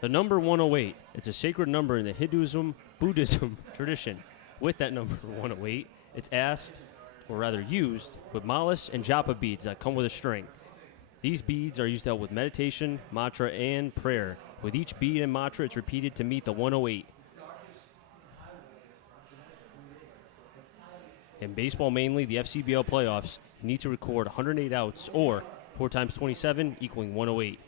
The number 108, it's a sacred number in the Buddhism tradition. With that number 108, it's asked, or rather used, with malas and japa beads that come with a string. These beads are used to help with meditation, mantra, and prayer. With each bead and mantra, it's repeated to meet the 108. In baseball mainly, the FCBL playoffs, you need to record 108 outs, or 4 times 27 equaling 108.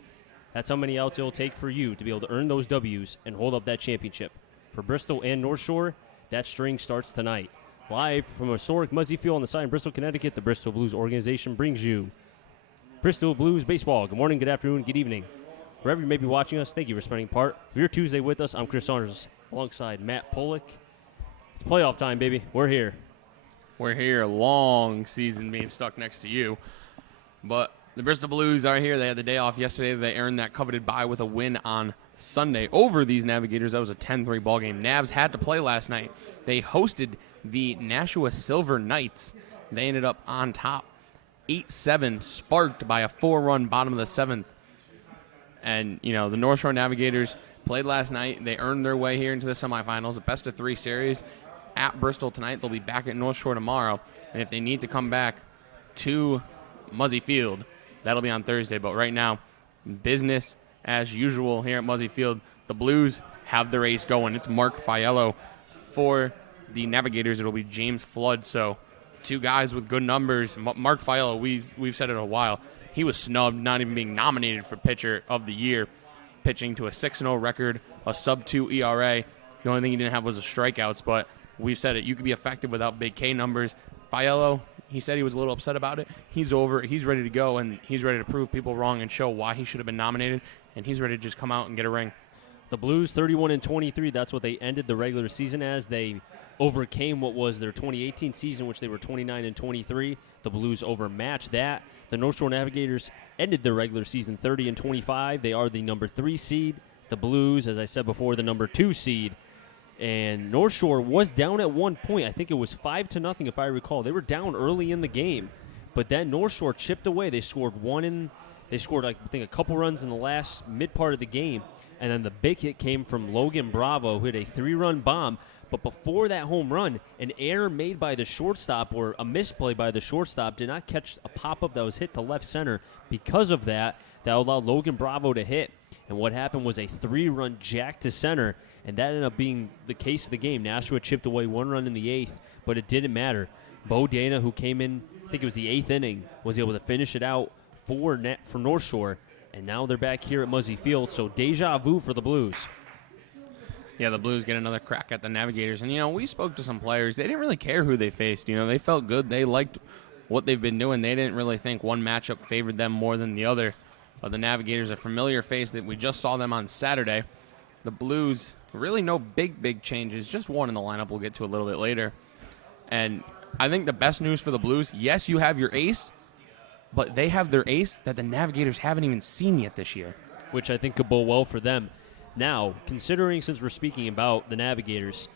That's how many outs it'll take for you to be able to earn those W's and hold up that championship. For Bristol and North Shore, that string starts tonight. Live from historic Muzzy Field on the side in Bristol, Connecticut, the Bristol Blues organization brings you Bristol Blues Baseball. Good morning, good afternoon, good evening. Wherever you may be watching us, thank you for spending part of your Tuesday with us. I'm Chris Saunders alongside Matt Pollock. It's playoff time, baby. We're here. We're here. Long season being stuck next to you. But the Bristol Blues are here. They had the day off yesterday. They earned that coveted bye with a win on Sunday over these Navigators. That was a 10-3 ball game. Navs had to play last night. They hosted the Nashua Silver Knights. They ended up on top 8-7, sparked by a 4-run bottom of the 7th. And, you know, the North Shore Navigators played last night. They earned their way here into the semifinals, a best-of-3 series at Bristol tonight. They'll be back at North Shore tomorrow. And if they need to come back to Muzzy Field, that'll be on Thursday. But right now, business as usual here at Muzzy Field. The Blues have their ace going. It's Mark Fiello. For the Navigators, it'll be James Flood. So two guys with good numbers. Mark Fiello, we've said it a while. He was snubbed, not even being nominated for Pitcher of the Year, pitching to a 6-0 record, a sub-2 ERA. The only thing he didn't have was the strikeouts, but we've said it. You could be effective without big K numbers. Fiello, he said he was a little upset about it. He's over it. He's ready to go, and he's ready to prove people wrong and show why he should have been nominated, and he's ready to just come out and get a ring. The Blues 31-23, that's what they ended the regular season as. They overcame what was their 2018 season, which they were 29-23. The Blues overmatched that. The North Shore Navigators ended their regular season 30-25. They are the number 3 seed. The Blues, as I said before, the number 2 seed. And North Shore was down at one point. I think it was 5-0, if I recall. They were down early in the game, but then North Shore chipped away. They scored I think, a couple runs in the last mid part of the game, and then the big hit came from Logan Bravo, who hit a 3-run bomb. But before that home run, an error made by the shortstop or a misplay by the shortstop did not catch a pop-up that was hit to left center. Because of that, that allowed Logan Bravo to hit. And what happened was a 3-run jack to center, and that ended up being the case of the game. Nashua chipped away 1 run in the 8th, but it didn't matter. Bo Dana, who came in, I think it was the 8th inning, was able to finish it out for North Shore. And now they're back here at Muzzy Field, so deja vu for the Blues. Yeah, the Blues get another crack at the Navigators. And, you know, we spoke to some players. They didn't really care who they faced. You know, they felt good. They liked what they've been doing. They didn't really think one matchup favored them more than the other. But the Navigators, a familiar face that we just saw them on Saturday. The Blues, really no big changes. Just one in the lineup we'll get to a little bit later. And I think the best news for the Blues, yes, you have your ace, but they have their ace that the Navigators haven't even seen yet this year. Which I think could bode well for them. Now, considering since we're speaking about the Navigators,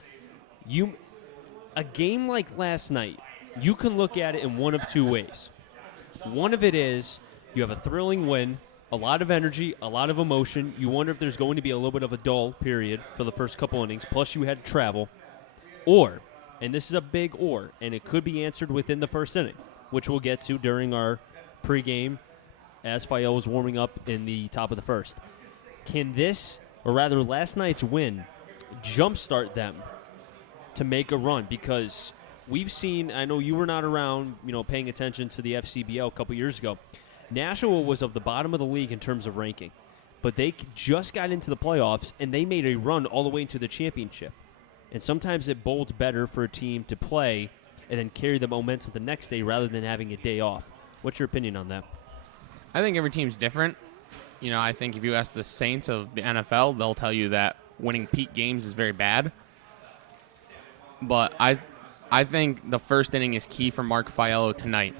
a game like last night, you can look at it in one of two ways. One of it is you have a thrilling win, a lot of energy, a lot of emotion. You wonder if there's going to be a little bit of a dull period for the first couple innings, plus you had to travel. Or, and this is a big or, and it could be answered within the first inning, which we'll get to during our pregame as Fiel was warming up in the top of the first. Can this, or rather last night's win, jumpstart them to make a run? Because we've seen, I know you were not around, paying attention to the FCBL a couple years ago. Nashua was of the bottom of the league in terms of ranking, but they just got into the playoffs, and they made a run all the way into the championship. And sometimes it bodes better for a team to play and then carry the momentum the next day rather than having a day off. What's your opinion on that? I think every team's different. I think if you ask the Saints of the NFL, they'll tell you that winning peak games is very bad. But I think the first inning is key for Mark Fiello tonight.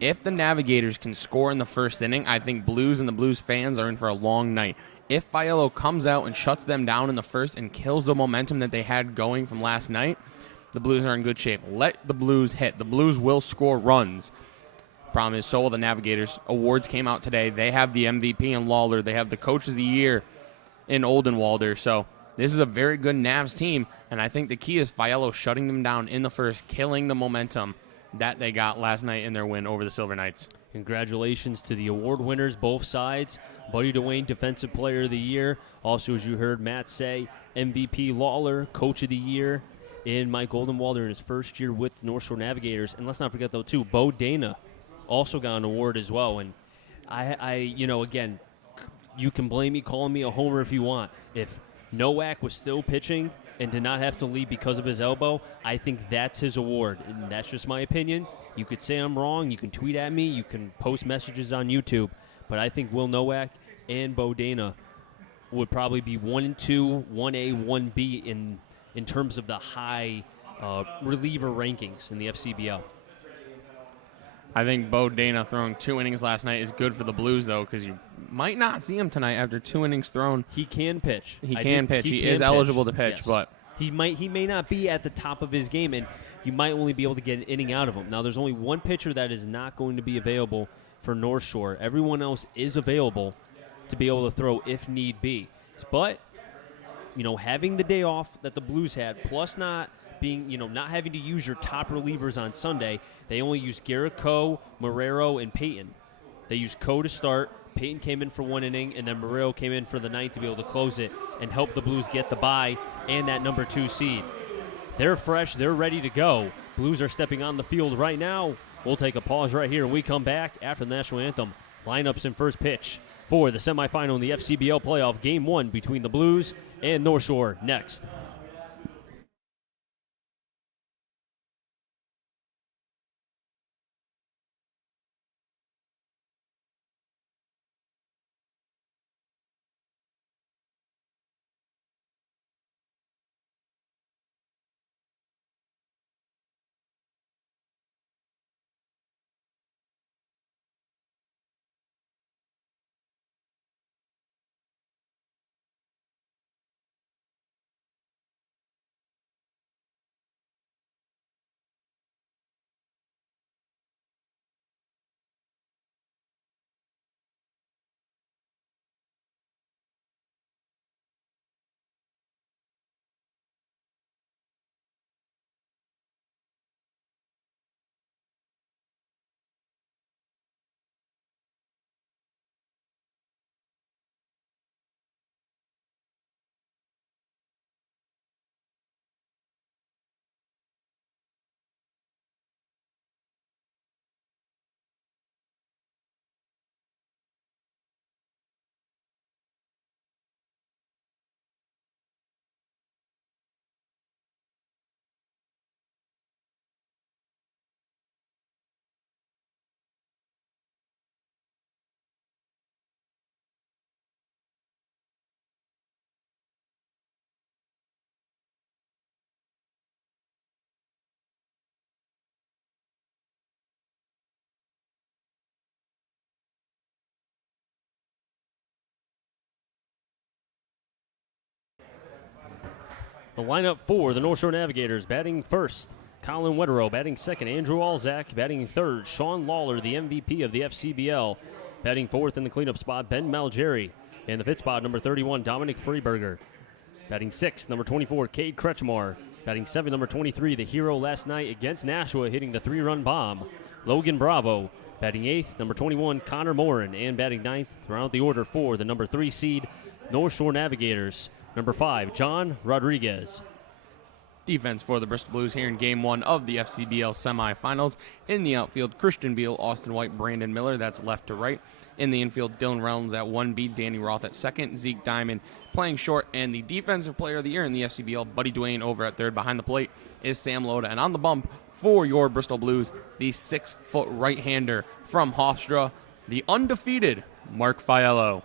If the Navigators can score in the first inning, I think Blues and the Blues fans are in for a long night. If Fiello comes out and shuts them down in the first and kills the momentum that they had going from last night, the Blues are in good shape. Let the Blues hit. The Blues will score runs. Problem is, so will the Navigators. Awards came out today. They have the MVP in Lawler. They have the Coach of the Year in Oldenwalder. So this is a very good Navs team, and I think the key is Fiello shutting them down in the first, killing the momentum that they got last night in their win over the Silver Knights. Congratulations to the award winners, both sides. Buddy Dwayne, Defensive Player of the Year. Also, as you heard Matt say, MVP Lawler, Coach of the Year. And Mike Oldenwalder in his first year with North Shore Navigators. And let's not forget, though, too, Bo Dana also got an award as well. And again, you can blame me, calling me a homer if you want. If Nowak was still pitching and did not have to leave because of his elbow, I think that's his award. And that's just my opinion. You could say I'm wrong. You can tweet at me. You can post messages on YouTube. But I think Will Nowak and Bo Dana would probably be 1 and 2, 1A, 1B in terms of the high reliever rankings in the FCBL. I think Bo Dana throwing 2 innings last night is good for the Blues, though, because you might not see him tonight after 2 innings thrown. He can pitch. He is eligible to pitch, yes. but he may not be at the top of his game, and you might only be able to get an inning out of him. Now, there's only one pitcher that is not going to be available for North Shore. Everyone else is available to be able to throw if need be. But, having the day off that the Blues had, plus not having to use your top relievers on Sunday, they only used Garrett Coe, Marrero, and Peyton. They used Coe to start. Peyton came in for 1 inning, and then Marrero came in for the 9th to be able to close it and help the Blues get the bye and that number 2 seed. They're fresh. They're ready to go. Blues are stepping on the field right now. We'll take a pause right here, and we come back after the national anthem. Lineups and first pitch for the semifinal in the FCBL playoff, Game 1 between the Blues and North Shore next. The lineup for the North Shore Navigators: batting first, Colin Wetterow; batting second, Andrew Alzak; batting third, Sean Lawler, the MVP of the FCBL; batting fourth in the cleanup spot, Ben Malgeri; in the fifth spot, number 31, Dominic Freeberger; batting sixth, number 24, Cade Kretschmar; batting seventh, number 23, the hero last night against Nashua, hitting the 3-run bomb, Logan Bravo; batting eighth, number 21, Connor Morin; and batting ninth, throughout the order for the number 3 seed, North Shore Navigators, number 5, John Rodriguez. Defense for the Bristol Blues here in Game 1 of the FCBL semifinals. In the outfield, Christian Beal, Austin White, Brandon Miller. That's left to right. In the infield, Dylan Reynolds at 1B, Danny Roth at second, Zeke Diamond playing short, and the Defensive Player of the Year in the FCBL, Buddy Dwayne, over at third. Behind the plate is Sam Loda. And on the bump for your Bristol Blues, the 6-foot right-hander from Hofstra, the undefeated Mark Fiello.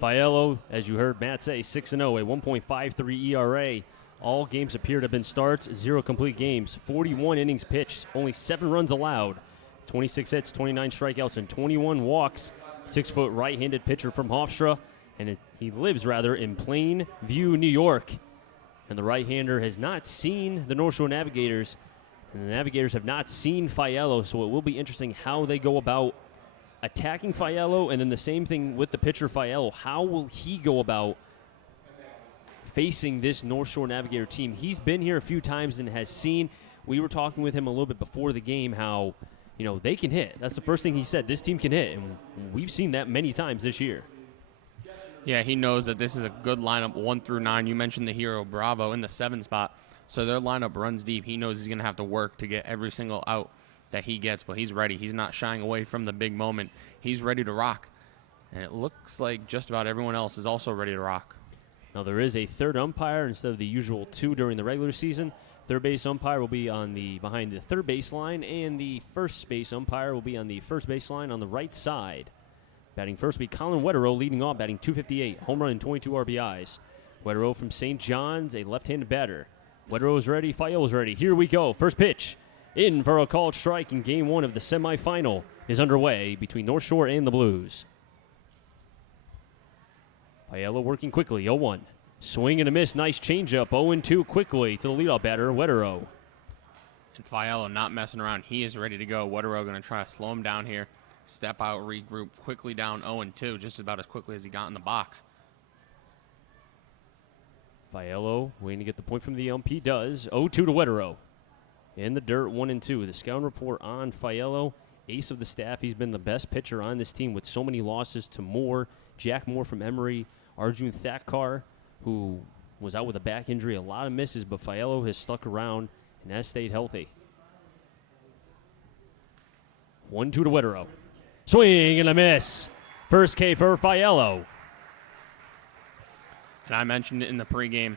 Fiello, as you heard Matt say, 6-0, a 1.53 ERA. All games appear to have been starts, 0 complete games, 41 innings pitched, only 7 runs allowed, 26 hits, 29 strikeouts, and 21 walks. 6-foot right-handed pitcher from Hofstra, and he lives, in Plainview, New York. And the right-hander has not seen the North Shore Navigators, and the Navigators have not seen Fiello, so it will be interesting how they go about attacking Fiello, and then the same thing with the pitcher Fiello. How will he go about facing this North Shore Navigator team. He's been here a few times and has seen. We were talking with him a little bit before the game how, they can hit. That's the first thing he said. This team can hit, and we've seen that many times this year. Yeah, he knows that this is a good lineup, 1 through 9. You mentioned the hero Bravo in the 7 spot, so their lineup runs deep. He knows he's going to have to work to get every single out that he gets, but he's ready. He's not shying away from the big moment. He's ready to rock, and it looks like just about everyone else is also ready to rock. Now, there is a third umpire instead of the usual 2 during the regular season. Third base umpire will be behind the third base line, and the first base umpire will be on the first base line on the right side. Batting first will be Colin Wetterow, leading off, batting .258, home run and 22 RBIs. Wetterow from St. John's, a left-handed batter. Wetterow's ready, Fayelo's ready. Here we go. First pitch in for a called strike, in Game 1 of the semifinal is underway between North Shore and the Blues. Fayelo working quickly, 0-1. Swing and a miss, nice changeup, 0-2 quickly to the leadoff batter, Wetterow. And Fayelo not messing around. He is ready to go. Wetterow going to try to slow him down here. Step out, regroup, quickly down 0-2, just about as quickly as he got in the box. Fayelo waiting to get the point from the ump. He does. 0-2 to Wetterow. In the dirt, 1-2. The scouting report on Fayelo, ace of the staff. He's been the best pitcher on this team with so many losses to Moore, Jack Moore from Emory, Arjun Thakkar, who was out with a back injury. A lot of misses, but Fayelo has stuck around and has stayed healthy. 1-2 to Wetterow. Swing and a miss. First K for Fayelo. And I mentioned it in the pregame.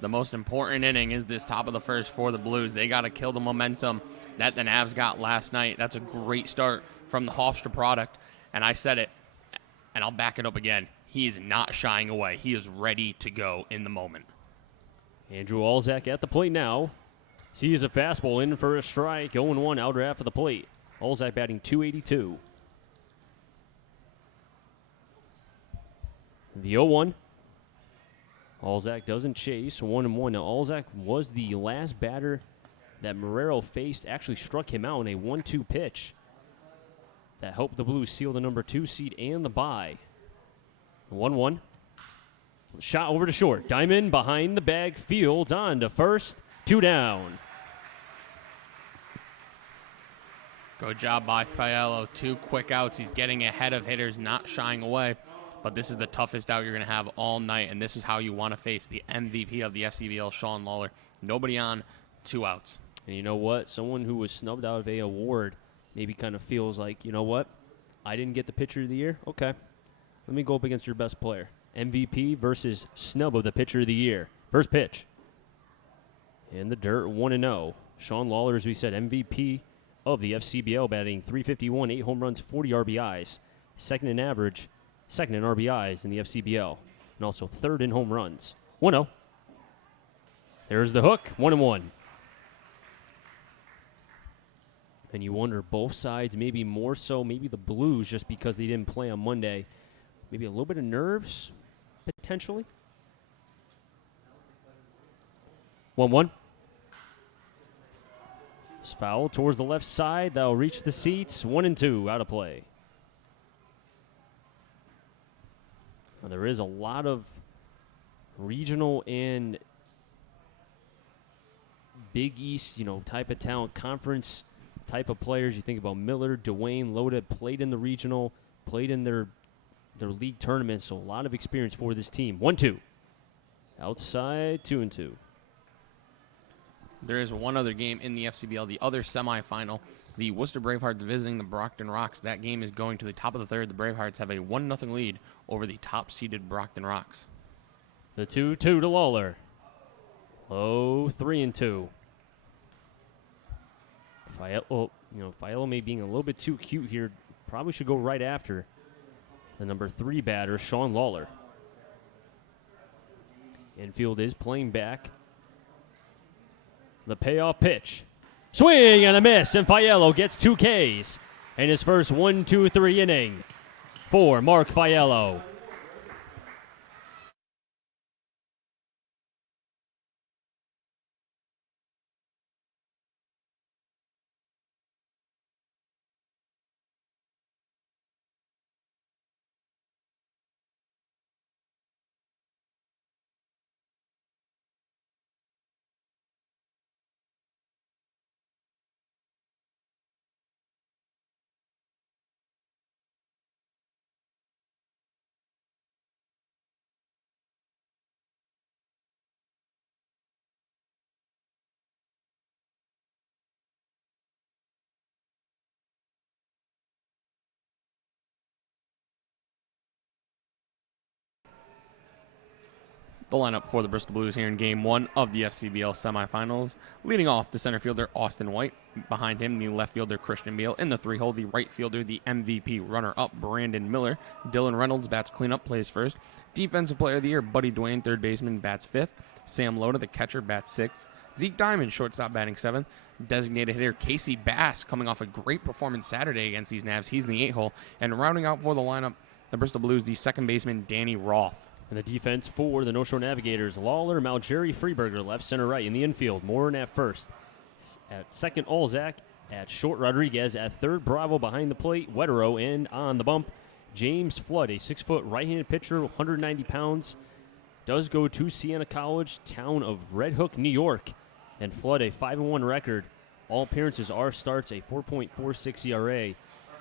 The most important inning is this top of the first for the Blues. They got to kill the momentum that the Navs got last night. That's a great start from the Hofstra product. And I said it, and I'll back it up again. He is not shying away. He is ready to go in the moment. Andrew Alzak at the plate now. Sees a fastball in for a strike. 0-1 outer half of the plate. Alzak batting .282. The 0-1. Alzak doesn't chase. 1-1. Now, Alzak was the last batter that Marrero faced. Actually struck him out in a 1-2 pitch that helped the Blues seal the number 2 seed and the bye. 1-1. Shot over to short. Diamond behind the bag. Fields on to first. 2 down. Good job by Fayelo. 2 quick outs. He's getting ahead of hitters, not shying away. But this is the toughest out you're going to have all night, and this is how you want to face the MVP of the FCBL, Sean Lawler. Nobody on, 2 outs. And you know what? Someone who was snubbed out of a award maybe kind of feels like, you know what? I didn't get the pitcher of the year? Okay. Let me go up against your best player. MVP versus snub of the pitcher of the year. First pitch. In the dirt, 1-0. Sean Lawler, as we said, MVP of the FCBL, batting .351, 8 home runs, 40 RBIs. Second in average, second in RBIs in the FCBL, and also third in home runs. 1-0. There's the hook, 1-1. And you wonder, both sides, maybe more so, maybe the Blues, just because they didn't play on Monday, maybe a little bit of nerves, potentially. 1-1. Foul towards the left side. That'll reach the seats. 1-2 out of play. Now, there is a lot of regional and Big East, type of talent, conference type of players. You think about Miller, Dwayne, Loda, played in the regional, played in their league tournaments, so a lot of experience for this team. 1-2. Outside, 2-2. There is one other game in the FCBL, the other semifinal. The Worcester Bravehearts visiting the Brockton Rocks. That game is going to the top of the third. The Bravehearts have a 1-0 lead over the top-seeded Brockton Rocks. The 2-2 to Lawler. 3-2. Fayelo may being a little bit too cute here. Probably should go right after the number 3 batter, Sean Lawler. Infield is playing back. The payoff pitch. Swing and a miss, and Fayelo gets 2 Ks in his first 1-2-3 inning for Mark Fayelo. The lineup for the Bristol Blues here in Game 1 of the FCBL semifinals. Leading off, the center fielder, Austin White. Behind him, the left fielder, Christian Beal. In the 3-hole, the right fielder, the MVP runner-up, Brandon Miller. Dylan Reynolds bats cleanup, plays first. Defensive player of the year, Buddy Dwayne, third baseman, bats fifth. Sam Loda, the catcher, bats sixth. Zeke Diamond, shortstop, batting seventh. Designated hitter Casey Bass, coming off a great performance Saturday against these Navs. He's in the 8-hole. And rounding out for the lineup, the Bristol Blues, the second baseman, Danny Roth. And the defense for the North Shore Navigators, Lawler, Malgeri, Freeberger, left, center, right. In the infield, Morin at first. At second, Olzak. At short, Rodriguez. At third, Bravo behind the plate, Wetero. And on the bump, James Flood, a 6-foot right-handed pitcher, 190 pounds. Does go to Siena College, town of Red Hook, New York. And Flood, a 5-1 record. All appearances are starts, a 4.46 ERA.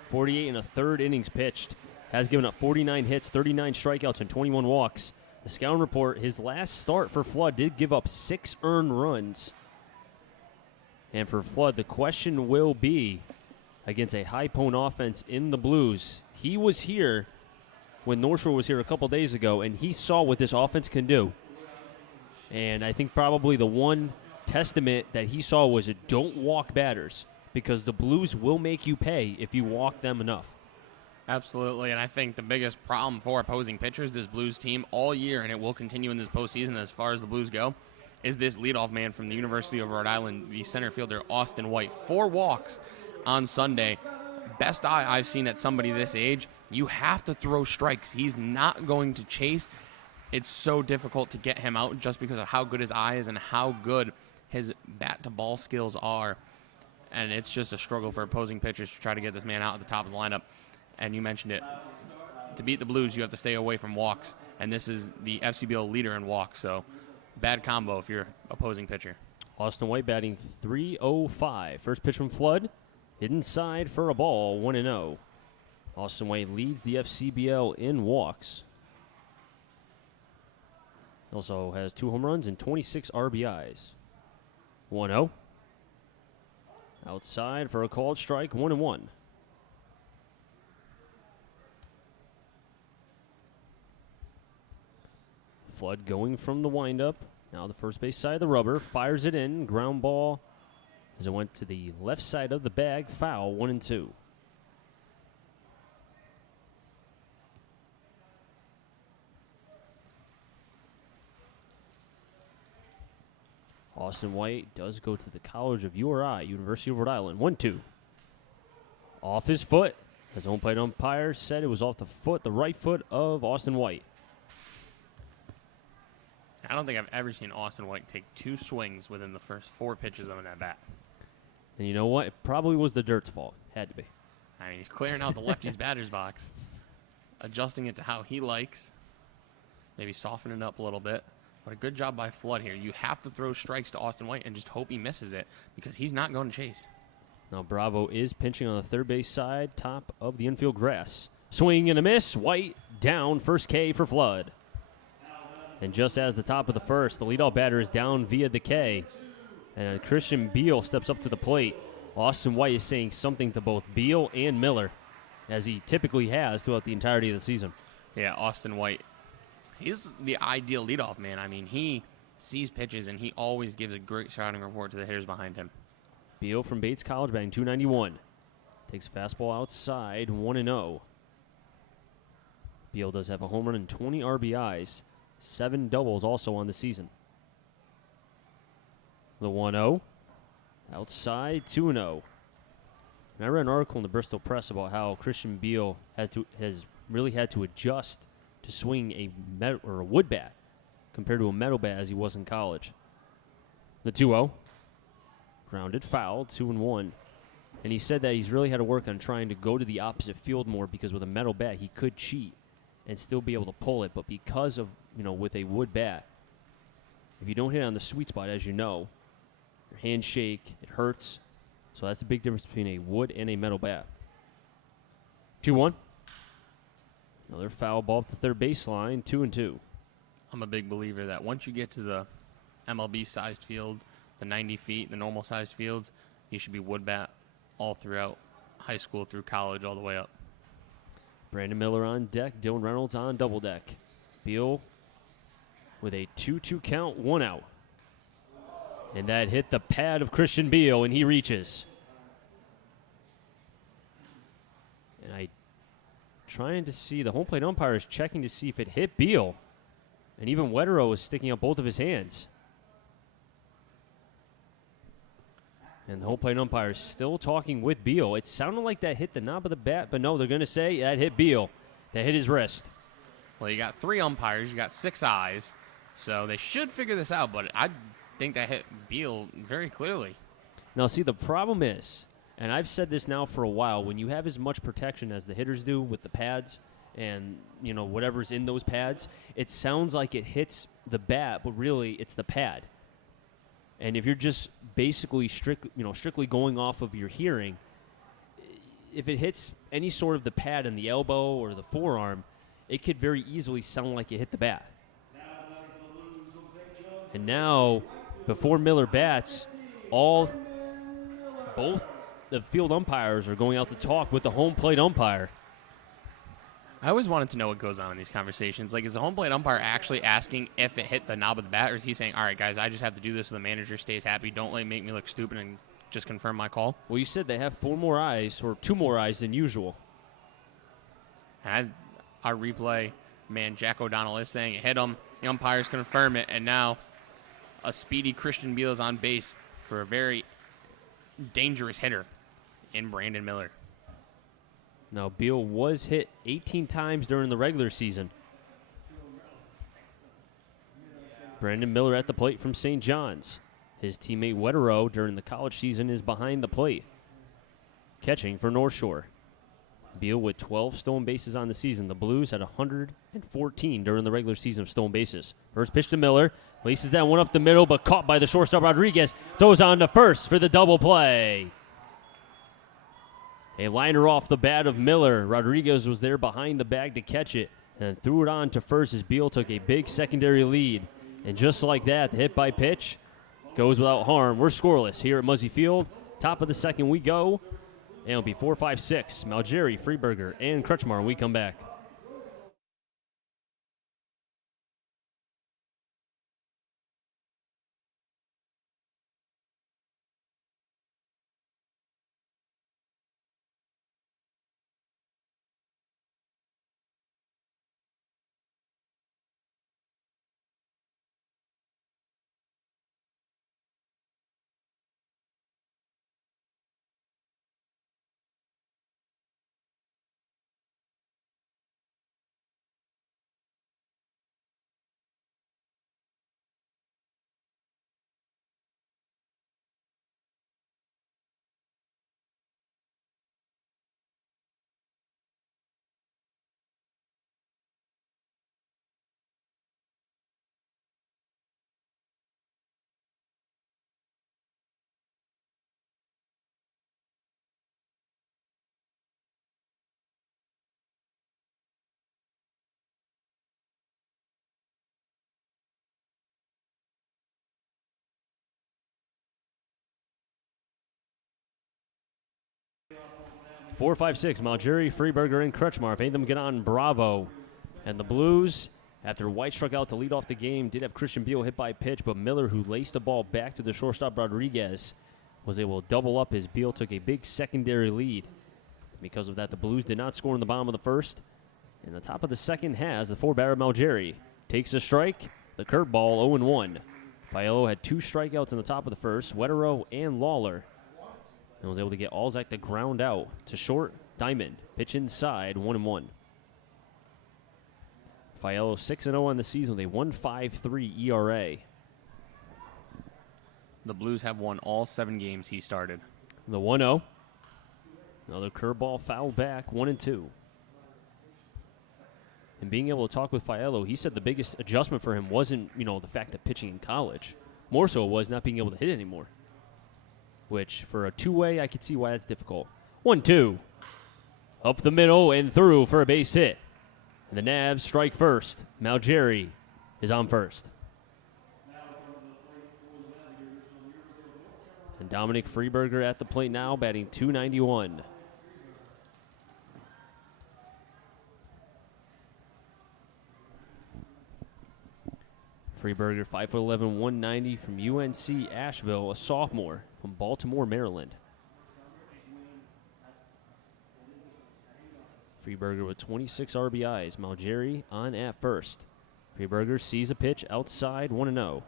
48 and a third innings pitched. Has given up 49 hits, 39 strikeouts, and 21 walks. The scouting report, his last start for Flood did give up 6 earned runs. And for Flood, the question will be against a high-pone offense in the Blues. He was here when North Shore was here a couple days ago, and he saw what this offense can do. And I think probably the one testament that he saw was don't walk batters, because the Blues will make you pay if you walk them enough. Absolutely, and I think the biggest problem for opposing pitchers, this Blues team all year, and it will continue in this postseason as far as the Blues go, is this leadoff man from the University of Rhode Island, the center fielder, Austin White. 4 walks on Sunday. Best eye I've seen at somebody this age. You have to throw strikes. He's not going to chase. It's so difficult to get him out just because of how good his eye is and how good his bat-to-ball skills are. And it's just a struggle for opposing pitchers to try to get this man out at the top of the lineup. And you mentioned it. To beat the Blues, you have to stay away from walks. And this is the FCBL leader in walks. So bad combo if you're opposing pitcher. Austin White batting .305. First pitch from Flood. Hit inside for a ball, 1-0. Austin White leads the FCBL in walks. Also has 2 home runs and 26 RBIs. 1-0. Outside for a called strike, 1-1. Flood going from the windup. Now the first base side of the rubber. Fires it in. Ground ball as it went to the left side of the bag. Foul, 1-2. Austin White does go to the College of URI, University of Rhode Island. 1-2. Off his foot. As home plate umpire said, it was off the foot, the right foot of Austin White. I don't think I've ever seen Austin White take 2 swings within the first 4 pitches of an at-bat. And you know what? It probably was the dirt's fault. Had to be. I mean, he's clearing out the lefty's batter's box, adjusting it to how he likes, maybe softening it up a little bit. But a good job by Flood here. You have to throw strikes to Austin White and just hope he misses it because he's not going to chase. Now Bravo is pinching on the third base side, top of the infield grass. Swing and a miss. White down. First K for Flood. And just as the top of the first, the leadoff batter is down via the K. And Christian Beal steps up to the plate. Austin White is saying something to both Beal and Miller, as he typically has throughout the entirety of the season. Yeah, Austin White. He's the ideal leadoff man. I mean, he sees pitches, and he always gives a great scouting report to the hitters behind him. Beal from Bates College batting .291. Takes a fastball outside, 1-0. Beal does have a home run and 20 RBIs. 7 doubles also on the season. The 1-0. Outside, 2-0. And I read an article in the Bristol Press about how Christian Beal has really had to adjust to swing a wood bat compared to a metal bat as he was in college. The 2-0. Grounded foul, 2-1. And he said that he's really had to work on trying to go to the opposite field more because with a metal bat he could cheat and still be able to pull it. But because of, with a wood bat, if you don't hit on the sweet spot, as you know, your hands shake, it hurts. So that's the big difference between a wood and a metal bat. 2-1. Another foul ball up the third baseline, 2-2. I'm a big believer that once you get to the MLB-sized field, the 90 feet, the normal-sized fields, you should be wood bat all throughout high school through college all the way up. Brandon Miller on deck, Dylan Reynolds on double deck. Beal with a 2-2 count, 1 out. And that hit the pad of Christian Beal, and he reaches. And I trying to see, the home plate umpire is checking to see if it hit Beal. And even Wetero is sticking up both of his hands. And the home plate umpire is still talking with Beal. It sounded like that hit the knob of the bat, but no, they're going to say that hit Beal. That hit his wrist. Well, you got 3 umpires, you got 6 eyes, so they should figure this out, but I think that hit Beal very clearly. Now, see, the problem is, and I've said this now for a while, when you have as much protection as the hitters do with the pads and, you know, whatever's in those pads, it sounds like it hits the bat, but really it's the pad. And if you're just basically strictly going off of your hearing, if it hits any sort of the pad in the elbow or the forearm, it could very easily sound like it hit the bat. And now, before Miller bats, both the field umpires are going out to talk with the home plate umpire. I always wanted to know what goes on in these conversations. Like, is the home plate umpire actually asking if it hit the knob of the bat, or is he saying, all right, guys, I just have to do this so the manager stays happy. Don't make me look stupid and just confirm my call? Well, you said they have 4 more eyes, or 2 more eyes than usual. And our replay man, Jack O'Donnell, is saying it hit him. The umpires confirm it, and now a speedy Christian Beal is on base for a very dangerous hitter in Brandon Miller. Now, Beal was hit 18 times during the regular season. Brandon Miller at the plate from St. John's. His teammate Wetero during the college season is behind the plate, catching for North Shore. Beal with 12 stolen bases on the season. The Blues had 114 during the regular season of stolen bases. First pitch to Miller. Laces that one up the middle, but caught by the shortstop Rodriguez. Throws on to first for the double play. A liner off the bat of Miller. Rodriguez was there behind the bag to catch it and threw it on to first as Beal took a big secondary lead. And just like that, the hit by pitch goes without harm. We're scoreless here at Muzzy Field. Top of the second we go. And it'll be 4-5-6. Malgeri, Freeberger, and Crutchmar when we come back. Four, 5, 6. Malgeri, Freeberger, and Crutchmar. If any of them get on, bravo. And the Blues, after White struck out to lead off the game, did have Christian Beal hit by pitch, but Miller, who laced the ball back to the shortstop Rodriguez, was able to double up as Beal took a big secondary lead. Because of that, the Blues did not score in the bottom of the first. And the top of the second has the 4-batter Malgeri. Takes a strike, the curveball 0-1. Fiello had 2 strikeouts in the top of the first, Wetero and Lawler. And was able to get Alzak to ground out to short. Diamond, pitch inside, 1-1. Fiello 6-0 on the season with a 1.53 ERA. The Blues have won all 7 games he started. The 1-0. Another curveball fouled back, 1-2. And being able to talk with Fiello, he said the biggest adjustment for him wasn't, the fact that pitching in college. More so it was not being able to hit anymore. Which, for a two-way, I could see why that's difficult. 1-2. Up the middle and through for a base hit. And the Navs strike first. Malgeri is on first. And Dominic Freeberger at the plate now, batting .291. Freeberger, 5'11", 190 from UNC Asheville, a sophomore from Baltimore, Maryland. Freeberger with 26 RBIs. Malgeri on at first. Freeberger sees a pitch outside, 1-0.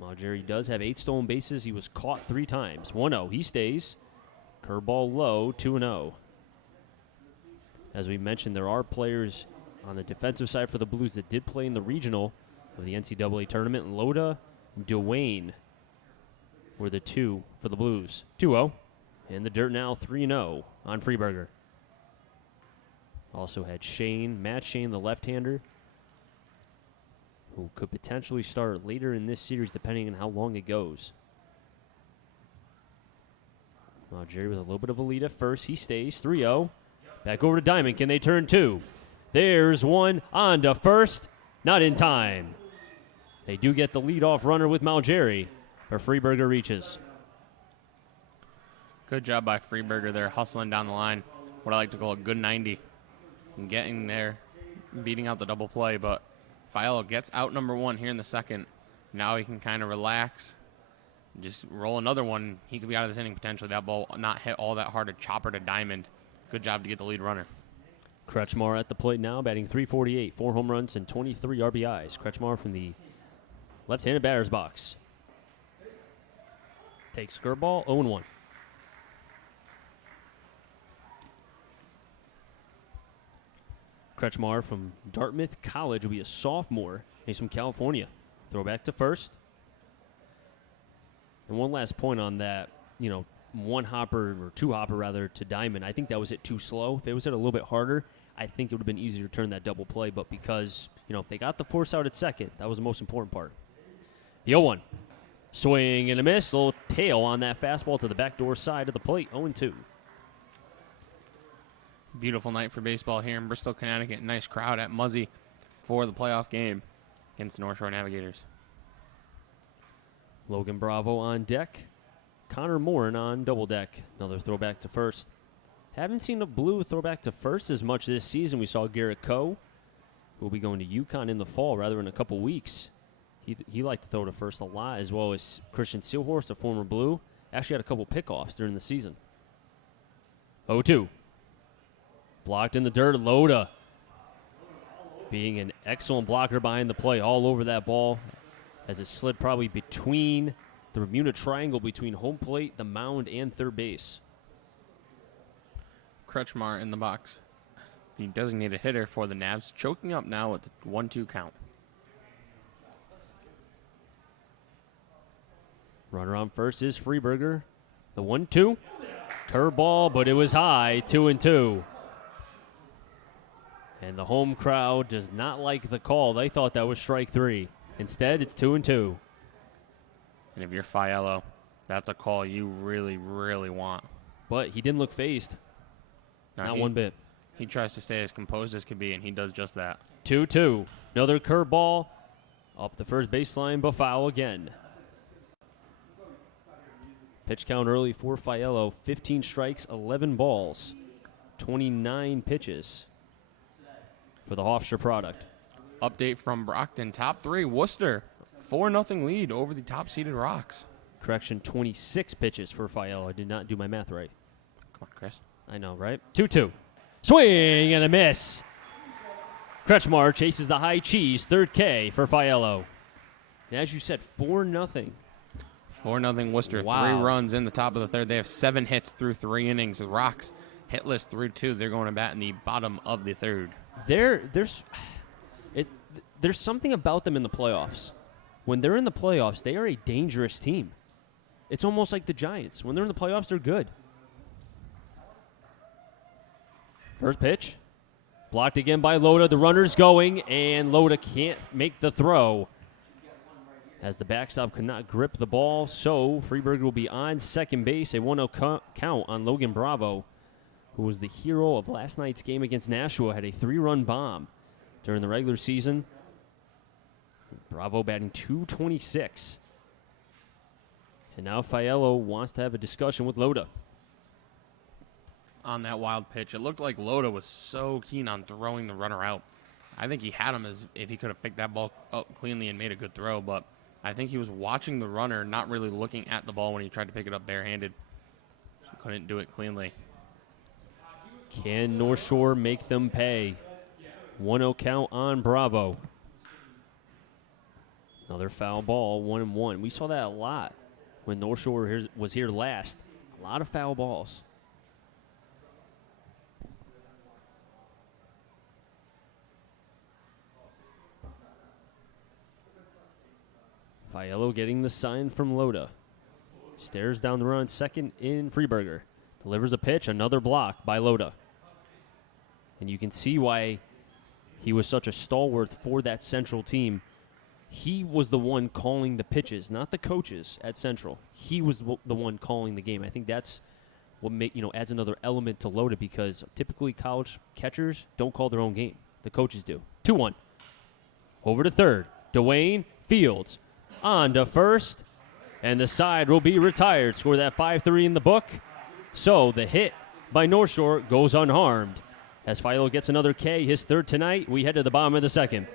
Malgeri does have 8 stolen bases. He was caught 3 times. 1-0. He stays. Curveball low, 2-0. As we mentioned, there are players on the defensive side for the Blues that did play in the regional of the NCAA tournament. Loda and Dwayne were the 2 for the Blues. 2-0. In the dirt now, 3-0 on Freeberger. Also had Matt Shane, the left-hander, who could potentially start later in this series depending on how long it goes. Jerry with a little bit of a lead at first. He stays. 3-0. Back over to Diamond. Can they turn 2? There's one on to first. Not in time. They do get the leadoff runner with Malgeri, but Freeberger reaches. Good job by Freeberger there, hustling down the line. What I like to call a good 90. And getting there, beating out the double play, but Fialo gets out number 1 here in the second. Now he can kind of relax. Just roll another one. He could be out of this inning potentially. That ball not hit all that hard, a chopper to Diamond. Good job to get the lead runner. Kretschmar at the plate now, batting .348, 4 home runs and 23 RBIs. Kretschmar from the left-handed batter's box. Takes curveball, 0-1. Kretschmar from Dartmouth College will be a sophomore. He's from California. Throwback to first. And one last point on that, 1 hopper or 2 hopper rather to Diamond. I think that was hit too slow. If it was hit a little bit harder, I think it would have been easier to turn that double play. But because, they got the force out at second, that was the most important part. The 0-1. Swing and a miss. Little tail on that fastball to the backdoor side of the plate. 0-2. Beautiful night for baseball here in Bristol, Connecticut. Nice crowd at Muzzy for the playoff game against the North Shore Navigators. Logan Bravo on deck. Connor Morin on double deck. Another throwback to first. Haven't seen a Blue throwback to first as much this season. We saw Garrett Coe, who will be going to UConn in the fall, rather in a couple weeks. He liked to throw to first a lot, as well as Christian Seelhorst, a former Blue. Actually had a couple pickoffs during the season. 0-2. Blocked in the dirt. Loda being an excellent blocker behind the play, all over that ball as it slid probably between the Bermuda Triangle between home plate, the mound, and third base. Kretschmar in the box, the designated hitter for the Navs, choking up now with the 1-2 count. Runner on first is Freeberger. The 1-2. Curveball, but it was high. 2-2. And the home crowd does not like the call. They thought that was strike 3. Instead, it's 2-2. And if you're Fialo, that's a call you really, really want. But he didn't look phased. Not one bit. He tries to stay as composed as can be, and he does just that. 2-2. Another curveball up the first baseline, but foul again. Pitch count early for Fialo. 15 strikes, 11 balls, 29 pitches for the Hofstra product. Update from Brockton. Top 3, Worcester. 4-0 lead over the top-seeded Rocks. Correction, 26 pitches for Fialo. I did not do my math right. Come on, Chris. I know, right? 2-2. Swing and a miss. Kretschmar chases the high cheese. Third K for Fialo. And as you said, 4-0. 4-0 Worcester. Wow. 3 runs in the top of the third. They have 7 hits through 3 innings. The Rocks hitless through 2. They're going to bat in the bottom of the third. There's something about them in the playoffs. When they're in the playoffs, they are a dangerous team. It's almost like the Giants. When they're in the playoffs, they're good. First pitch. Blocked again by Loda. The runner's going, and Loda can't make the throw as the backstop could not grip the ball. So Freeberger will be on second base. A 1-0 count on Logan Bravo, who was the hero of last night's game against Nashua, had a 3-run bomb during the regular season. Bravo batting .226. And now Fialo wants to have a discussion with Loda. on that wild pitch. It looked like Loda was so keen on throwing the runner out. I think he had him as if he could have picked that ball up cleanly and made a good throw, but I think he was watching the runner, not really looking at the ball when he tried to pick it up barehanded. So couldn't do it cleanly. Can North Shore make them pay? 1-0 count on Bravo. Another foul ball, 1-1. We saw that a lot when North Shore was here last. A lot of foul balls. Fiello getting the sign from Loda. Stares down the run, second in Freeburger. Delivers a pitch, another block by Loda. And you can see why he was such a stalwart for that Central team. He was the one calling the pitches, not the coaches at Central. He was the one calling the game. I think that's what adds another element to Loda, because typically college catchers don't call their own game. The coaches do. 2-1. Over to third. Dwayne Fields on to first, and the side will be retired. Score that 5-3 in the book. So the hit by North Shore goes unharmed. As Fiello gets another K, his third tonight, we head to the bottom of the second.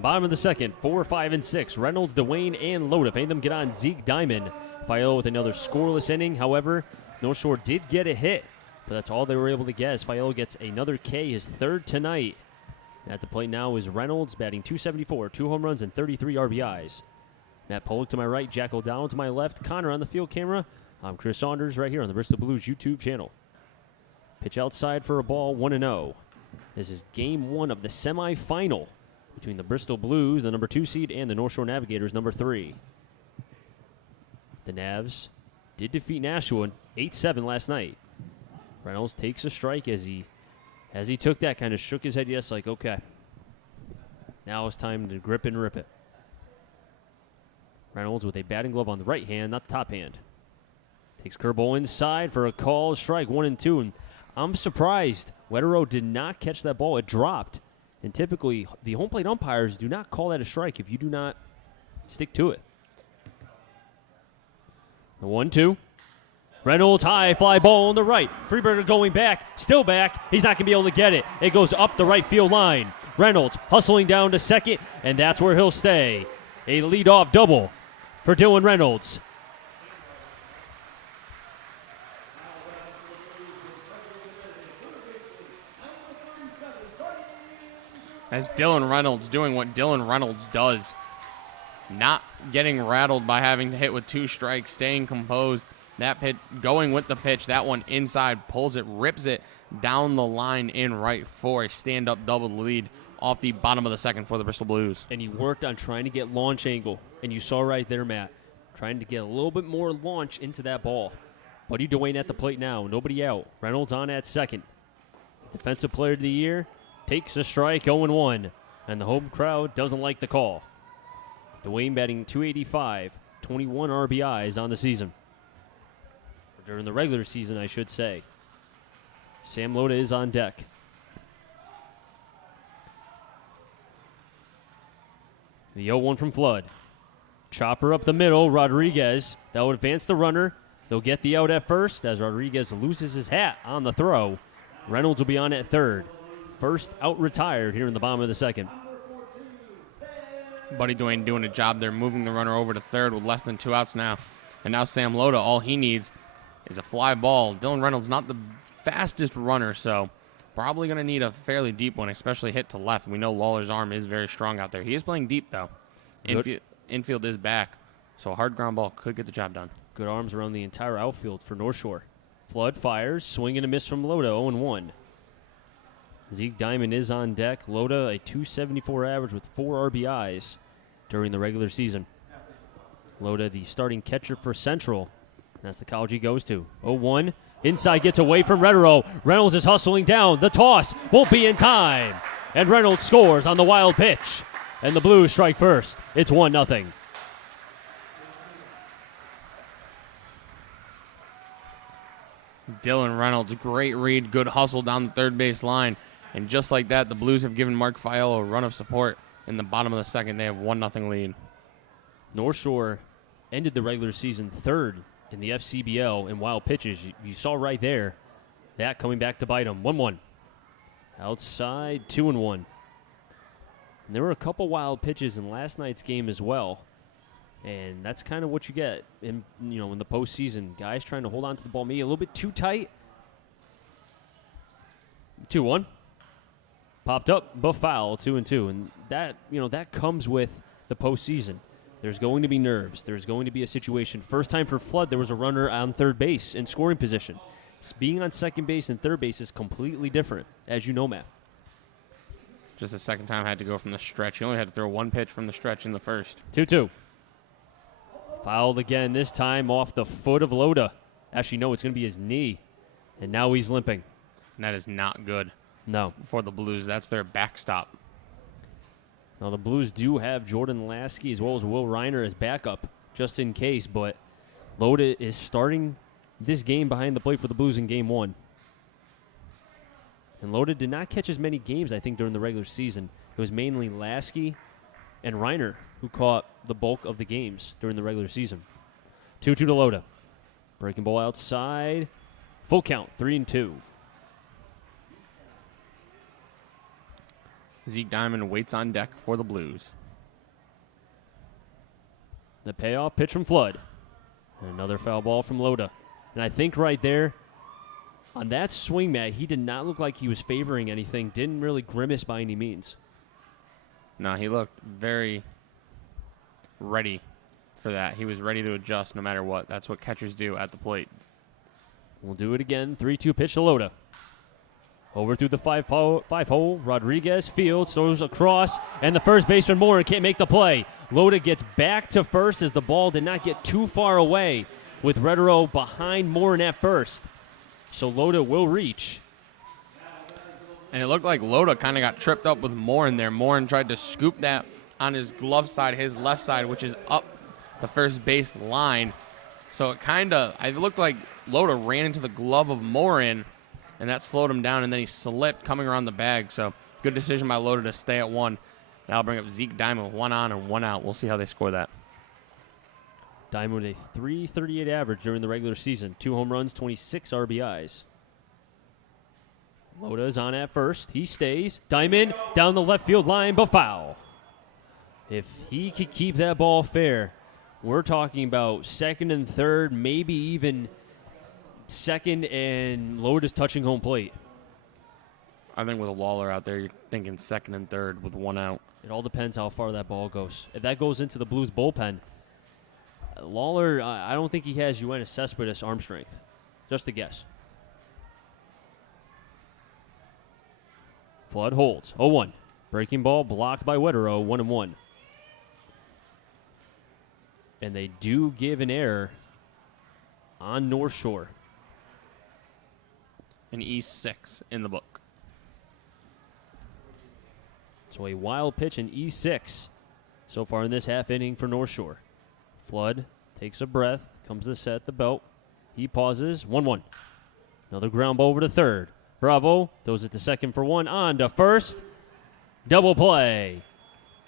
Bottom of the second, 4, 5, and 6. Reynolds, Dwayne, and Loda. If any of them get on Zeke Diamond. Fiello with another scoreless inning. However, North Shore did get a hit, but that's all they were able to get as Fiello gets another K, his third tonight. At the plate now is Reynolds, batting .274, 2 home runs and 33 RBIs. Matt Pollock to my right, Jack O'Donnell to my left, Connor on the field camera. I'm Chris Saunders right here on the Bristol Blues YouTube channel. Pitch outside for a ball, 1-0. This is game one of the semifinal between the Bristol Blues, the number 2 seed, and the North Shore Navigators, number 3. The Navs did defeat Nashua 8-7 last night. Reynolds takes a strike as he took that, kind of shook his head yes, like, okay. Now it's time to grip and rip it. Reynolds with a batting glove on the right hand, not the top hand. Takes curveball inside for a call, strike 1-2. And I'm surprised Wetero did not catch that ball. It dropped. And typically, the home plate umpires do not call that a strike if you do not stick to it. The 1-2. Reynolds high, fly ball on the right. Freeburger going back, still back. He's not going to be able to get it. It goes up the right field line. Reynolds hustling down to second, and that's where he'll stay. A leadoff double for Dylan Reynolds. As Dylan Reynolds doing what Dylan Reynolds does. Not getting rattled by having to hit with 2 strikes, staying composed. That pitch, going with the pitch, that one inside, pulls it, rips it down the line in right for a stand-up double lead off the bottom of the second for the Bristol Blues. And he worked on trying to get launch angle. And you saw right there, Matt, trying to get a little bit more launch into that ball. Buddy Dwayne at the plate now, nobody out. Reynolds on at second. Defensive Player of the Year takes a strike, 0-1. And the home crowd doesn't like the call. Dwayne batting .285, 21 RBIs on the season. Or during the regular season, I should say. Sam Loda is on deck. The 0-1 from Flood. Chopper up the middle, Rodriguez. That will advance the runner. They'll get the out at first as Rodriguez loses his hat on the throw. Reynolds will be on at third. First out retired here in the bottom of the second. Buddy Dwayne doing a job there, moving the runner over to third with less than 2 outs now. And now Sam Loda, all he needs is a fly ball. Dylan Reynolds not the fastest runner, so probably going to need a fairly deep one, especially hit to left. We know Lawler's arm is very strong out there. He is playing deep, though. Infield is back, so a hard ground ball could get the job done. Good arms around the entire outfield for North Shore. Flood fires, swing and a miss from Loda, 0-1. Zeke Diamond is on deck. Loda, a .274 average with 4 RBIs during the regular season. Loda, the starting catcher for Central. That's the college he goes to. 0-1. Inside gets away from Reynolds. Reynolds is hustling down. The toss won't be in time. And Reynolds scores on the wild pitch. And the Blues strike first. It's 1-0. Dylan Reynolds, great read, good hustle down the third base line. And just like that, the Blues have given Mark Fialo a run of support. In the bottom of the second, they have 1-0 lead. North Shore ended the regular season third in the FCBL in wild pitches. You saw right there that coming back to bite them. 1-1. Outside, 2-1. And there were a couple wild pitches in last night's game as well. And that's kind of what you get in the postseason. Guys trying to hold on to the ball maybe a little bit too tight. 2-1. Popped up, but foul, 2-2. And that comes with the postseason. There's going to be nerves. There's going to be a situation. First time for Flood, there was a runner on third base in scoring position. Being on second base and third base is completely different, as you know, Matt. Just the second time I had to go from the stretch. He only had to throw one pitch from the stretch in the first. 2-2. Fouled again, this time off the foot of Loda. Actually, no, it's going to be his knee. And now he's limping. And that is not good. No. For the Blues. That's their backstop. Now, the Blues do have Jordan Lasky as well as Will Reiner as backup, just in case. But Loda is starting this game behind the plate for the Blues in Game 1. And Loda did not catch as many games, I think, during the regular season. It was mainly Lasky and Reiner who caught the bulk of the games during the regular season. 2-2 to Loda. Breaking ball outside. Full count, 3-2. Zeke Diamond waits on deck for the Blues. The payoff pitch from Flood. And another foul ball from Loda. And I think right there, on that swing, Matt, he did not look like he was favoring anything. Didn't really grimace by any means. No, he looked very ready for that. He was ready to adjust no matter what. That's what catchers do at the plate. We'll do it again. 3-2 pitch to Loda. Over through the five hole. Rodriguez fields, throws across, and the first baseman Morin can't make the play. Loda gets back to first as the ball did not get too far away with Redero behind Morin at first. So Loda will reach. And it looked like Loda kind of got tripped up with Morin there. Morin tried to scoop that on his glove side, his left side, which is up the first base line. So it looked like Loda ran into the glove of Morin, and that slowed him down, and then he slipped coming around the bag. So good decision by Loda to stay at one. That'll bring up Zeke Diamond with 1 on and 1 out. We'll see how they score that. Diamond with a .338 average during the regular season. 2 home runs, 26 RBIs. Loda is on at first. He stays. Diamond down the left field line, but foul. If he could keep that ball fair, we're talking about second and third, maybe even second and Loda's touching home plate. I think with a Lawler out there, you're thinking second and third with 1 out. It all depends how far that ball goes. If that goes into the Blues bullpen, Lawler, I don't think he has Yoenis Cespedes arm strength. Just a guess. Flood holds. 0-1. Breaking ball blocked by Wedero. 1-1. And they do give an error on North Shore. An E6 in the book. So a wild pitch in E6 so far in this half inning for North Shore. Flood takes a breath, comes to set the belt. He pauses, 1-1. Another ground ball over to third. Bravo throws it to second for one, on to first. Double play.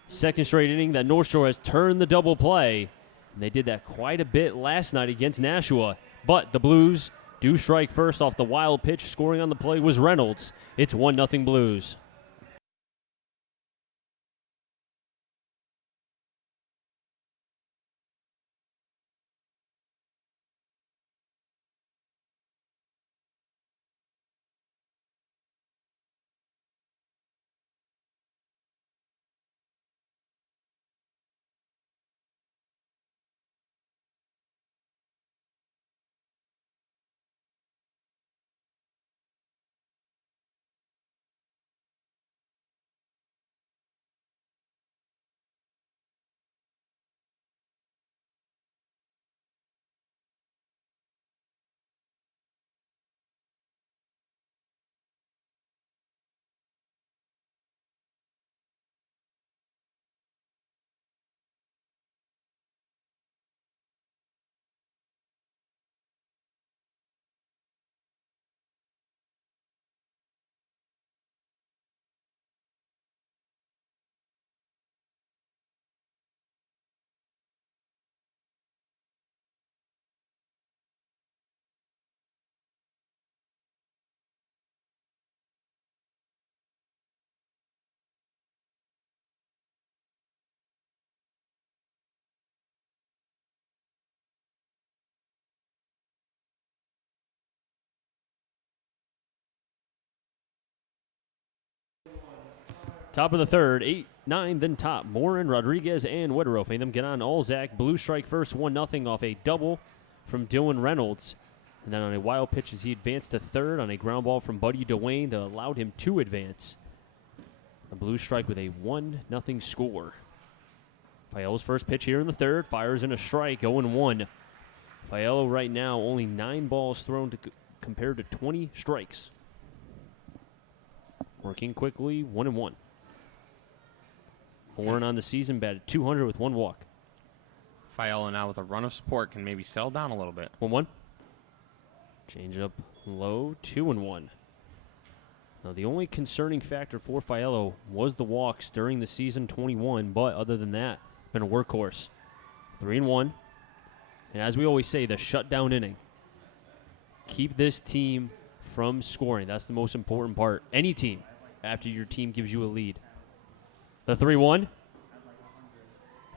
Second straight inning that North Shore has turned the double play. And they did that quite a bit last night against Nashua. But the Blues do strike first off the wild pitch. Scoring on the play was Reynolds. It's 1-0 Blues. Top of the third, 8-9, then top. Morin, Rodriguez, and Woodruff. And them get on Alzak. Blue strike first, 1-0 off a double from Dylan Reynolds. And then on a wild pitch as he advanced to third on a ground ball from Buddy Dwayne that allowed him to advance. The Blues strike with a 1-0 score. Fayelo's first pitch here in the third. Fires in a strike, 0-1. Fayelo right now only 9 balls thrown compared to 20 strikes. Working quickly, 1-1. Morin on the season batted 200 with 1 walk. Fiala now with a run of support can maybe settle down a little bit. 1-1. Change up low, 2-1. Now the only concerning factor for Fialo was the walks during the season 21, but other than that, been a workhorse. 3-1. And as we always say, the shutdown inning. Keep this team from scoring. That's the most important part. Any team, after your team gives you a lead. The 3-1.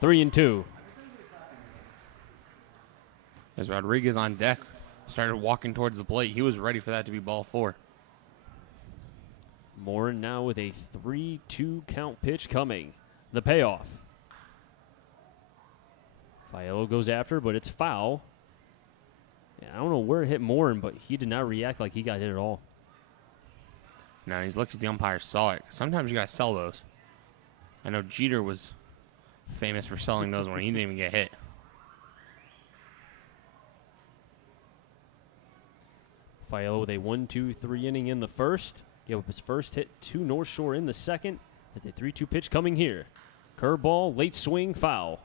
3-2. As Rodriguez on deck started walking towards the plate, he was ready for that to be ball 4. Morin now with a 3-2 count pitch coming. The payoff. Fialo goes after, but it's foul. And I don't know where it hit Morin, but he did not react like he got hit at all. Now he's lucky the umpire saw it. Sometimes you got to sell those. I know Jeter was famous for selling those when he didn't even get hit. Fialo with a 1-2-3 inning in the first. Gave up his first hit to North Shore in the second. As a 3-2 pitch coming here. Curveball, late swing, foul.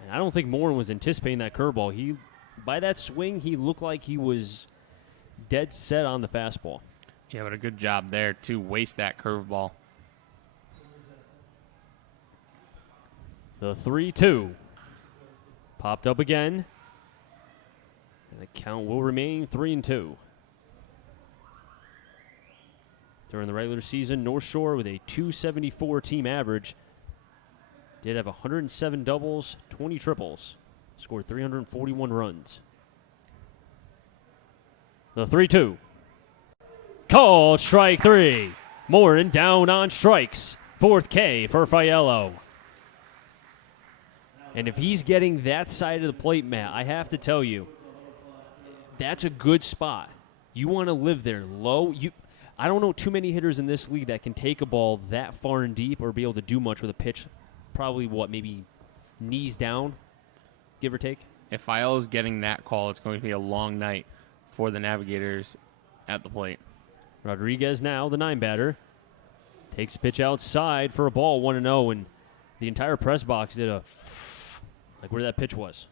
And I don't think Morin was anticipating that curveball. By that swing, he looked like he was dead set on the fastball. Yeah, but a good job there to waste that curveball. The 3-2. Popped up again. And the count will remain 3-2. During the regular season, North Shore with a 274 team average. Did have 107 doubles, 20 triples. Scored 341 runs. The 3-2. Called strike 3. Morin down on strikes. 4th K for Fialo. And if he's getting that side of the plate, Matt, I have to tell you, that's a good spot. You want to live there low. I don't know too many hitters in this league that can take a ball that far and deep or be able to do much with a pitch. Probably, maybe knees down, give or take? If Fialo's getting that call, it's going to be a long night for the Navigators at the plate. Rodriguez now, the 9 batter. Takes pitch outside for a ball, 1-0, and the entire press box did a like where that pitch was.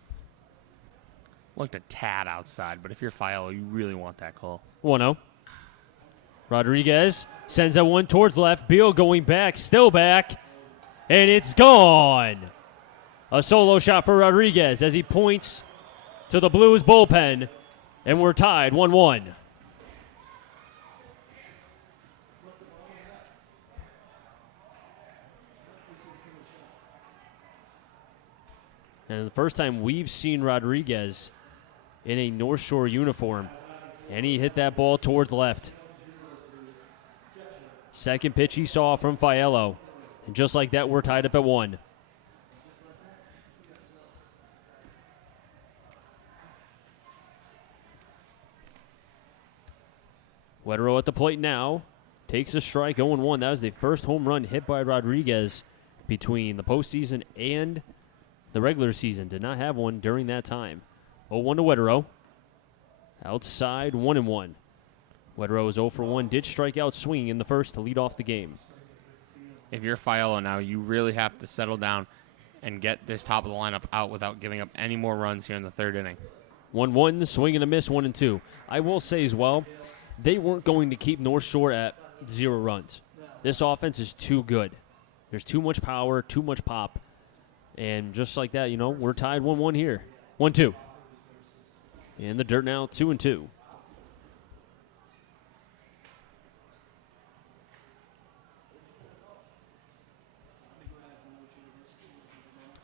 Looked a tad outside, but if you're Fialo, you really want that call. 1-0. Rodriguez sends that one towards left. Beal going back, still back, and it's gone. A solo shot for Rodriguez as he points to the Blues bullpen, and we're tied 1-1. And the first time we've seen Rodriguez in a North Shore uniform, and he hit that ball towards left. Second pitch he saw from Fialo, and just like that, we're tied up at 1. Weterow at the plate now, takes a strike, 0-1. That was the first home run hit by Rodriguez between the postseason and the regular season. Did not have one during that time. 0-1 to Weterow. Outside, 1-1. Weterow is 0 for 1. Did strike out swinging in the first to lead off the game. If you're Fialo now, you really have to settle down and get this top of the lineup out without giving up any more runs here in the third inning. 1-1, swing and a miss, 1-2. I will say as well, they weren't going to keep North Shore at 0 runs. This offense is too good. There's too much power, too much pop. And just like that, we're tied 1-1 here. 1-2. In the dirt now, 2-2.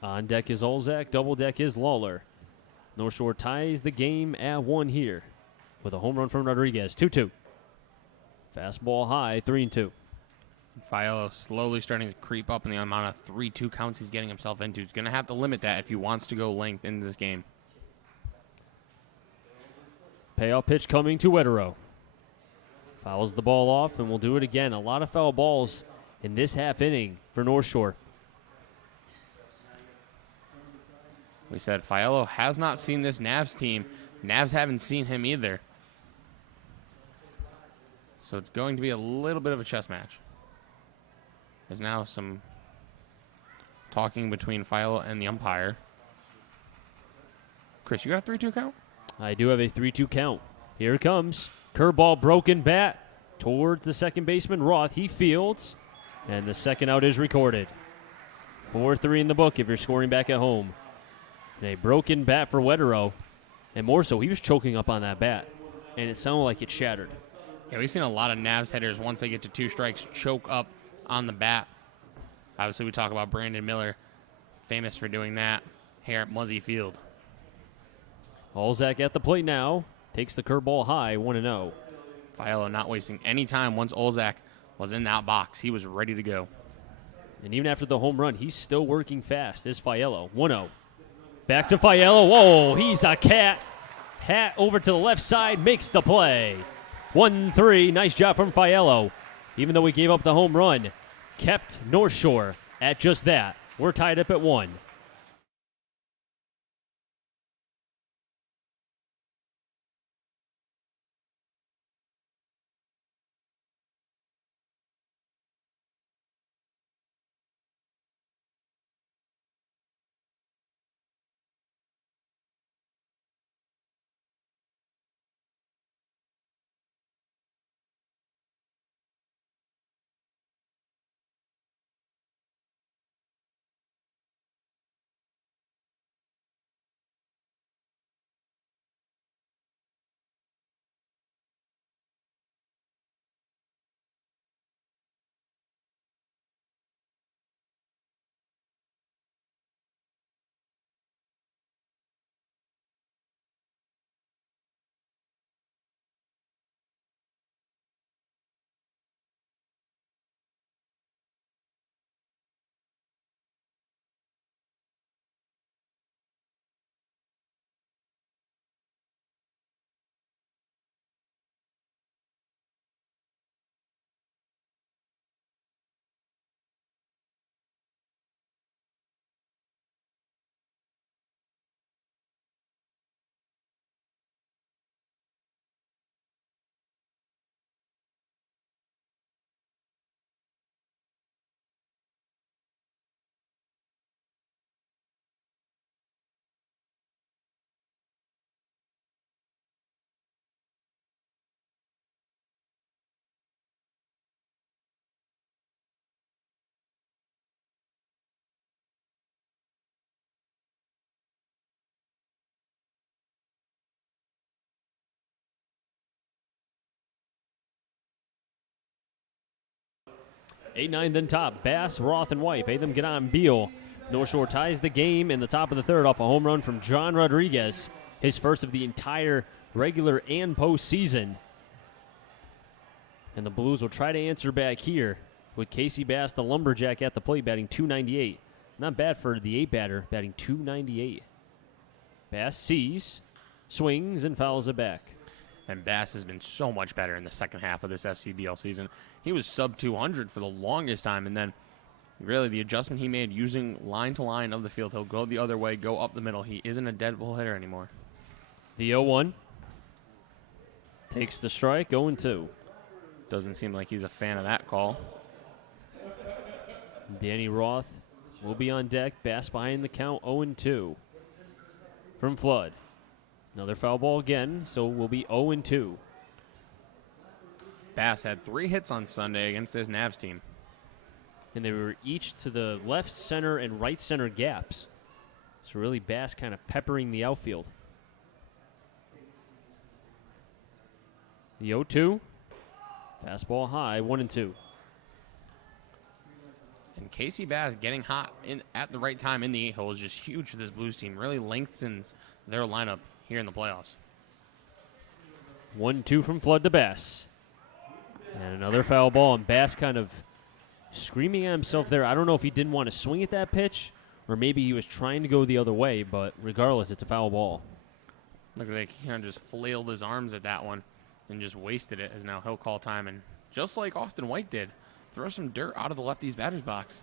On deck is Olzak, double deck is Lawler. North Shore ties the game at 1 here with a home run from Rodriguez. 2-2. Fastball high, 3-2. Fialo slowly starting to creep up in the amount of 3-2 counts he's getting himself into. He's going to have to limit that if he wants to go length in this game. Payoff pitch coming to Weterow. Fouls the ball off, and we'll do it again. A lot of foul balls in this half inning for North Shore. We said Fialo has not seen this Navs team. Navs haven't seen him either. So it's going to be a little bit of a chess match. There's now some talking between Fialo and the umpire. Chris, you got a 3-2 count? I do have a 3-2 count. Here it comes. Curveball, broken bat towards the second baseman, Roth. He fields, and the second out is recorded. 4-3 in the book if you're scoring back at home. And a broken bat for Weterow, and more so, he was choking up on that bat, and it sounded like it shattered. Yeah, we've seen a lot of Navs hitters, once they get to 2 strikes, choke up on the bat. Obviously, we talk about Brandon Miller, famous for doing that here at Muzzy Field. Olzak at the plate now. Takes the curveball high, 1-0. Fialo not wasting any time. Once Olzak was in that box, he was ready to go. And even after the home run, he's still working fast. Is Fialo, 1-0. Back to Fialo. Whoa, he's a cat. Hat over to the left side, makes the play. 1-3, nice job from Fialo. Even though we gave up the home run, kept North Shore at just that. We're tied up at 1. 8-9 then top. Bass, Roth, and White. They them get on Beal. North Shore ties the game in the top of the third off a home run from John Rodriguez. His first of the entire regular and postseason. And the Blues will try to answer back here with Casey Bass, the lumberjack, at the plate, batting .298. Not bad for the 8-batter, batting .298. Bass sees, swings, and fouls it back. And Bass has been so much better in the second half of this FCBL season. He was sub 200 for the longest time, and then really the adjustment he made using line to line of the field. He'll go the other way, go up the middle. He isn't a dead ball hitter anymore. The 0-1 takes the strike, 0-2. Doesn't seem like he's a fan of that call. Danny Roth will be on deck. Bass behind the count, 0-2 from Flood. Another foul ball again, so we'll be 0-2. Bass had 3 hits on Sunday against this Navs team. And they were each to the left center and right center gaps. So really Bass kind of peppering the outfield. The 0-2. Fastball high, 1-2. And Casey Bass getting hot at the right time in the 8-hole is just huge for this Blues team. Really lengthens their lineup here in the playoffs. 1-2 from Flood to Bass. And another foul ball, and Bass kind of screaming at himself there. I don't know if he didn't want to swing at that pitch, or maybe he was trying to go the other way, but regardless, it's a foul ball. Look like he kind of just flailed his arms at that one and just wasted it, as now he'll call time. And just like Austin White did, throw some dirt out of the lefty's batter's box.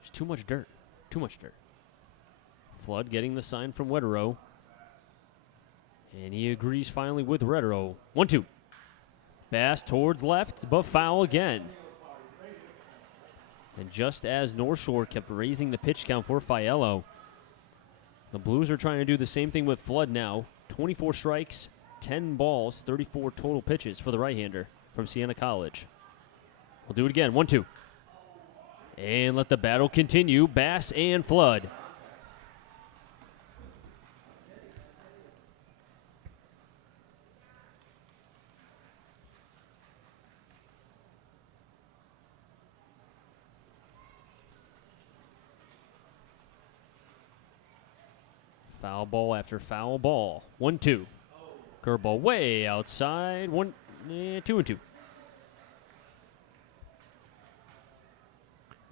There's too much dirt. Too much dirt. Flood getting the sign from Wetero. And he agrees finally with Wetero. 1-2. Bass towards left, but foul again. And just as North Shore kept raising the pitch count for Fiello, the Blues are trying to do the same thing with Flood now. 24 strikes, 10 balls, 34 total pitches for the right-hander from Siena College. We'll do it again. 1-2. And let the battle continue. Bass and Flood. Foul ball after foul ball. 1-2. Curveball way outside. 2-2.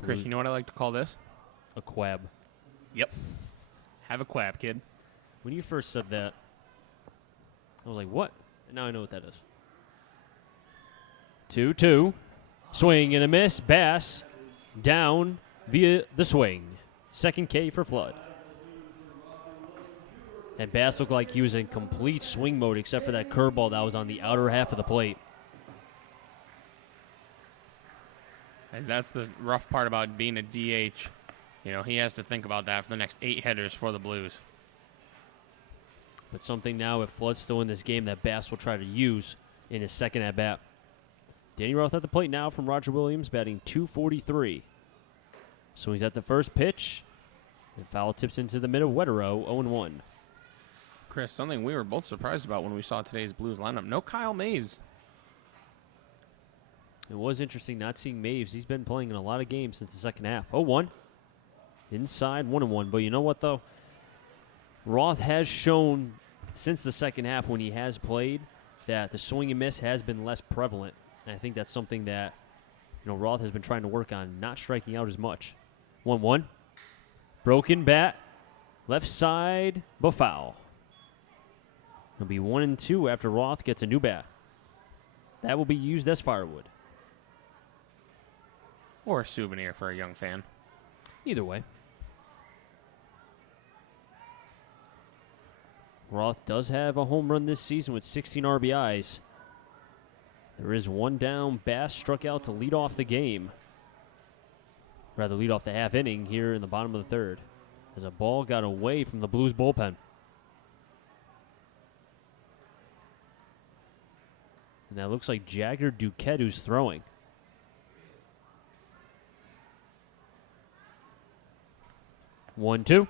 Chris, you know what I like to call this? A quab. Yep. Have a quab, kid. When you first said that, I was like, what? And now I know what that is. 2-2. Swing and a miss. Bass down via the swing. Second K for Flood. And Bass looked like he was in complete swing mode except for that curveball that was on the outer half of the plate. As that's the rough part about being a DH. You know, he has to think about that for the next 8 headers for the Blues. But something now, if Flood's still in this game, that Bass will try to use in his second at-bat. Danny Roth at the plate now from Roger Williams, batting .243. So he's at the first pitch. And foul tips into the middle. Wetero, 0-1. Chris, something we were both surprised about when we saw today's Blues lineup. No Kyle Maves. It was interesting not seeing Maves. He's been playing in a lot of games since the second half. 0-1. Inside, 1-1. But you know what, though? Roth has shown since the second half when he has played that the swing and miss has been less prevalent. And I think that's something that, Roth has been trying to work on, not striking out as much. 1-1. Broken bat. Left side, but foul. It'll be 1-2 after Roth gets a new bat. That will be used as firewood. Or a souvenir for a young fan. Either way. Roth does have a home run this season with 16 RBIs. There is one down. Bass struck out to lead off the game. Rather, lead off the half inning here in the bottom of the third. As a ball got away from the Blues bullpen. And that looks like Jagger Duquette who's throwing. 1-2.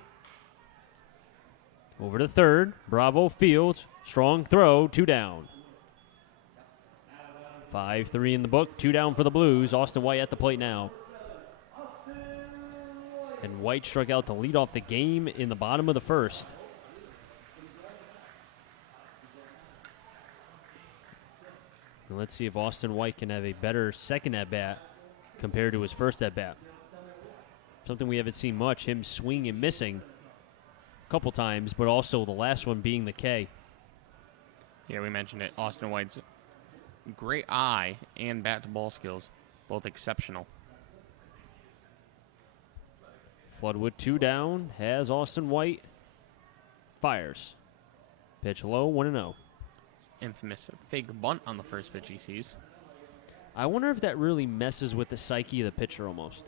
Over to third. Bravo Fields. Strong throw. 2 down. 5-3 in the book. 2 down for the Blues. Austin White at the plate now. And White struck out to lead off the game in the bottom of the first. And let's see if Austin White can have a better second at-bat compared to his first at-bat. Something we haven't seen much, him swing and missing a couple times, but also the last one being the K. Yeah, we mentioned it. Austin White's great eye and bat-to-ball skills, both exceptional. Flood with 2 down, has Austin White, fires. Pitch low, 1-0. Infamous fake bunt on the first pitch he sees. I wonder if that really messes with the psyche of the pitcher almost.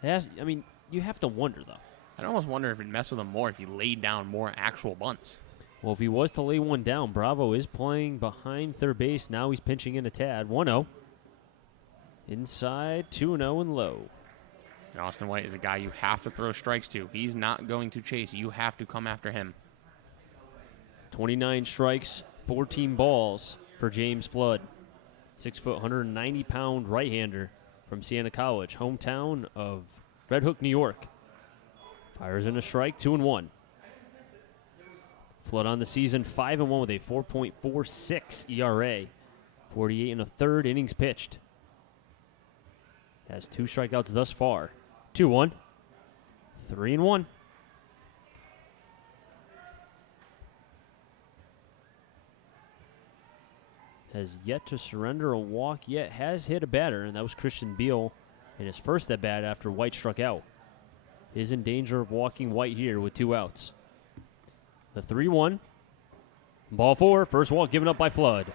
You have to wonder, though. I'd almost wonder if it'd mess with him more if he laid down more actual bunts. Well, if he was to lay one down, Bravo is playing behind third base. Now he's pinching in a Tad. 1-0. Inside, 2-0 and low. And Austin White is a guy you have to throw strikes to. He's not going to chase. You have to come after him. 29 strikes, 14 balls for James Flood. 6 foot, 190-pound right-hander from Siena College, hometown of Red Hook, New York. Fires in a strike, 2-1. Flood on the season, 5-1 with a 4.46 ERA. 48 and a third innings pitched. Has 2 strikeouts thus far. 2-1. 3-1. Has yet to surrender a walk, yet has hit a batter, and that was Christian Beal in his first at-bat after White struck out. Is in danger of walking White here with 2 outs. The 3-1. Ball 4, first walk given up by Flood.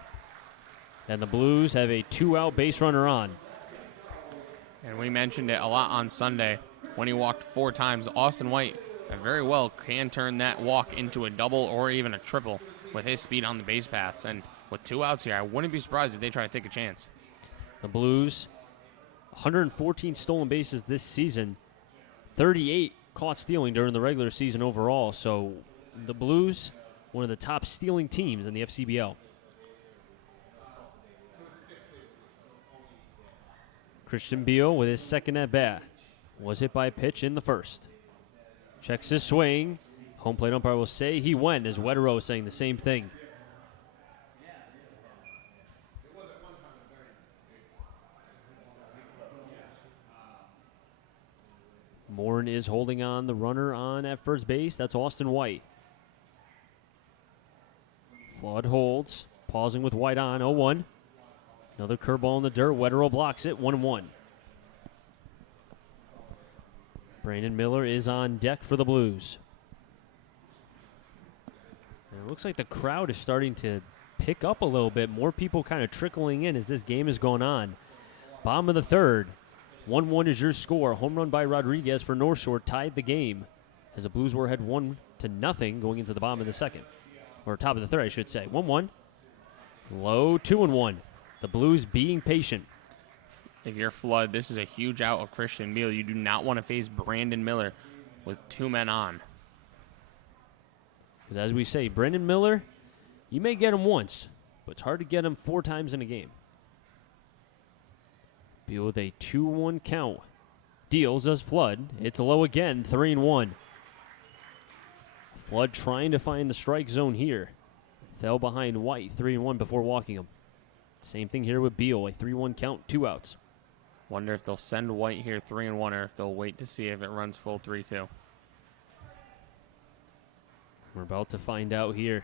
And the Blues have a 2-out base runner on. And we mentioned it a lot on Sunday when he walked 4 times. Austin White very well can turn that walk into a double or even a triple with his speed on the base paths. And with 2 outs here, I wouldn't be surprised if they try to take a chance. The Blues, 114 stolen bases this season, 38 caught stealing during the regular season overall. So the Blues, one of the top stealing teams in the FCBL. Christian Beal with his second at-bat. Was hit by a pitch in the first. Checks his swing. Home plate umpire will say he went, as Wetero is saying the same thing. Morin is holding on the runner on at first base. That's Austin White. Flood holds, pausing with White on, 0-1. Another curveball in the dirt. Wetero blocks it, 1-1. Brandon Miller is on deck for the Blues. And it looks like the crowd is starting to pick up a little bit. More people kind of trickling in as this game is going on. Bottom of the third. 1-1 is your score. Home run by Rodriguez for North Shore tied the game as the Blues were ahead 1-0 going into the bottom of the second. Or top of the third, I should say. 1-1. Low, 2-1. The Blues being patient. If you're Flood, this is a huge out of Christian Beal. You do not want to face Brandon Miller with 2 men on. Because as we say, Brandon Miller, you may get him once, but it's hard to get him 4 times in a game. Beal with a 2-1 count. Deals as Flood. It's low again, 3-1. Flood trying to find the strike zone here. Fell behind White, 3-1 before walking him. Same thing here with Beal, a 3-1 count, 2 outs. Wonder if they'll send White here 3-1 or if they'll wait to see if it runs full 3-2. We're about to find out here.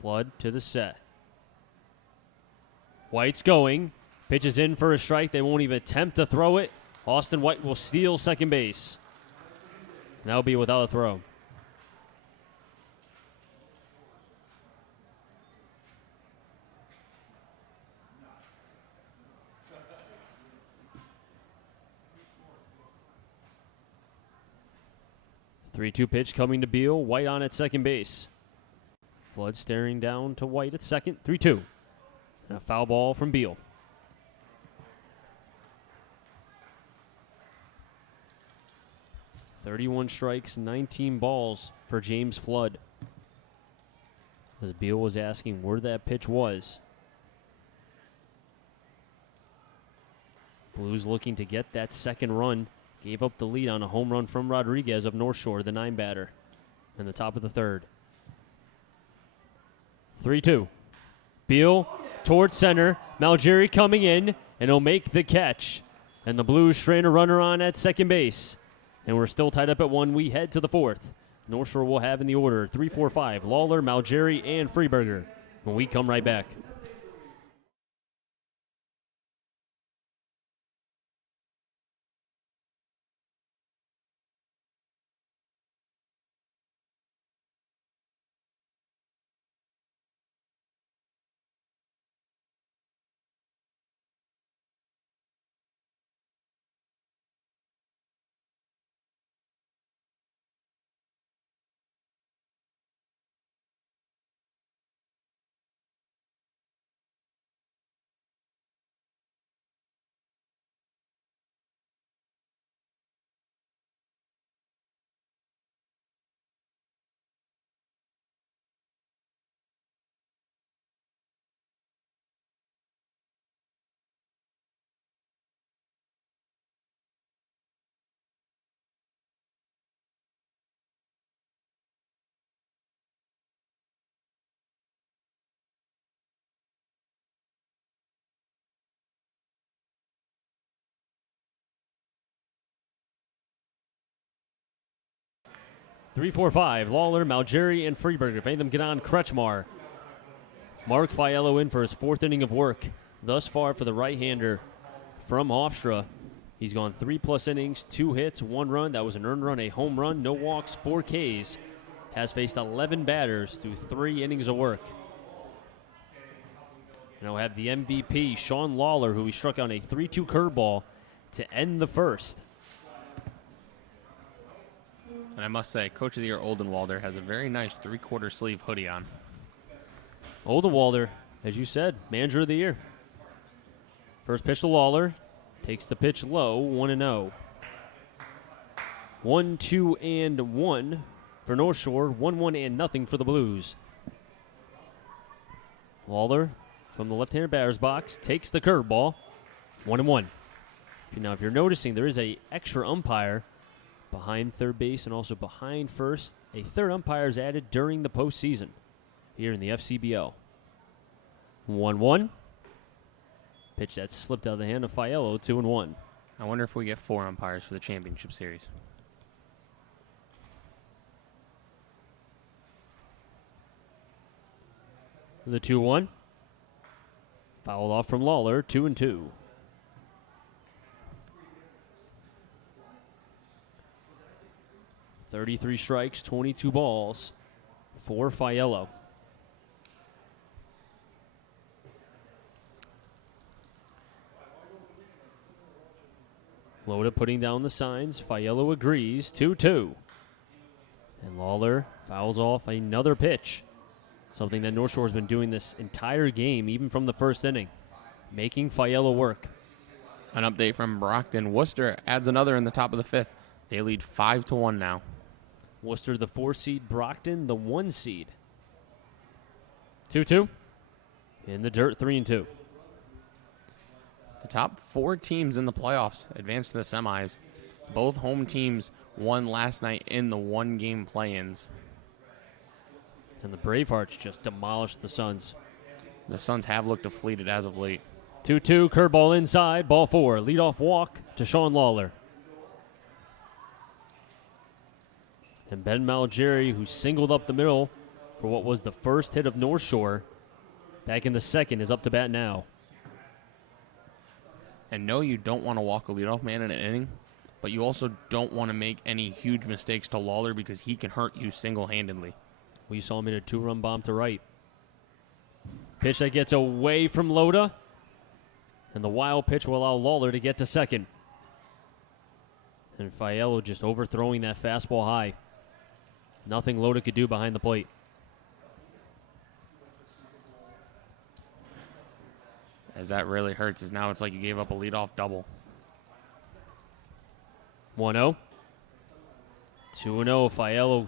Flood to the set. White's going. Pitches in for a strike. They won't even attempt to throw it. Austin White will steal second base. That'll be without a throw. Three-two pitch coming to Beal. White on at second base. Flood staring down to White at second. 3-2. And a foul ball from Beal. .31 strikes, 19 balls for James Flood. As Beal was asking where that pitch was. Blues looking to get that second run. Gave up the lead on a home run from Rodriguez of North Shore, the 9 batter, in the top of the third. 3-2. Beal towards center. Malgeri coming in, and he'll make the catch. And the Blues strain a runner on at second base. And we're still tied up at 1. We head to the fourth. North Shore will have in the order 3, 4, 5. Lawler, Malgeri, and Freeberger. When we come right back. Three, 4, 5. Lawler, Malgeri, and Freeberger. If any of them get on, Kretschmar. Mark Fiello in for his 4th inning of work. Thus far for the right-hander from Hofstra. He's gone 3+ innings, 2 hits, 1 run. That was an earned run, a home run, no walks, 4 Ks. Has faced 11 batters through 3 innings of work. And I'll have the MVP, Sean Lawler, who he struck out a 3-2 curveball to end the first. And I must say, Coach of the Year Oldenwalder has a very nice 3/4 sleeve hoodie on. Oldenwalder, as you said, Manager of the Year. First pitch to Lawler. Takes the pitch low, 1-0. 1-2-1 for North Shore, 1-1-0 for the Blues. Lawler from the left-handed batter's box takes the curveball, 1-1. Now, if you're noticing, there is a extra umpire behind third base and also behind first. A third umpire is added during the postseason here in the FCBO. 1-1. Pitch that slipped out of the hand of Fiello, 2-1. I wonder if we get 4 umpires for the championship series. The 2-1. Fouled off from Lawler, 2-2. .33 strikes, 22 balls for Fiello. Loda putting down the signs. Fiello agrees, 2-2. And Lawler fouls off another pitch. Something that North Shore has been doing this entire game, even from the first inning. Making Fiello work. An update from Brockton. Worcester adds another in the top of the 5th. They lead 5-1 now. Worcester, the 4 seed. Brockton, the 1 seed. 2-2. In the dirt, 3-2. The top 4 teams in the playoffs advanced to the semis. Both home teams won last night in the 1-game play-ins. And the Bravehearts just demolished the Suns. The Suns have looked deflated as of late. 2-2, curveball inside, ball 4. Leadoff walk to Sean Lawler. And Ben Malgeri, who singled up the middle for what was the first hit of North Shore, back in the second, is up to bat now. And no, you don't want to walk a leadoff man in an inning, but you also don't want to make any huge mistakes to Lawler because he can hurt you single-handedly. We saw him hit a 2-run bomb to right. Pitch that gets away from Loda. And the wild pitch will allow Lawler to get to second. And Fiello just overthrowing that fastball high. Nothing Loda could do behind the plate. As that really hurts, is now it's like you gave up a leadoff double. 1-0. 2-0. Fiello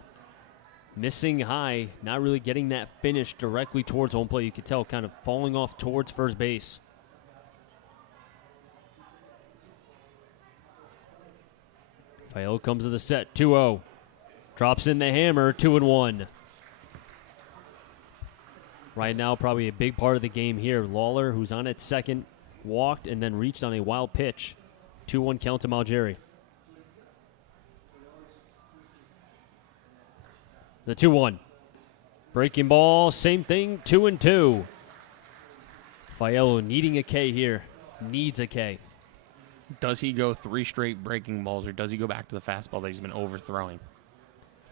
missing high, not really getting that finish directly towards home plate. You could tell kind of falling off towards first base. Fiello comes to the set, 2-0. Drops in the hammer, 2-1. Right now, probably a big part of the game here. Lawler, who's on at second, walked and then reached on a wild pitch. 2-1 count to Malgeri. The 2-1. Breaking ball, same thing, 2-2. Fiello needing a K here. Needs a K. Does he go 3 straight breaking balls, or does he go back to the fastball that he's been overthrowing?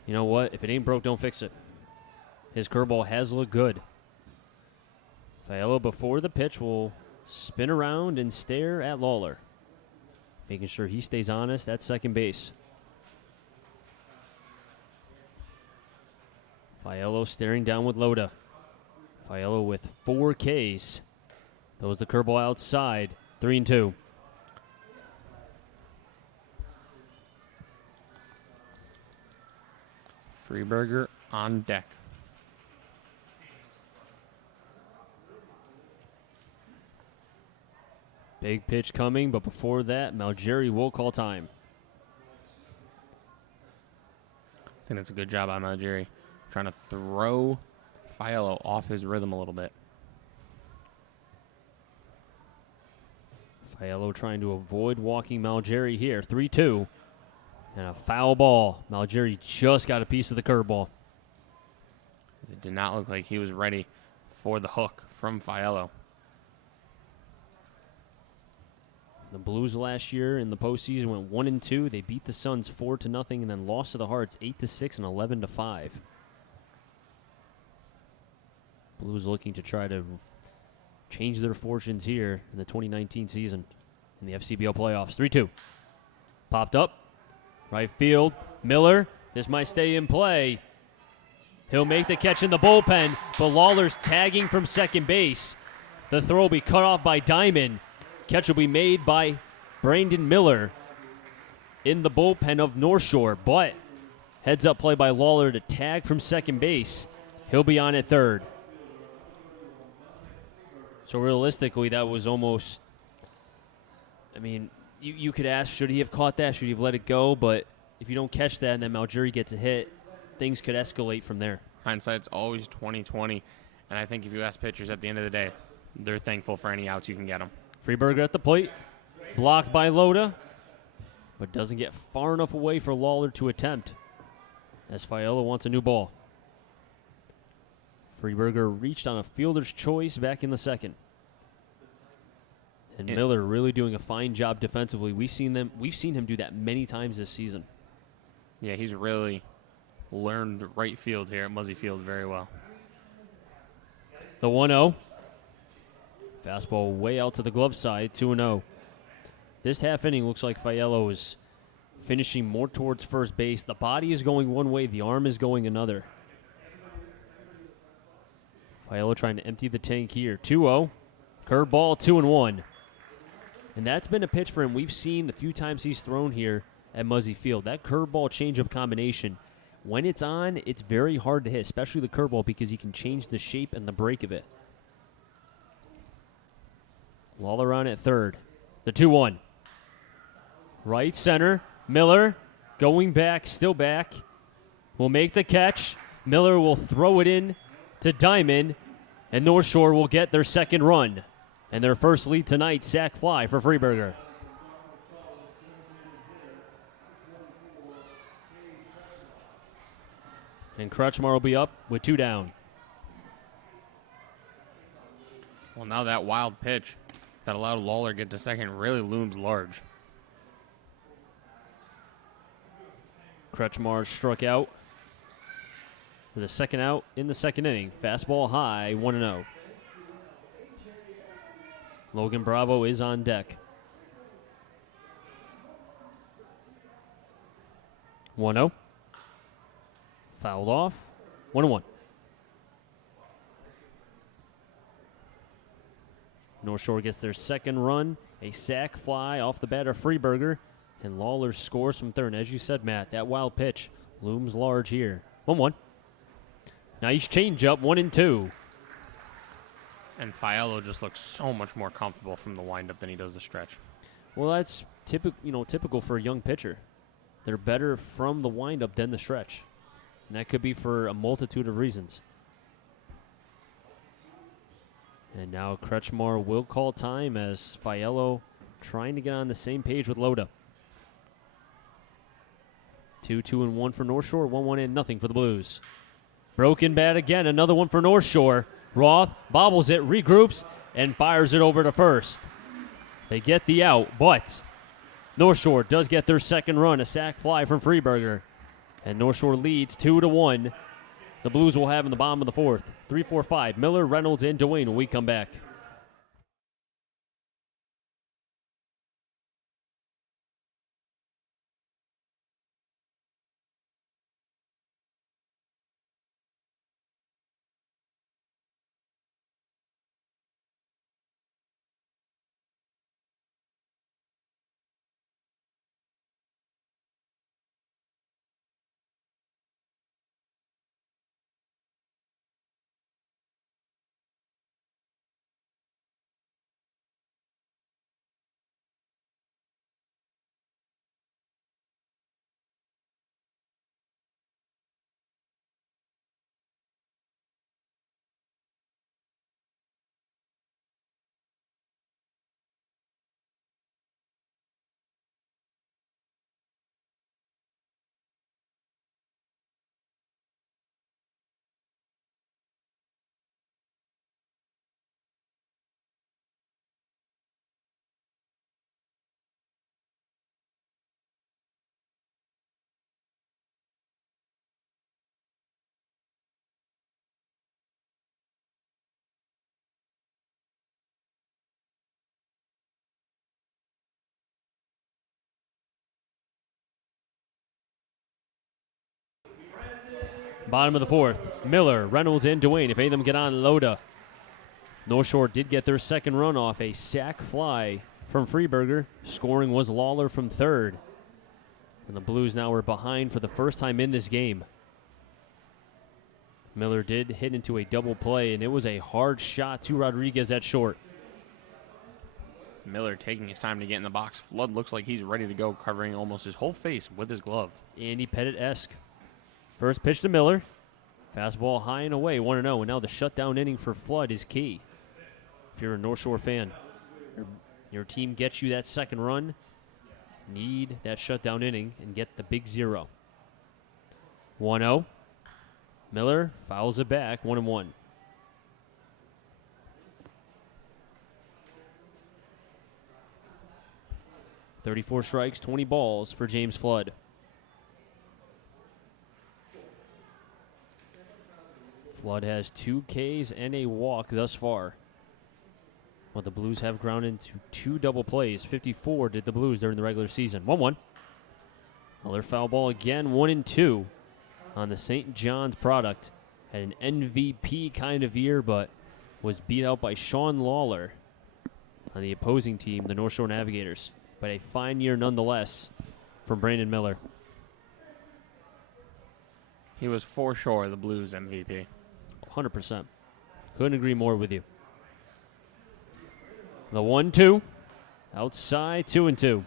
You know what? If it ain't broke, don't fix it. His curveball has looked good. Fiello, before the pitch, will spin around and stare at Lawler, making sure he stays honest at second base. Fiello staring down with Loda. Fiello with 4 Ks. Throws the curveball outside, 3-2. Freeberger on deck. Big pitch coming, but before that, Malgeri will call time. I think that's a good job on Malgeri, trying to throw Fiello off his rhythm a little bit. Fiello trying to avoid walking Malgeri here. 3-2. And a foul ball. Malgeri just got a piece of the curveball. It did not look like he was ready for the hook from Fiello. The Blues last year in the postseason went 1-2. They beat the Suns 4-0 and then lost to the Hearts 8-6 and 11-5. Blues looking to try to change their fortunes here in the 2019 season in the FCBO playoffs. 3-2. Popped up. Right field. Miller. This might stay in play. He'll make the catch in the bullpen, but Lawler's tagging from second base. The throw will be cut off by Diamond. Catch will be made by Brandon Miller in the bullpen of North Shore, but heads up play by Lawler to tag from second base. He'll be on at third. So realistically, that was almost, I mean, you could ask, should he have caught that? Should he have let it go? But if you don't catch that and then Malgeri gets a hit, things could escalate from there. Hindsight's always 20/20, and I think if you ask pitchers at the end of the day, they're thankful for any outs you can get them. Freeberger at the plate, blocked by Loda, but doesn't get far enough away for Lawler to attempt, as Fiello wants a new ball. Freeberger reached on a fielder's choice back in the second. And Miller really doing a fine job defensively. We've seen him do that many times this season. Yeah, he's really learned right field here at Muzzy Field very well. The 1-0. Fastball way out to the glove side, 2-0. This half inning looks like Fiello is finishing more towards first base. The body is going one way, the arm is going another. Fiello trying to empty the tank here. 2-0. Curveball, 2-1. And that's been a pitch for him. We've seen the few times he's thrown here at Muzzy Field. That curveball changeup combination, when it's on, it's very hard to hit, especially the curveball, because you can change the shape and the break of it. Lawler on at third. The 2-1. Right center. Miller going back, still back. Will make the catch. Miller will throw it in to Diamond, and North Shore will get their second run. And their first lead tonight, sac fly for Freeberger. And Crutchmar will be up with 2 down. Well, now that wild pitch that allowed Lawler to get to second really looms large. Crutchmar struck out for the second out in the second inning. Fastball high, 1-0. Logan Bravo is on deck. 1-0. Fouled off. 1-1. North Shore gets their second run. A sac fly off the bat of Freeberger. And Lawler scores from third. And as you said, Matt, that wild pitch looms large here. 1-1. Nice changeup, 1-2. And Fiello just looks so much more comfortable from the windup than he does the stretch. Well, that's typical for a young pitcher. they're better from the windup than the stretch. And that could be for a multitude of reasons. And now Kretschmar will call time as Fiello trying to get on the same page with Loda. 2-2-1 for North Shore, 1-1 and nothing for the Blues. Broken bat again, another one for North Shore. Roth bobbles it, regroups, and fires it over to first. They get the out, but North Shore does get their second run, a sac fly from Freeberger. And North Shore leads 2-1. The Blues will have in the bottom of the fourth. 3-4-5, Miller, Reynolds, and Dwayne when we come back. Bottom of the fourth, Miller, Reynolds, and Dwayne. If any of them get on, Loda. North Shore did get their second run off a sac fly from Freeberger. Scoring was Lawler from third. And the Blues now are behind for the first time in this game. Miller did hit into a double play, and it was a hard shot to Rodriguez at short. Miller taking his time to get in the box. Flood looks like he's ready to go, covering almost his whole face with his glove. Andy Pettit-esque. First pitch to Miller. Fastball high and away, 1-0. And now the shutdown inning for Flood is key. If you're a North Shore fan, your team gets you that second run. Need that shutdown inning and get the big 0. 1-0. Miller fouls it back, 1-1. .34 strikes, 20 balls for James Flood. Flood has 2 Ks and a walk thus far. Well, the Blues have ground into 2 double plays. 54 did the Blues during the regular season. 1-1. Another foul ball again, 1-2 on the St. John's product. Had an MVP kind of year, but was beat out by Sean Lawler on the opposing team, the North Shore Navigators. But a fine year nonetheless from Brandon Miller. He was for sure the Blues MVP. 100%. Couldn't agree more with you. The 1-2. Outside, 2-2.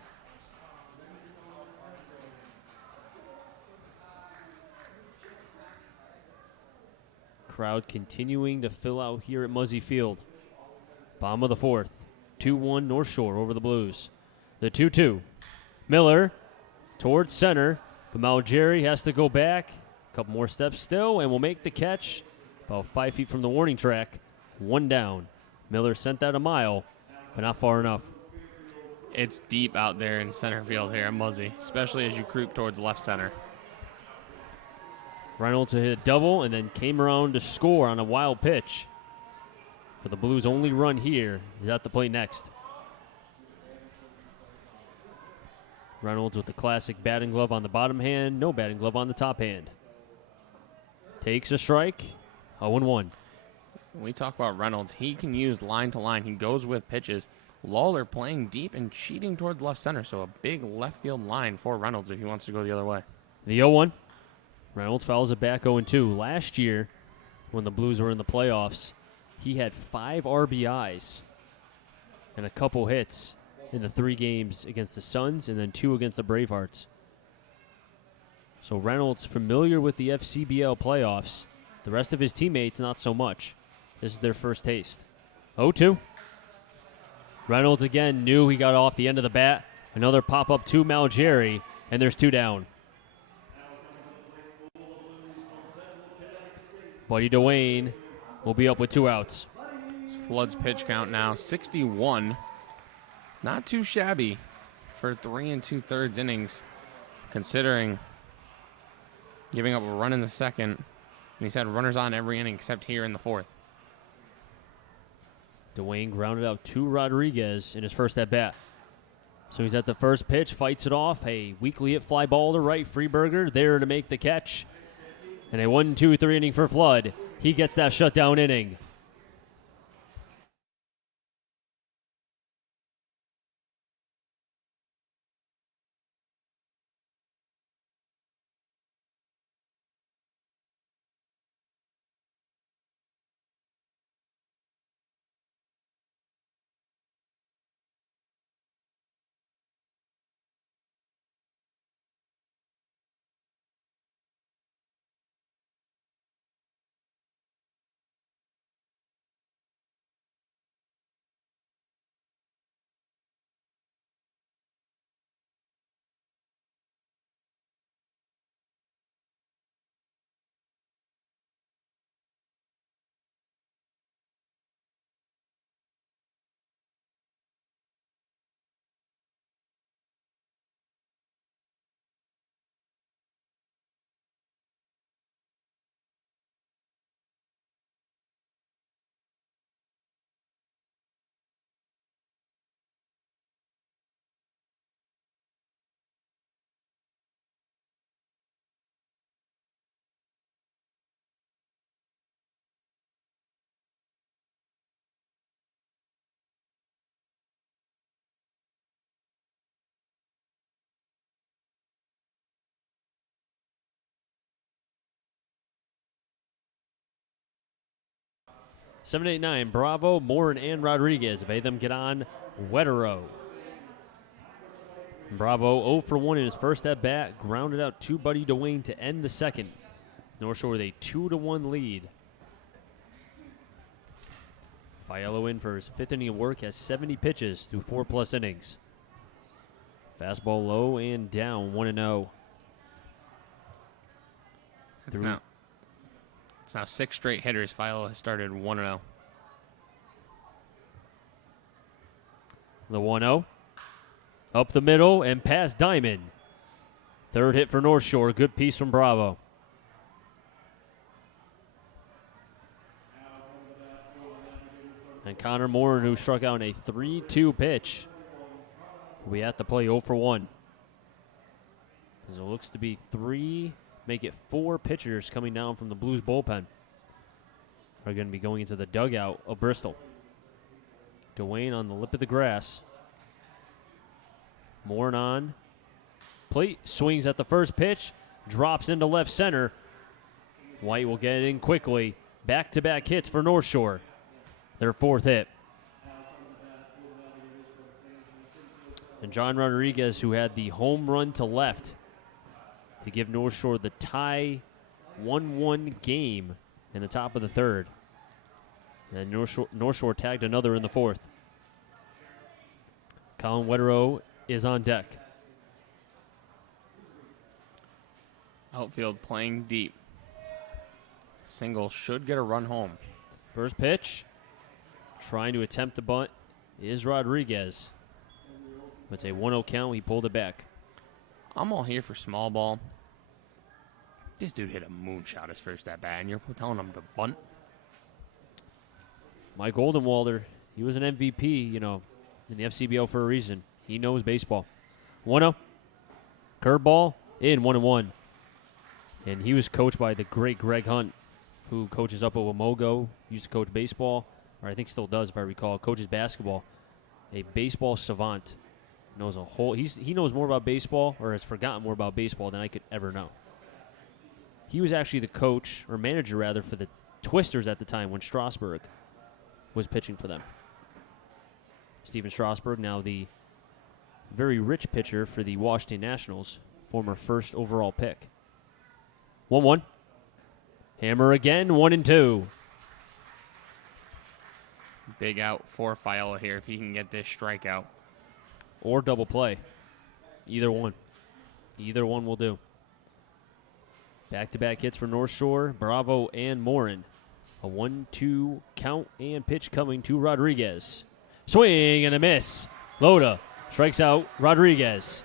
Crowd continuing to fill out here at Muzzy Field. Bottom of the fourth. 2-1 North Shore over the Blues. The 2-2. Miller towards center. But Malgeri has to go back. A couple more steps still, and will make the catch. About 5 feet from the warning track. 1 down. Miller sent that a mile, but not far enough. It's deep out there in center field here at Muzzy, especially as you creep towards left center. Reynolds hit a double and then came around to score on a wild pitch. For the Blues' only run here is at the plate next. Reynolds with the classic batting glove on the bottom hand, no batting glove on the top hand. Takes a strike, 0-1. When we talk about Reynolds, he can use line to line. He goes with pitches. Lawler playing deep and cheating towards left center, so a big left field line for Reynolds if he wants to go the other way. The 0-1. Reynolds fouls it back 0-2. Last year, when the Blues were in the playoffs, he had 5 RBIs and a couple hits in the 3 games against the Suns and then 2 against the Bravehearts. So Reynolds familiar with the FCBL playoffs. The rest of his teammates, not so much. This is their first taste. 0-2. Reynolds again knew he got off the end of the bat. Another pop-up to Malgeri, and there's 2 down. Buddy Dwayne will be up with 2 outs. Flood's pitch count now 61. Not too shabby for 3 2/3 innings, considering giving up a run in the second. And he's had runners on every inning except here in the 4th. Dwayne grounded out to Rodriguez in his first at bat. So he's at the first pitch, fights it off. A weakly hit fly ball to right. Freeberger there to make the catch. And a 1-2-3 inning for Flood. He gets that shutdown inning. Seven, 8, 9. Bravo, Morin, and Rodriguez. If any of them get on, Wetero. Bravo 0 for 1 in his first at bat. Grounded out to Buddy Dwayne to end the second. North Shore with a 2-1 lead. Fiello in for his 5th inning of work. Has 70 pitches through 4+ innings. Fastball low and down. 1-0. It's now 6 straight hitters. Fiello has started 1-0. The 1-0. Up the middle and past Diamond. 3rd hit for North Shore. Good piece from Bravo. And Connor Morin, who struck out in a 3-2 pitch, will be at the play 0 for 1. As it looks to be 3, make it 4 pitchers coming down from the Blues bullpen. Are going to be going into the dugout of Bristol. Dwayne on the lip of the grass. Morin on. Plate swings at the first pitch. Drops into left center. White will get it in quickly. Back-to-back hits for North Shore. Their 4th hit. And John Rodriguez, who had the home run to left to give North Shore the tie 1-1 game in the top of the 3rd. And North Shore tagged another in the 4th. Colin Wetero is on deck. Outfield playing deep. Single should get a run home. First pitch. Trying to attempt the bunt is Rodriguez. It's a 1-0 count. He pulled it back. I'm all here for small ball. This dude hit a moonshot his first at bat, and you're telling him to bunt? Mike Oldenwalder, he was an MVP, in the FCBO for a reason. He knows baseball. 1-0. Curveball in 1-1. And he was coached by the great Greg Hunt, who coaches up at Wamogo, used to coach baseball, or I think still does if I recall, coaches basketball. A baseball savant. Knows a whole. He knows more about baseball, or has forgotten more about baseball than I could ever know. He was actually the coach, or manager rather, for the Twisters at the time when Strasburg was pitching for them. Steven Strasburg, now the very rich pitcher for the Washington Nationals, former 1st overall pick. 1-1. Hammer again, 1-2. Big out for Fiala here if he can get this strikeout. Or double play. Either one. Either one will do. Back-to-back hits for North Shore, Bravo, and Morin. A 1-2 count and pitch coming to Rodriguez. Swing and a miss. Loda strikes out Rodriguez.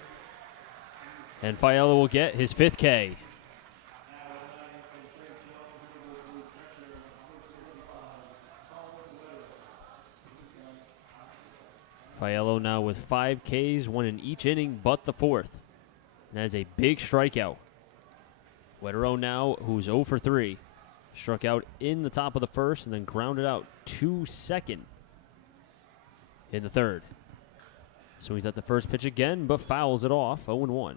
And Fiala will get his 5th K. Fiala now with 5 Ks, 1 in each inning but the 4th. And that is a big strikeout. Wetero now, who's 0 for 3, struck out in the top of the 1st and then grounded out to 2nd in the 3rd. So he's at the first pitch again, but fouls it off, 0-1.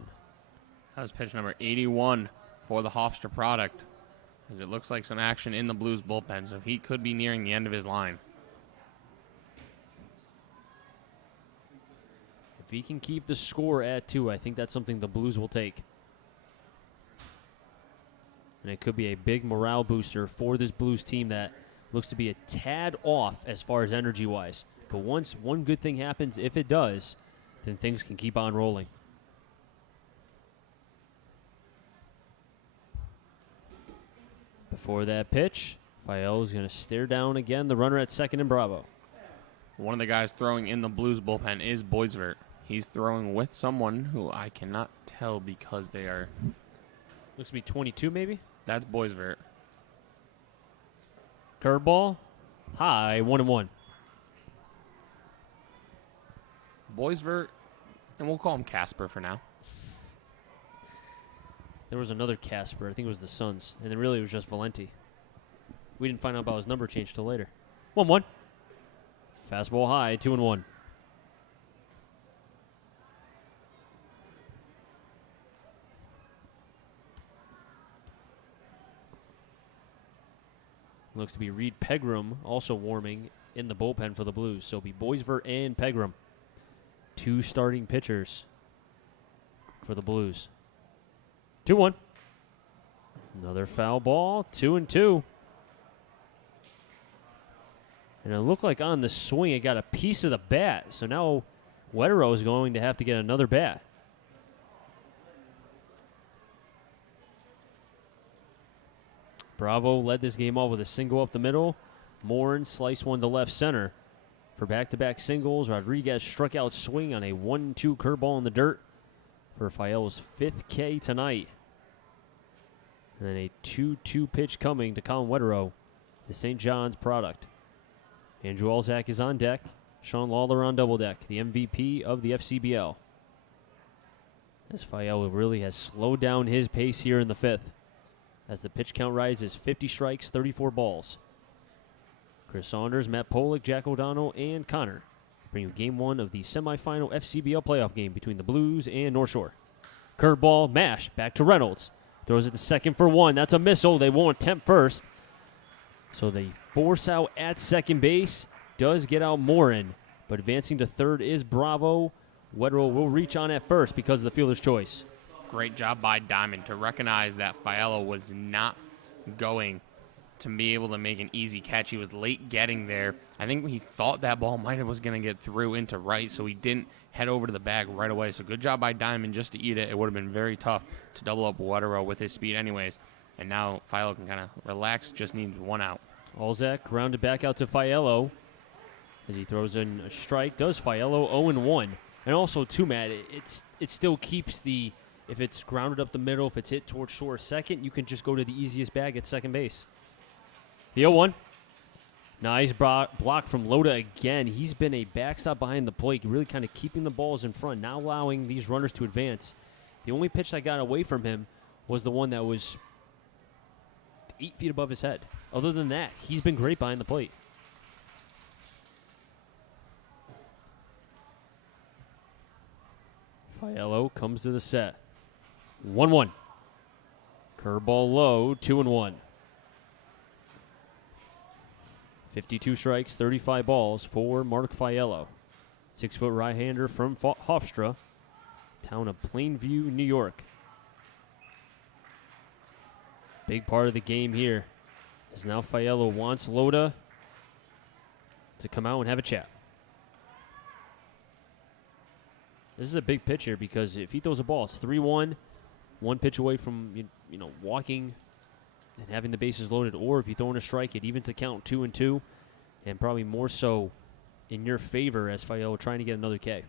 That was pitch number 81 for the Hofstra product, as it looks like some action in the Blues bullpen, so he could be nearing the end of his line. If he can keep the score at 2, I think that's something the Blues will take. And it could be a big morale booster for this Blues team that looks to be a tad off as far as energy-wise. But once one good thing happens, if it does, then things can keep on rolling. Before that pitch, Fiala's going to stare down again the runner at 2nd and Bravo. One of the guys throwing in the Blues bullpen is Boisvert. He's throwing with someone who I cannot tell because they are... Looks to be 22 maybe? That's Boisvert. Curveball, high, 1-1. Boisvert, and we'll call him Casper for now. There was another Casper, I think it was the Suns, and then really it was just Valenti. We didn't find out about his number change till later. 1-1. Fastball high, 2-1. Looks to be Reed Pegram also warming in the bullpen for the Blues. So it'll be Boisvert and Pegram. 2 starting pitchers for the Blues. 2-1. Another foul ball, 2-2. And it looked like on the swing it got a piece of the bat. So now Wetero is going to have to get another bat. Bravo led this game off with a single up the middle. Morin sliced one to left center. For back-to-back singles, Rodriguez struck out swing on a 1-2 curveball in the dirt for Fiala's 5th K tonight. And then a 2-2 pitch coming to Colin Wetero, the St. John's product. Andrew Alzak is on deck. Sean Lawler on double deck, the MVP of the FCBL. As Fiala really has slowed down his pace here in the 5th. As the pitch count rises, 50 strikes, 34 balls. Chris Saunders, Matt Polick, Jack O'Donnell, and Connor bring you Game 1 of the semifinal FCBL playoff game between the Blues and North Shore. Curveball, mash, back to Reynolds. Throws it to 2nd for 1. That's a missile. They won't attempt first. So they force out at 2nd base. Does get out Morin, but advancing to 3rd is Bravo. Wetero will reach on at 1st because of the fielder's choice. Great job by Diamond to recognize that Fiala was not going to be able to make an easy catch. He was late getting there. I think he thought that ball was going to get through into right, so he didn't head over to the bag right away. So good job by Diamond just to eat it. It would have been very tough to double up Wetero with his speed anyways. And now Fiala can kind of relax, just needs 1 out. Alzak grounded back out to Fiala as he throws in a strike. Does Fiala 0-1. And also, too, Matt, it still keeps the... If it's grounded up the middle, if it's hit towards short 2nd, you can just go to the easiest bag at 2nd base. The 0-1. Nice block from Loda again. He's been a backstop behind the plate, really kind of keeping the balls in front, not allowing these runners to advance. The only pitch that got away from him was the one that was 8 feet above his head. Other than that, he's been great behind the plate. Fiala comes to the set. 1-1. Curveball low, 2-1. 52 strikes, 35 balls for Mark Fiala. 6-foot right-hander from Hofstra, town of Plainview, New York. Big part of the game here is now Fiello wants Loda to come out and have a chat. This is a big pitch here because if he throws a ball, it's 3-1, one pitch away from walking and having the bases loaded. Or if you throw in a strike, it evens the count 2-2, and probably more so in your favor as Fiello trying to get another K.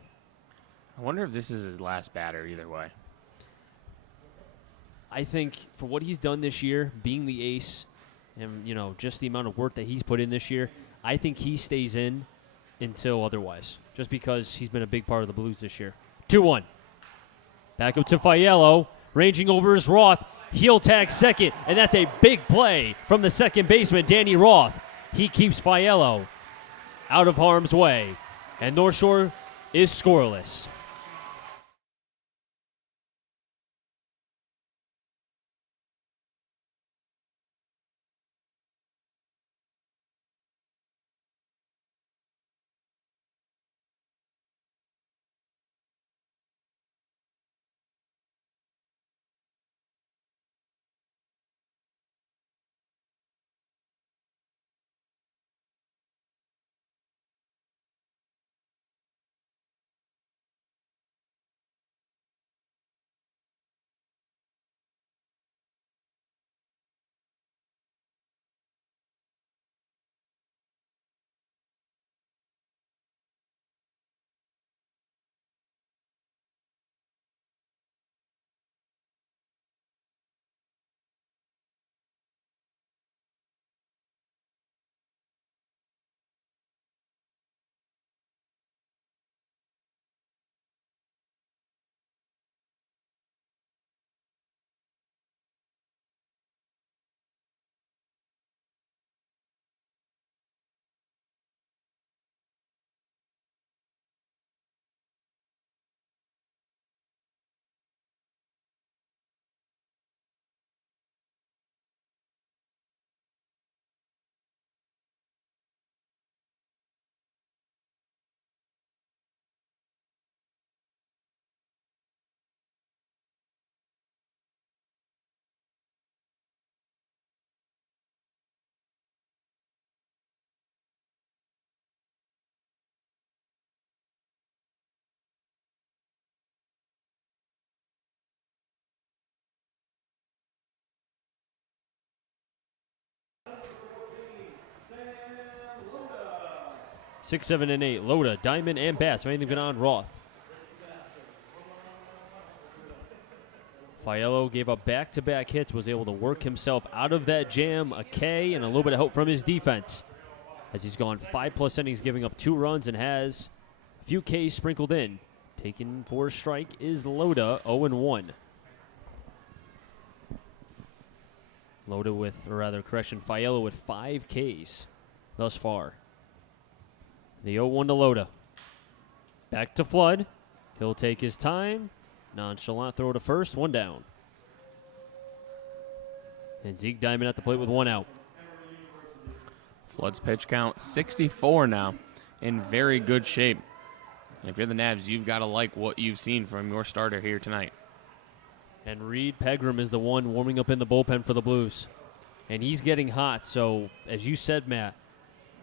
I wonder if this is his last batter either way. I think for what he's done this year, being the ace, and just the amount of work that he's put in this year, I think he stays in until otherwise, just because he's been a big part of the Blues this year. 2-1. Back up to Fiello, ranging over is Roth. Heel tag second, and that's a big play from the second baseman, Danny Roth. He keeps Fiello out of harm's way, and North Shore is scoreless. Six, 7, and 8. Loda, Diamond, and Bass. Anything going on Roth. Fiello gave up back-to-back hits, was able to work himself out of that jam, a K, and a little bit of help from his defense, as he's gone 5+ innings, giving up 2 runs, and has a few Ks sprinkled in. Taken for a strike is Loda, 0-1. Loda Fiello with 5 Ks thus far. The 0-1 to Loda. Back to Flood. He'll take his time. Nonchalant throw to first. 1 down. And Zeke Diamond at the plate with 1 out. Flood's pitch count 64 now. In very good shape. And if you're the Navs, you've got to like what you've seen from your starter here tonight. And Reed Pegram is the one warming up in the bullpen for the Blues. And he's getting hot. So, as you said, Matt,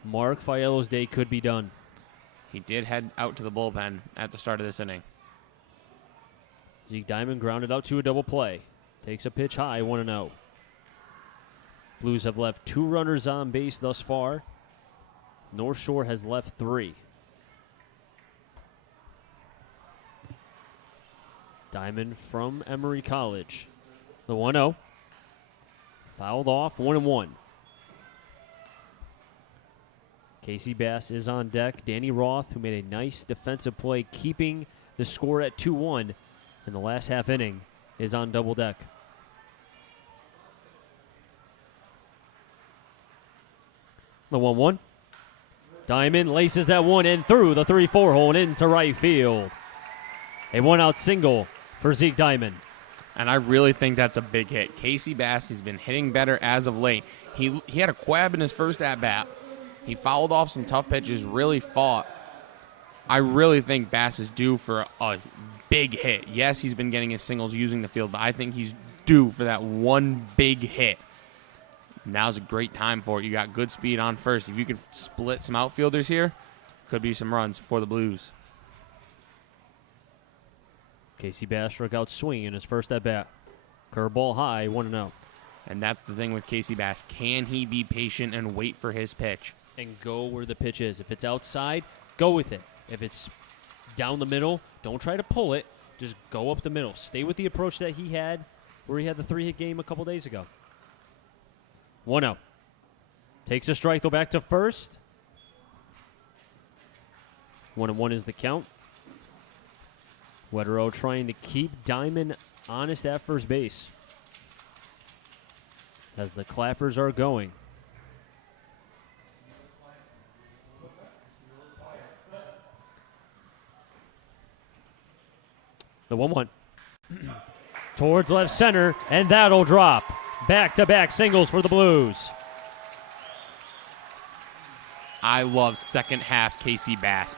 Mark Fiello's day could be done. He did head out to the bullpen at the start of this inning. Zeke Diamond grounded out to a double play. Takes a pitch high, 1-0. Blues have left 2 runners on base thus far. North Shore has left 3. Diamond from Emory College. The 1-0. Fouled off, 1-1. Casey Bass is on deck. Danny Roth, who made a nice defensive play, keeping the score at 2-1 in the last half inning, is on double deck. The 1-1. Diamond laces that one in through the 3-4 hole and into right field. A 1-out single for Zeke Diamond. And I really think that's a big hit. Casey Bass has been hitting better as of late. He had a quab in his first at-bat. He fouled off some tough pitches, really fought. I really think Bass is due for a big hit. Yes, he's been getting his singles using the field, but I think he's due for that one big hit. Now's a great time for it. You got good speed on first. If you could split some outfielders here, could be some runs for the Blues. Casey Bass struck out swinging in his first at bat. Curveball high, 1-0. And that's the thing with Casey Bass. Can he be patient and wait for his pitch? And go where the pitch is. If it's outside, go with it. If it's down the middle, don't try to pull it. Just go up the middle. Stay with the approach that he had where he had the 3-hit game a couple days ago. 1-0. Takes a strike, though, back to first. 1-1 is the count. Wetero trying to keep Diamond honest at first base as the clappers are going. The 1-1. Towards left center, and that'll drop. Back-to-back singles for the Blues. I love second half Casey Bass.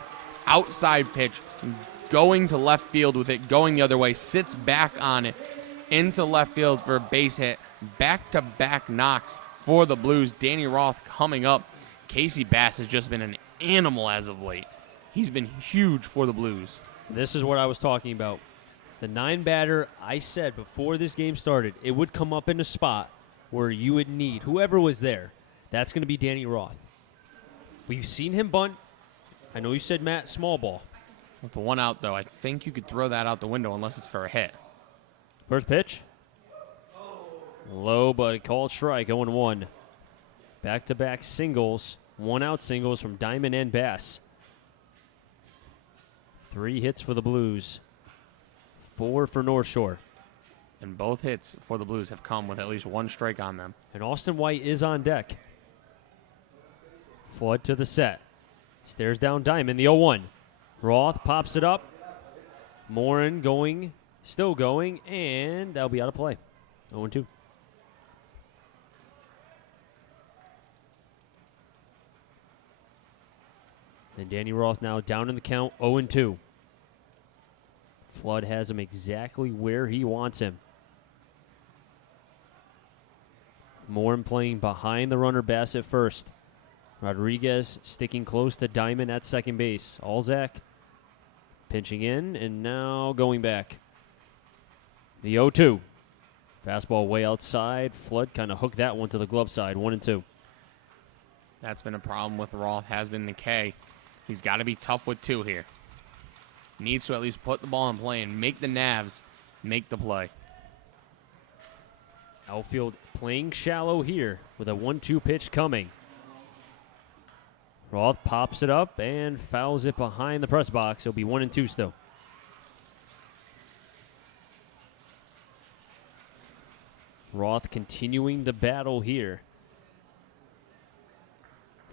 Outside pitch, going to left field with it, going the other way, sits back on it, into left field for a base hit. Back-to-back knocks for the Blues. Danny Roth coming up. Casey Bass has just been an animal as of late. He's been huge for the Blues. This is what I was talking about. The 9-batter, I said before this game started, it would come up in a spot where you would need, whoever was there, that's going to be Danny Roth. We've seen him bunt. I know you said Matt small ball. With the one out, though, I think you could throw that out the window unless it's for a hit. First pitch. Low, but called strike, 0-1. Back-to-back singles, one-out singles from Diamond and Bass. 3 hits for the Blues. 4 for North Shore. And both hits for the Blues have come with at least one strike on them. And Austin White is on deck. Flood to the set. Stares down Diamond, the 0-1. Roth pops it up. Morin going, still going, and that'll be out of play. 0-2. And Danny Roth now down in the count, 0-2. Flood has him exactly where he wants him. Morin playing behind the runner, Bass at first. Rodriguez sticking close to Diamond at second base. Alzak pinching in and now going back. The 0-2. Fastball way outside. Flood kind of hooked that one to the glove side. 1-2. That's been a problem with Roth, has been the K. He's got to be tough with 2 here. Needs to at least put the ball in play and make the Navs make the play. Outfield playing shallow here with a 1-2 pitch coming. Roth pops it up and fouls it behind the press box. It'll be 1-2 still. Roth continuing the battle here.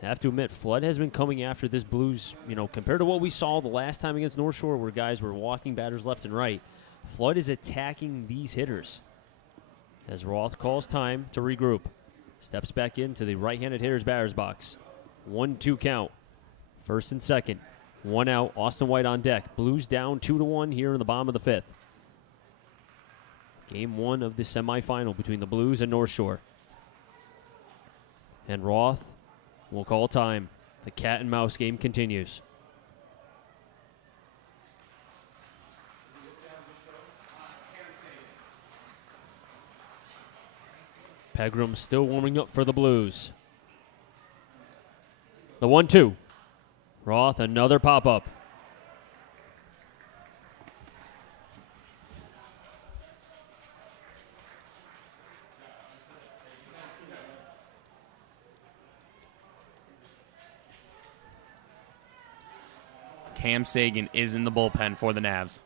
I have to admit, Flood has been coming after this Blues, compared to what we saw the last time against North Shore where guys were walking batters left and right. Flood is attacking these hitters. As Roth calls time to regroup. Steps back into the right-handed hitter's batter's box. 1-2 count. First and second. 1 out. Austin White on deck. Blues down 2-1 here in the bottom of the 5th. Game 1 of the semifinal between the Blues and North Shore. And Roth will call time. The cat and mouse game continues. Pegram still warming up for the Blues. The 1-2. Roth, another pop-up. Cam Sagan is in the bullpen for the Navs.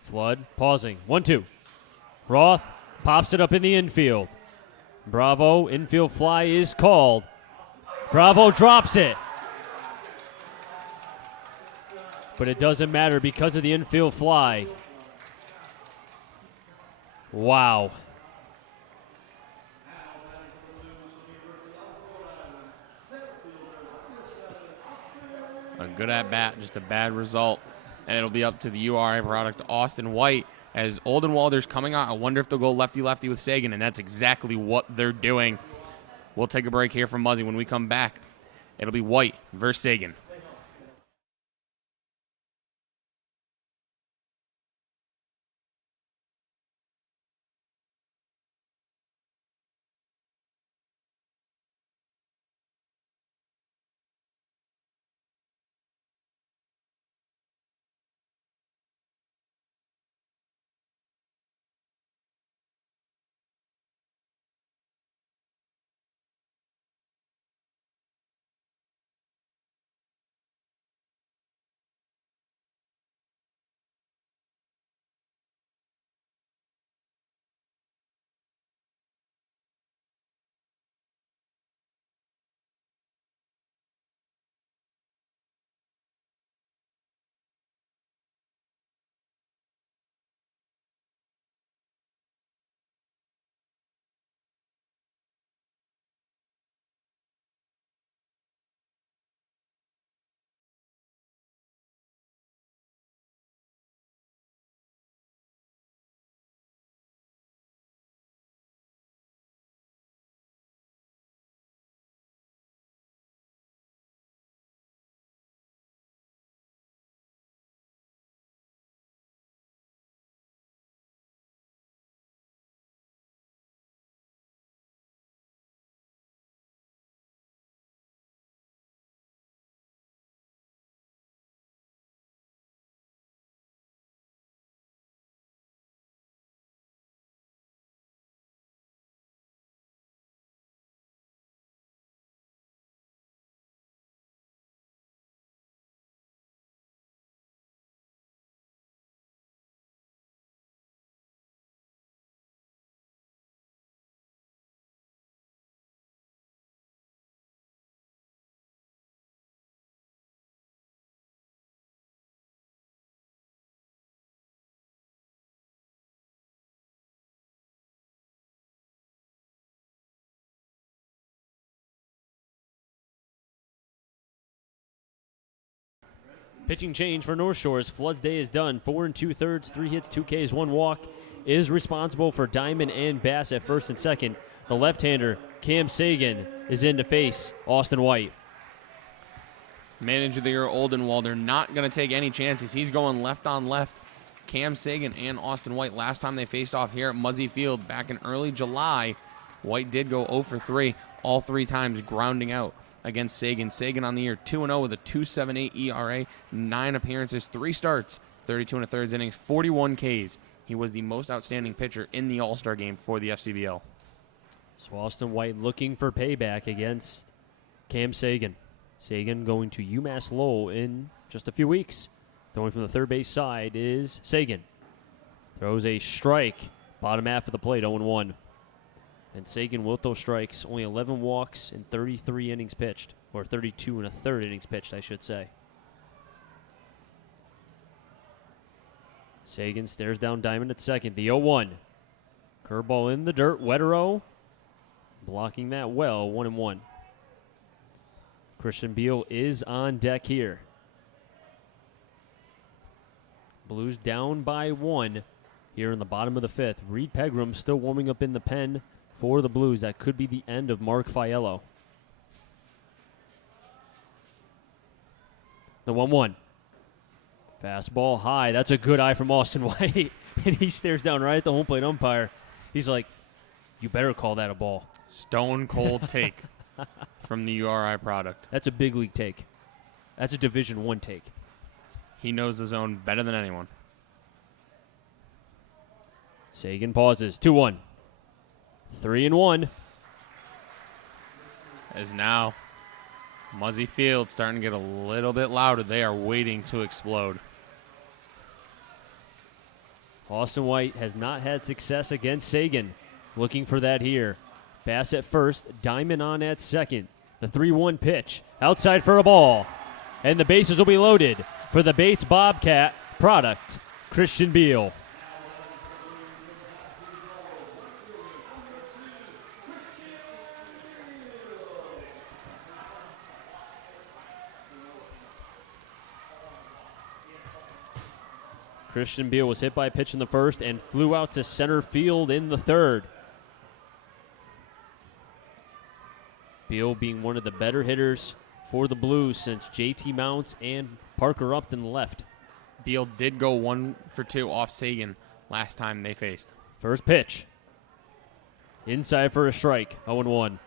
Flood pausing. 1-2. Roth pops it up in the infield. Bravo, infield fly is called. Bravo drops it. But it doesn't matter because of the infield fly. Wow. A good at-bat, just a bad result. And it'll be up to the URI product, Austin White, as Oldenwalder's coming out. I wonder if they'll go lefty-lefty with Sagan, and that's exactly what they're doing. We'll take a break here from Muzzy. When we come back, it'll be White versus Sagan. Pitching change for North Shore's Flood's day is done. 4 2/3, 3 hits, 2 Ks, 1 walk. Is responsible for Diamond and Bass at first and second. The left-hander, Cam Sagan, is in to face Austin White. Manager of the year, Oldenwalder, not going to take any chances. He's going left on left. Cam Sagan and Austin White, last time they faced off here at Muzzy Field back in early July, White did go 0 for 3, all 3 times grounding out against Sagan. Sagan on the year 2-0 with a 2.78 ERA, 9 appearances, 3 starts, 32 1/3 innings, 41 Ks. He was the most outstanding pitcher in the All-Star game for the FCBL. So Austin White looking for payback against Cam Sagan. Sagan going to UMass Lowell in just a few weeks. Going from the third base side is Sagan. Throws a strike, bottom half of the plate, 0-1. And Sagan with those strikes, only 11 walks in 33 innings pitched, or 32 1/3 innings pitched, I should say. Sagan stares down Diamond at second. The 0-1. Curveball in the dirt. Wetero blocking that well. 1-1. Christian Beal is on deck here. Blues down by 1 here in the bottom of the 5th. Reed Pegram still warming up in the pen for the Blues. That could be the end of Mark Fiello. The 1-1. Fastball high. That's a good eye from Austin White. And he stares down right at the home plate umpire. He's like, you better call that a ball. Stone cold take from the URI product. That's a big league take. That's a Division I take. He knows the zone better than anyone. Sagan pauses. 2-1. 3-1. As now Muzzy Field starting to get a little bit louder. They are waiting to explode. Austin White has not had success against Sagan. Looking for that here. Bass at first, Diamond on at second. The 3-1 pitch. Outside for a ball. And the bases will be loaded for the Bates Bobcat product, Christian Beal. Christian Beal was hit by a pitch in the first and flew out to center field in the third. Beal being one of the better hitters for the Blues since J.T. Mounts and Parker Upton left. Beal did go 1 for 2 off Sagan last time they faced. First pitch. Inside for a strike, 0-1.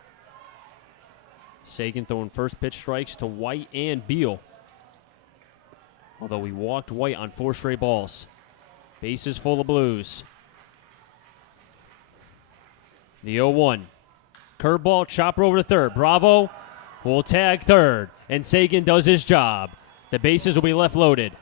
Sagan throwing first pitch strikes to White and Beal. Although he walked White on 4 straight balls. Bases full of Blues. The 0-1. Curveball, chopper over to third. Bravo will tag third, and Sagan does his job. The bases will be left loaded.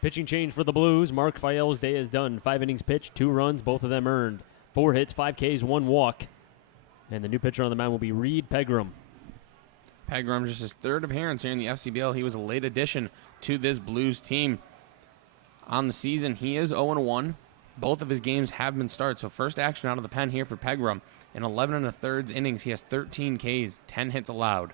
Pitching change for the Blues. Mark Fayel's day is done. 5 innings pitched, 2 runs, both of them earned. 4 hits, 5 Ks, 1 walk. And the new pitcher on the mound will be Reed Pegram. Pegram, just his 3rd appearance here in the FCBL. He was a late addition to this Blues team. On the season, he is 0-1. Both of his games have been started. So first action out of the pen here for Pegram. In 11 1/3 innings, he has 13 Ks, 10 hits allowed.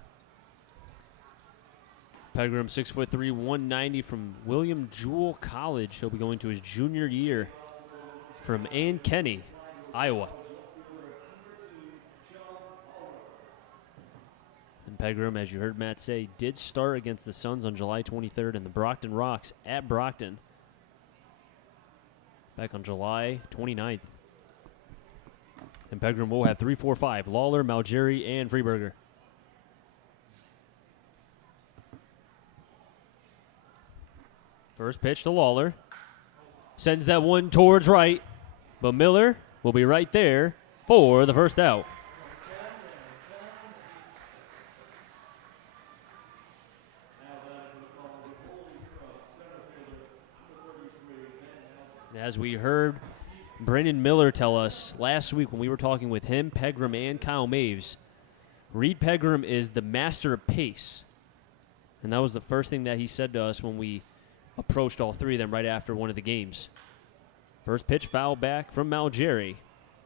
Pegram, 6'3", 190 from William Jewell College. He'll be going to his junior year from Ann Kenny, Iowa. And Pegram, as you heard Matt say, did start against the Suns on July 23rd in the Brockton Rocks at Brockton back on July 29th. And Pegram will have 3, 4, 5. Lawler, Malgeri, and Freeberger. First pitch to Lawler. Sends that one towards right. But Miller will be right there for the first out. As we heard Brandon Miller tell us last week when we were talking with him, Pegram, and Kyle Maves, Reed Pegram is the master of pace. And that was the first thing that he said to us when we approached all 3 of them right after one of the games. First pitch foul back from Malgeri.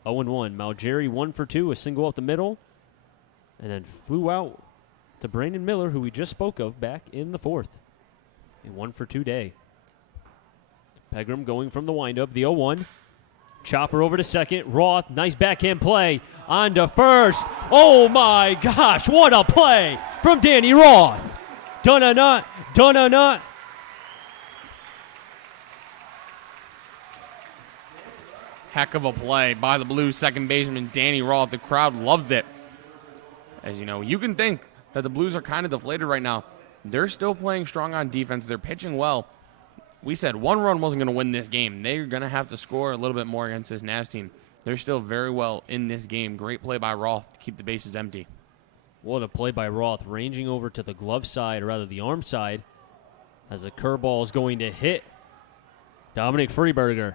0-1. Malgeri 1 for 2, a single up the middle, and then flew out to Brandon Miller, who we just spoke of back in the 4th. A 1 for 2 day. Pegram going from the windup, the 0-1. Chopper over to second. Roth, nice backhand play on to first. Oh my gosh, what a play from Danny Roth. Dun-a-nut, dun-a-nut. Heck of a play by the Blues second baseman Danny Roth. The crowd loves it. As you know, you can think that the Blues are kind of deflated right now. They're still playing strong on defense. They're pitching well. We said 1 run wasn't going to win this game. They're going to have to score a little bit more against this Navs team. They're still very well in this game. Great play by Roth to keep the bases empty. What a play by Roth, ranging over to the glove side, or rather the arm side, as a curveball is going to hit Dominic Freeberger.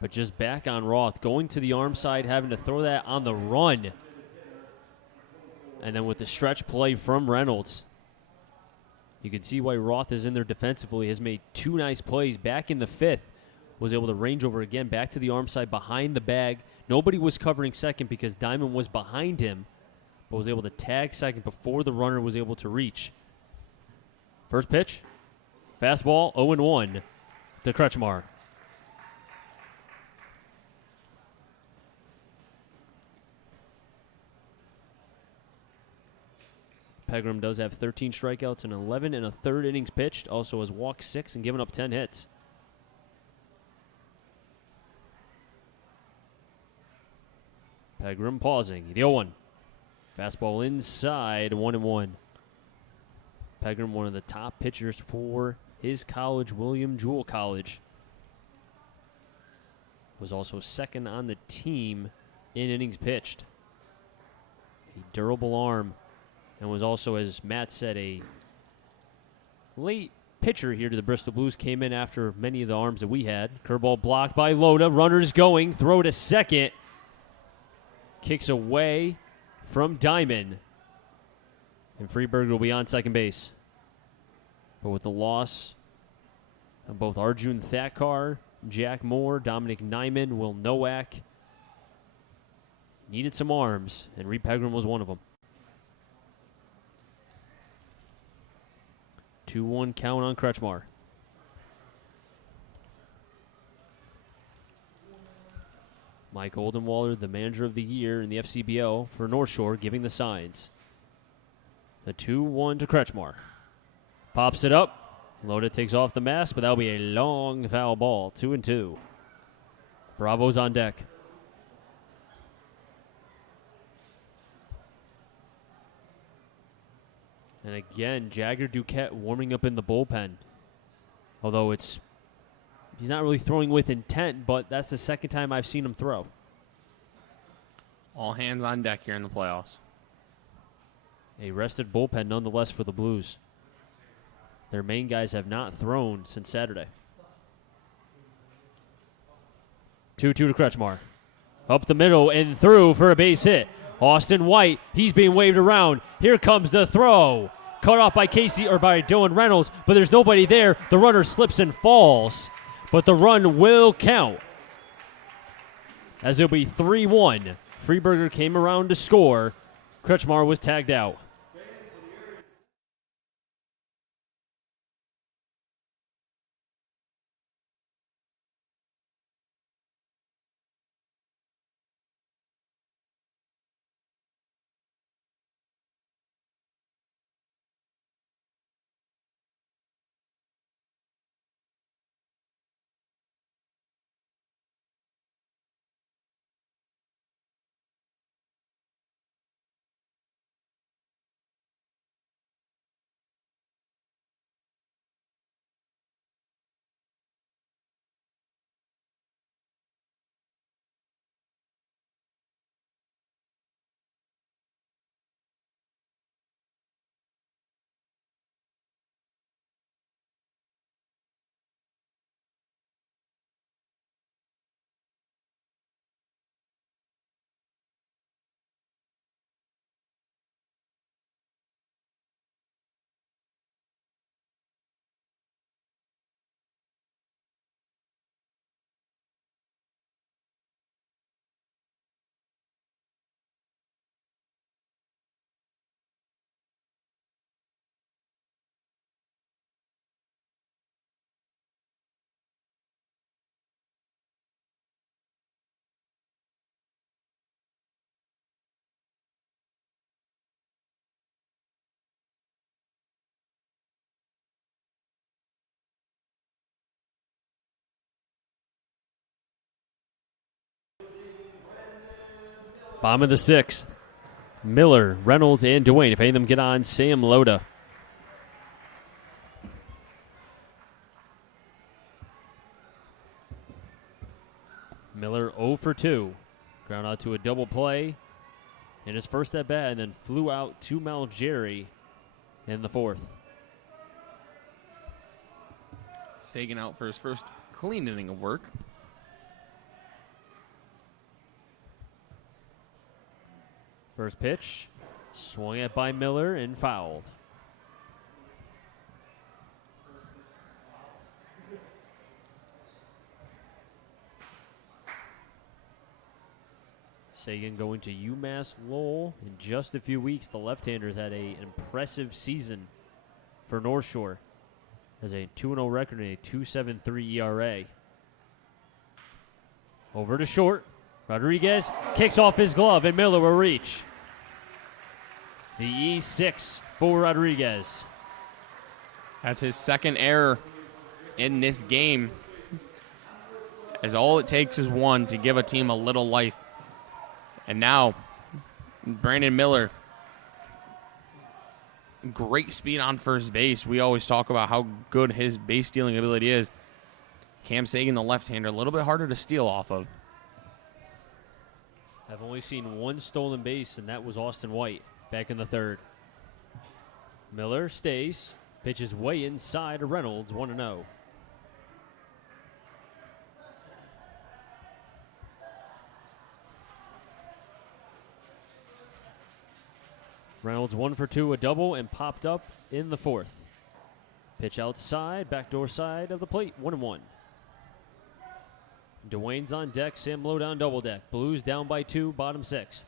But just back on Roth, going to the arm side, having to throw that on the run. And then with the stretch play from Reynolds, you can see why Roth is in there defensively. Has made 2 nice plays. Back in the 5th, was able to range over again, back to the arm side, behind the bag. Nobody was covering second because Diamond was behind him, but was able to tag second before the runner was able to reach. First pitch, fastball, 0-1 to Kretschmar. Pegram does have 13 strikeouts and 11 and a third innings pitched. Also has walked 6 and given up 10 hits. Pegram pausing. The 0-1. Fastball inside, 1-1. Pegram, one of the top pitchers for his college, William Jewell College. Was also second on the team in innings pitched. A durable arm. And was also, as Matt said, a late pitcher here to the Bristol Blues. Came in after many of the arms that we had. Curveball blocked by Loda. Runners going. Throw to second. Kicks away from Diamond. And Freeberg will be on second base. But with the loss of both Arjun Thakkar, Jack Moore, Dominic Nyman, Will Nowak, needed some arms, and Reed Pegram was one of them. 2-1 count on Kretschmar. Mike Oldenwaller, the manager of the year in the FCBO for North Shore, giving the signs. The 2-1 to Kretschmar. Pops it up. Loda takes off the mask, but that'll be a long foul ball. 2-2. Bravo's on deck. And again, Jagger Duquette warming up in the bullpen. Although he's not really throwing with intent, but that's the second time I've seen him throw. All hands on deck here in the playoffs. A rested bullpen nonetheless for the Blues. Their main guys have not thrown since Saturday. 2-2 to Kretschmar. Up the middle and through for a base hit. Austin White, he's being waved around. Here comes the throw. Cut off by Dylan Reynolds, but there's nobody there. The runner slips and falls, but the run will count. As it'll be 3-1. Freeberger came around to score. Kretschmar was tagged out. Bottom of the 6th. Miller, Reynolds, and Duane. If any of them get on, Sam Loda. Miller 0 for 2. Ground out to a double play in his first at bat, and then flew out to Malgeri in the 4th. Sagan out for his first clean inning of work. First pitch, swung at by Miller and fouled. Sagan going to UMass Lowell in just a few weeks. The left-handers had an impressive season for North Shore. Has a 2-0 record and a 2.73 ERA. Over to short. Rodriguez kicks off his glove, and Miller will reach. The E6 for Rodriguez. That's his second error in this game, as all it takes is one to give a team a little life. And now, Brandon Miller, great speed on first base. We always talk about how good his base stealing ability is. Cam Sagan, the left-hander, a little bit harder to steal off of. I've only seen one stolen base, and that was Austin White back in the third. Miller stays, pitches way inside to Reynolds, 1-0. Reynolds 1 for 2, a double, and popped up in the fourth. Pitch outside, backdoor side of the plate, 1-1. Dwayne's on deck, Sam Lowe down double deck. Blues down by 2, bottom sixth.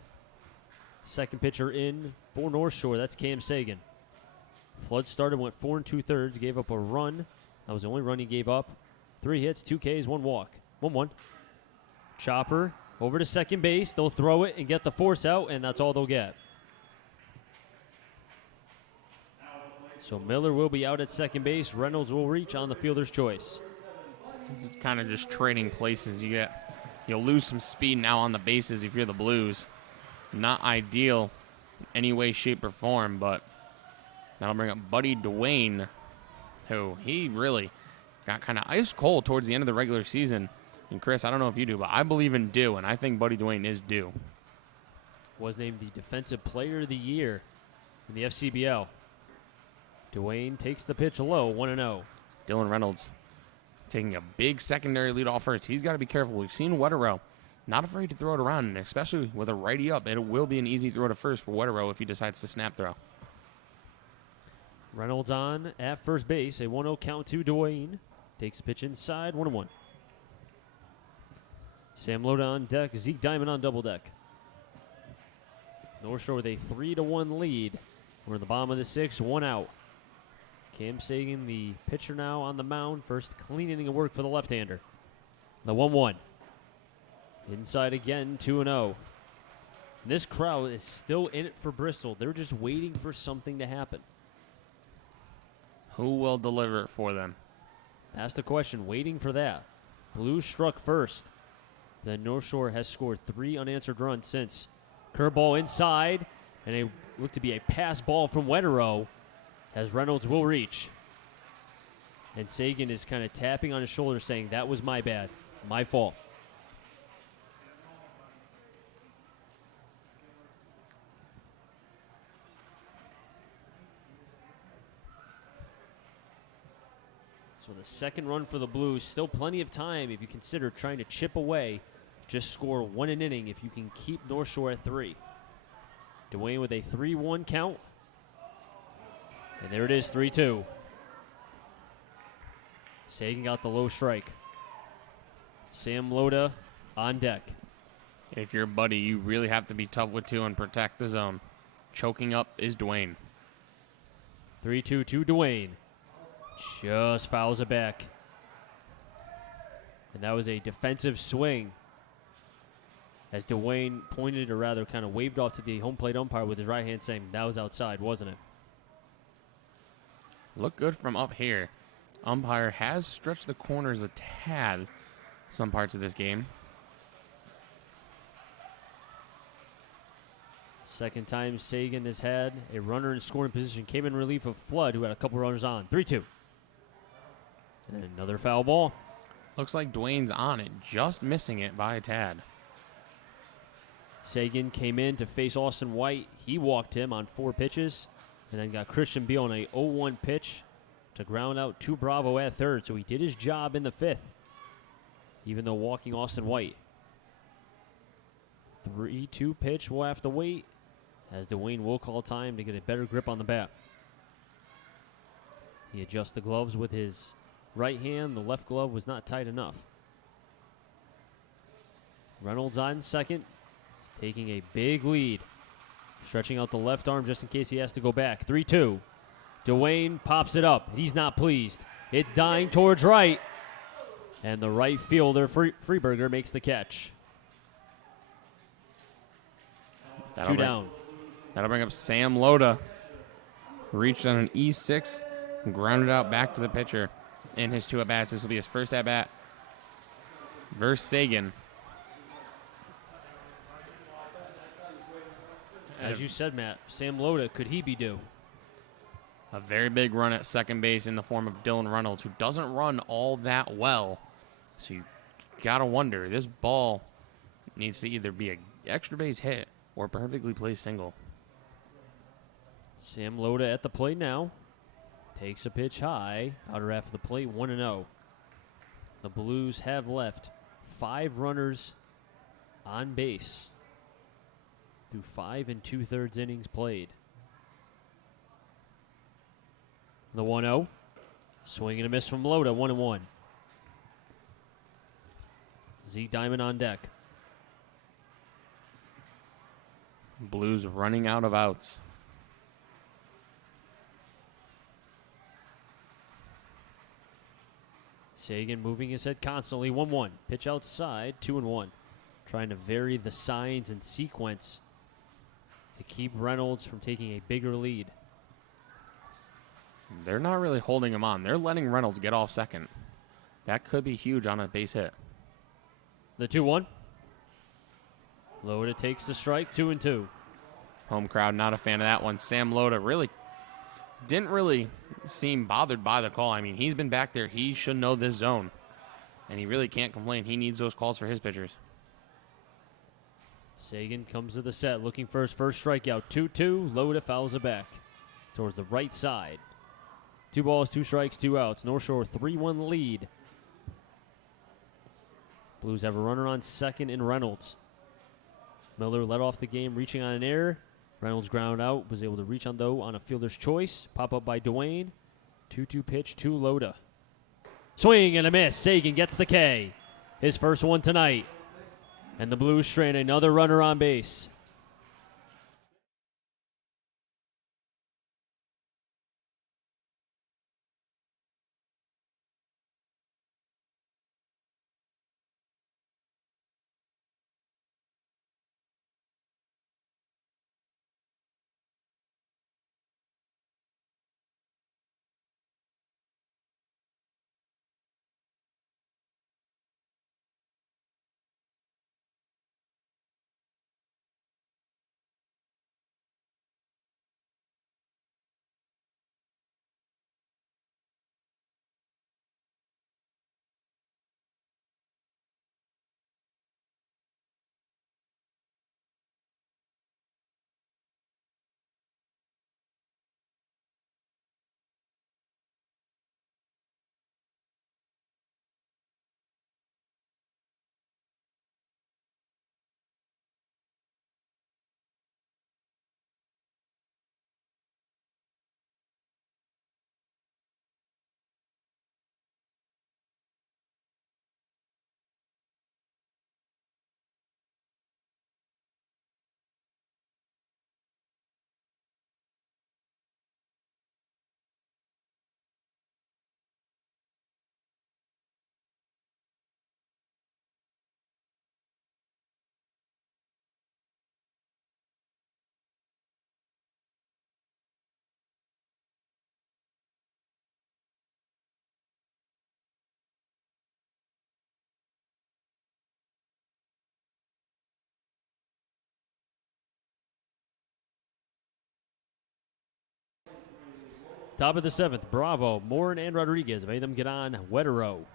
Second pitcher in for North Shore, that's Cam Sagan. Flood started, went 4 2/3, gave up a run. That was the only run he gave up. 3 hits, 2 Ks, 1 walk. 1-1. Chopper over to second base. They'll throw it and get the force out, and that's all they'll get. So Miller will be out at second base. Reynolds will reach on the fielder's choice. It's kind of just trading places. You'll lose some speed now on the bases if you're the Blues. Not ideal in any way, shape, or form, but that'll bring up Buddy Dwayne, who he really got kind of ice cold towards the end of the regular season. And Chris, I don't know if you do, but I believe in due, and I think Buddy Dwayne is due. Was named the Defensive Player of the Year in the FCBL. Dwayne takes the pitch low, 1-0. Dylan Reynolds taking a big secondary lead off first. He's got to be careful. We've seen Wetterow not afraid to throw it around, and especially with a righty up, it will be an easy throw to first for Wetterow if he decides to snap throw. Reynolds on at first base, a 1-0 count to Dwayne. Takes the pitch inside, 1-1. Sam Loda on deck, Zeke Diamond on double deck. North Shore with a 3-1 lead. We're in the bottom of the sixth, 1 out. Cam Sagan, the pitcher now on the mound. First clean inning of work for the left-hander. The 1-1. Inside again, 2-0. This crowd is still in it for Bristol. They're just waiting for something to happen. Who will deliver it for them? That's the question, waiting for that. Blues struck first. Then North Shore has scored 3 unanswered runs since. Curveball inside, and it looked to be a pass ball from Wetterow, as Reynolds will reach. And Sagan is kind of tapping on his shoulder saying, that was my bad, my fault. So the second run for the Blues, still plenty of time if you consider trying to chip away. Just score 1 an inning if you can keep North Shore at 3. Dwayne with a 3-1 count. And there it is, 3-2. Sagan got the low strike. Sam Loda on deck. If you're Buddy, you really have to be tough with 2 and protect the zone. Choking up is Dwayne. 3-2 to Dwayne. Just fouls it back. And that was a defensive swing, as Dwayne pointed, or rather kind of waved off to the home plate umpire with his right hand saying that was outside, wasn't it? Look good from up here. Umpire has stretched the corners a tad some parts of this game. Second time Sagan has had a runner in scoring position. Came in relief of Flood, who had a couple runners on. 3-2. And another foul ball. Looks like Dwayne's on it, just missing it by a tad. Sagan came in to face Austin White. He walked him on 4 pitches. And then got Christian Beal on a 0-1 pitch to ground out to Bravo at third. So he did his job in the 5th, even though walking Austin White. 3-2 pitch. We'll have to wait as Dwayne will call time to get a better grip on the bat. He adjusts the gloves with his right hand. The left glove was not tight enough. Reynolds on second, taking a big lead. Stretching out the left arm just in case he has to go back. 3-2. Dwayne pops it up. He's not pleased. It's dying towards right. And the right fielder, Freeberger, makes the catch. Two down. That'll bring up Sam Loda. Reached on an E6 and grounded out back to the pitcher in his 2 at-bats. This will be his first at-bat versus Sagan. As you said, Matt, Sam Loda, could he be due? A very big run at second base in the form of Dylan Reynolds, who doesn't run all that well. So you got to wonder, this ball needs to either be an extra base hit or perfectly placed single. Sam Loda at the plate now. Takes a pitch high. Outer half of the plate, 1-0. The Blues have left 5 runners on base through 5 2/3 innings played. The 1-0. Swing and a miss from Loda, 1-1. Zeke Diamond on deck. Blues running out of outs. Sagan moving his head constantly, 1-1. Pitch outside, 2-1. Trying to vary the signs and sequence to keep Reynolds from taking a bigger lead. They're not really holding him on. They're letting Reynolds get off second. That could be huge on a base hit. The 2-1. Loda takes the strike, 2-2. Home crowd not a fan of that one. Sam Loda didn't really seem bothered by the call. I mean, he's been back there. He should know this zone. And he really can't complain. He needs those calls for his pitchers. Sagan comes to the set looking for his first strikeout. 2-2. Loda fouls it back towards the right side. 2 balls, 2 strikes, 2 outs. North Shore 3-1 lead. Blues have a runner on second in Reynolds. Miller led off the game reaching on an error. Reynolds ground out, was able to reach on though on a fielder's choice. Pop up by Dwayne. 2-2 pitch to Loda. Swing and a miss. Sagan gets the K. His first one tonight. And the Blues strain another runner on base. Top of the 7th, Bravo, Morin, and Rodriguez made them get on Wetero.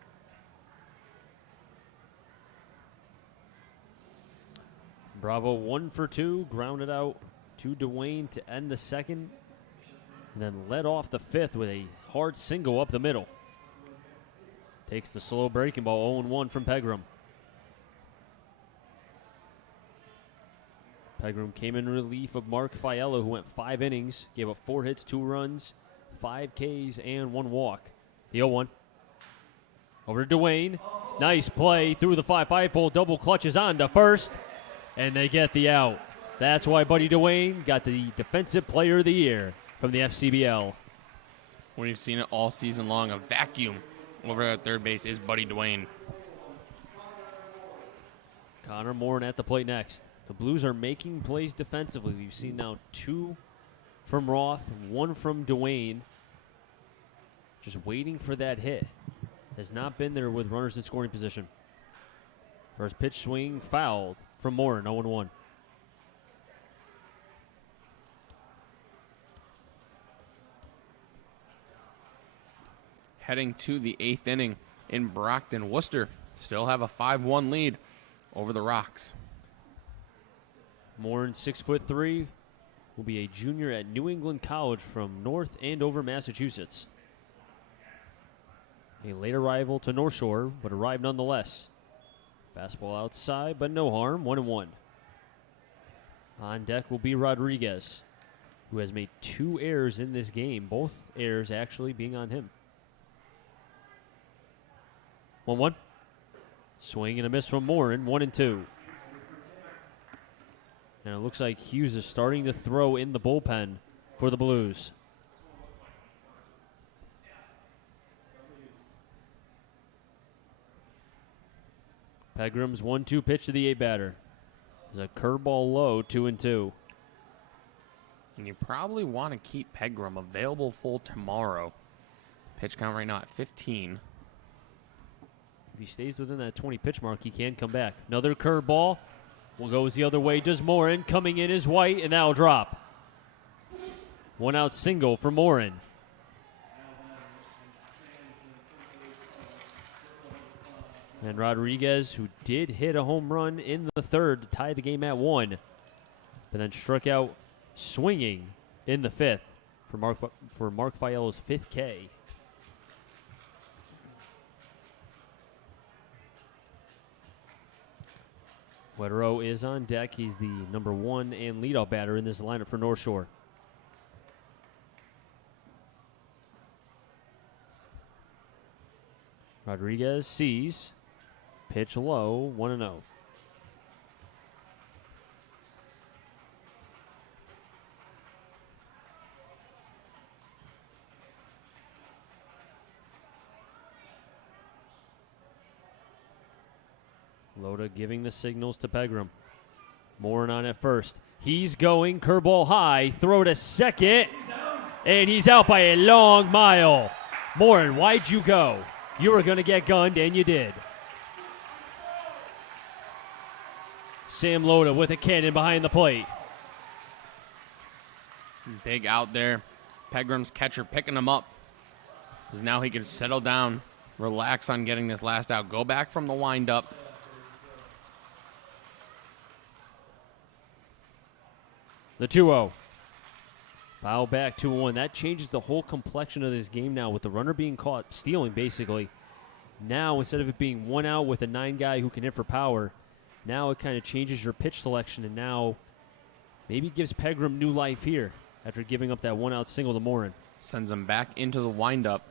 Bravo 1 for 2, grounded out to Dwayne to end the second, and then led off the 5th with a hard single up the middle. Takes the slow breaking ball, 0-1 from Pegram. Pregame came in relief of Mark Fiella, who went 5 innings, gave up 4 hits, 2 runs, 5 Ks, and 1 walk. The 0-1. Over to Dwayne. Nice play through the 5-5 hole. Double clutches on to first, and they get the out. That's why Buddy Dwayne got the Defensive Player of the Year from the FCBL. We've seen it all season long. A vacuum over at third base is Buddy Dwayne. Connor Morin at the plate next. The Blues are making plays defensively. We've seen now 2 from Roth, 1 from Dwayne. Just waiting for that hit. Has not been there with runners in scoring position. First pitch swing fouled from Morin, 0-1. Heading to the 8th inning in Brockton. Worcester still have a 5-1 lead over the Rocks. Morin, 6'3", will be a junior at New England College from North Andover, Massachusetts. A late arrival to North Shore, but arrived nonetheless. Fastball outside, but no harm, 1-1. On deck will be Rodriguez, who has made 2 errors in this game, both errors actually being on him. 1-1. Swing and a miss from Morin, 1-2. And it looks like Hughes is starting to throw in the bullpen for the Blues. Pegram's 1-2 pitch to the 8 batter. Is a curveball low, 2-2. And you probably want to keep Pegram available full tomorrow. Pitch count right now at 15. If he stays within that 20 pitch mark, he can come back. Another curveball. One goes the other way. Does Morin. Coming in is White, and that'll drop. 1 out single for Morin. And Rodriguez, who did hit a home run in the 3rd to tie the game at 1, but then struck out swinging in the 5th for Mark Fiella's 5th K. Wetero is on deck. He's the number 1 and leadoff batter in this lineup for North Shore. Rodriguez sees. Pitch low, 1-0. Loda giving the signals to Pegram. Morin on at first. He's going, curveball high, throw to second, and he's out by a long mile. Morin, why'd you go? You were going to get gunned, and you did. Sam Loda with a cannon behind the plate. Big out there. Pegram's catcher picking him up. Because now he can settle down, relax on getting this last out. Go back from the windup. The 2-0. Foul back 2-1. That changes the whole complexion of this game now with the runner being caught stealing, basically. Now, instead of it being 1 out with a 9 guy who can hit for power, now it kind of changes your pitch selection, and now maybe gives Pegram new life here after giving up that 1 out single to Morin. Sends him back into the windup.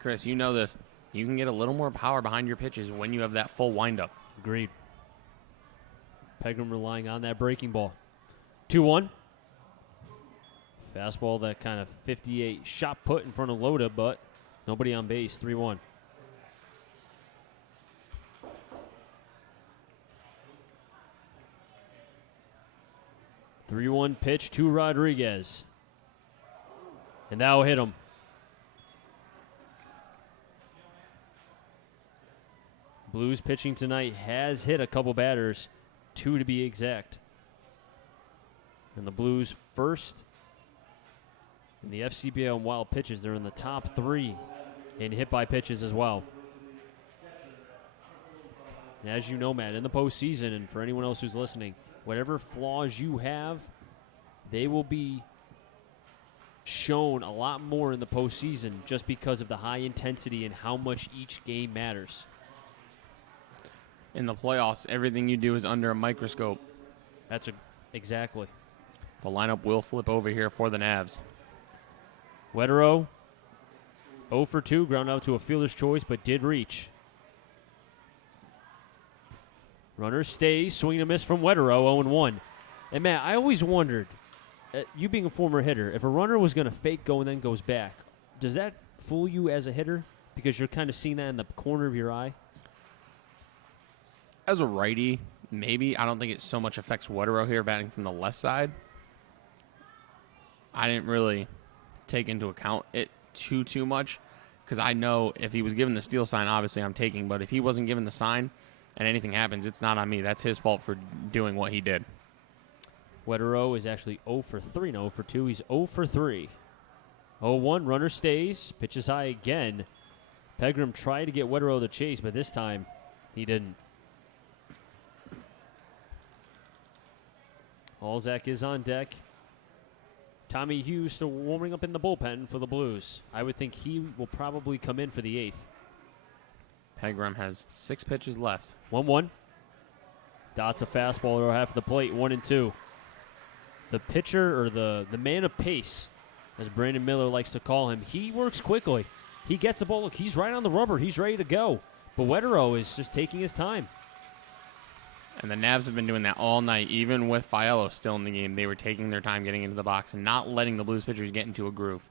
Chris, you know this. You can get a little more power behind your pitches when you have that full windup. Agreed. Pegram relying on that breaking ball. 2-1. Fastball that kind of 58 shot put in front of Loda, but nobody on base. 3-1. Three-one pitch to Rodriguez. And that'll hit him. Blues pitching tonight has hit a couple batters, 2 to be exact. And the Blues first in the FCBL in wild pitches. They're in the top 3 in hit by pitches as well. And as you know, Matt, in the postseason, and for anyone else who's listening, whatever flaws you have, they will be shown a lot more in the postseason just because of the high intensity and how much each game matters. In the playoffs, everything you do is under a microscope. That's a Exactly. The lineup will flip over here for the Navs. Wetero, 0 for 2, ground out to a fielder's choice, but did reach. Runner stays, swing and a miss from Wetero, 0-1. And Matt, I always wondered, you being a former hitter, if a runner was going to fake go and then goes back, does that fool you as a hitter? Because you're kind of seeing that in the corner of your eye? As a righty, maybe. I don't think it so much affects Wetero here batting from the left side. I didn't really take into account it too much because I know if he was given the steal sign, obviously I'm taking. But if he wasn't given the sign and anything happens, it's not on me. That's his fault for doing what he did. Wetero is actually 0 for 3, no 0 for 2. He's 0 for 3. 0-1, runner stays, pitches high again. Pregame tried to get Wetero to chase, but this time he didn't. Alzak is on deck. Tommy Hughes still warming up in the bullpen for the Blues. I would think he will probably come in for the 8th. Pregame has 6 pitches left. 1-1. Dots a fastball to half of the plate, 1-2. The pitcher, or the man of pace, as Brandon Miller likes to call him, he works quickly. He gets the ball. Look, he's right on the rubber. He's ready to go. But Wetero is just taking his time. And the Navs have been doing that all night, even with Fiello still in the game. They were taking their time getting into the box and not letting the Blues pitchers get into a groove.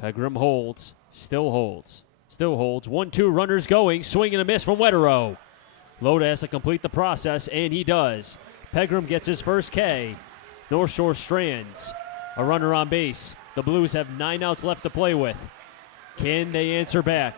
Pregame holds, still holds, still holds. 1-2, runners going, swing and a miss from Wetero. Loda has to complete the process, and he does. Pregame gets his first K. North Shore strands. A runner on base. The Blues have 9 outs left to play with. Can they answer back?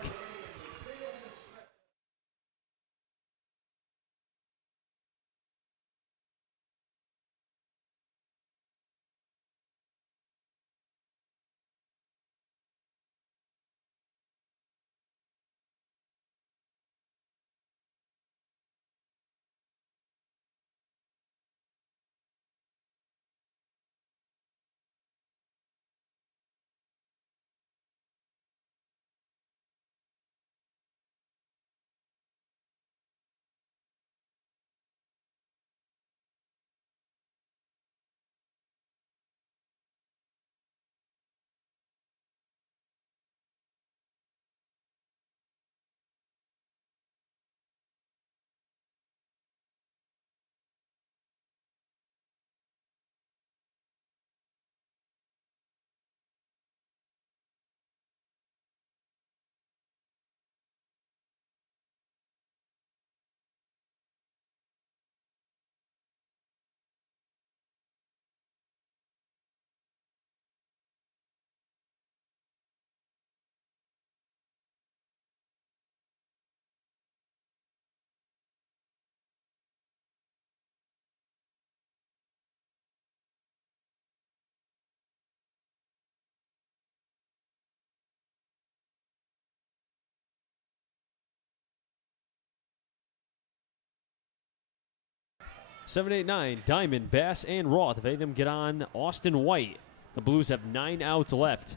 Seven, 8, 9. Diamond, Bass, and Roth. If any of them get on Austin White, the Blues have 9 outs left.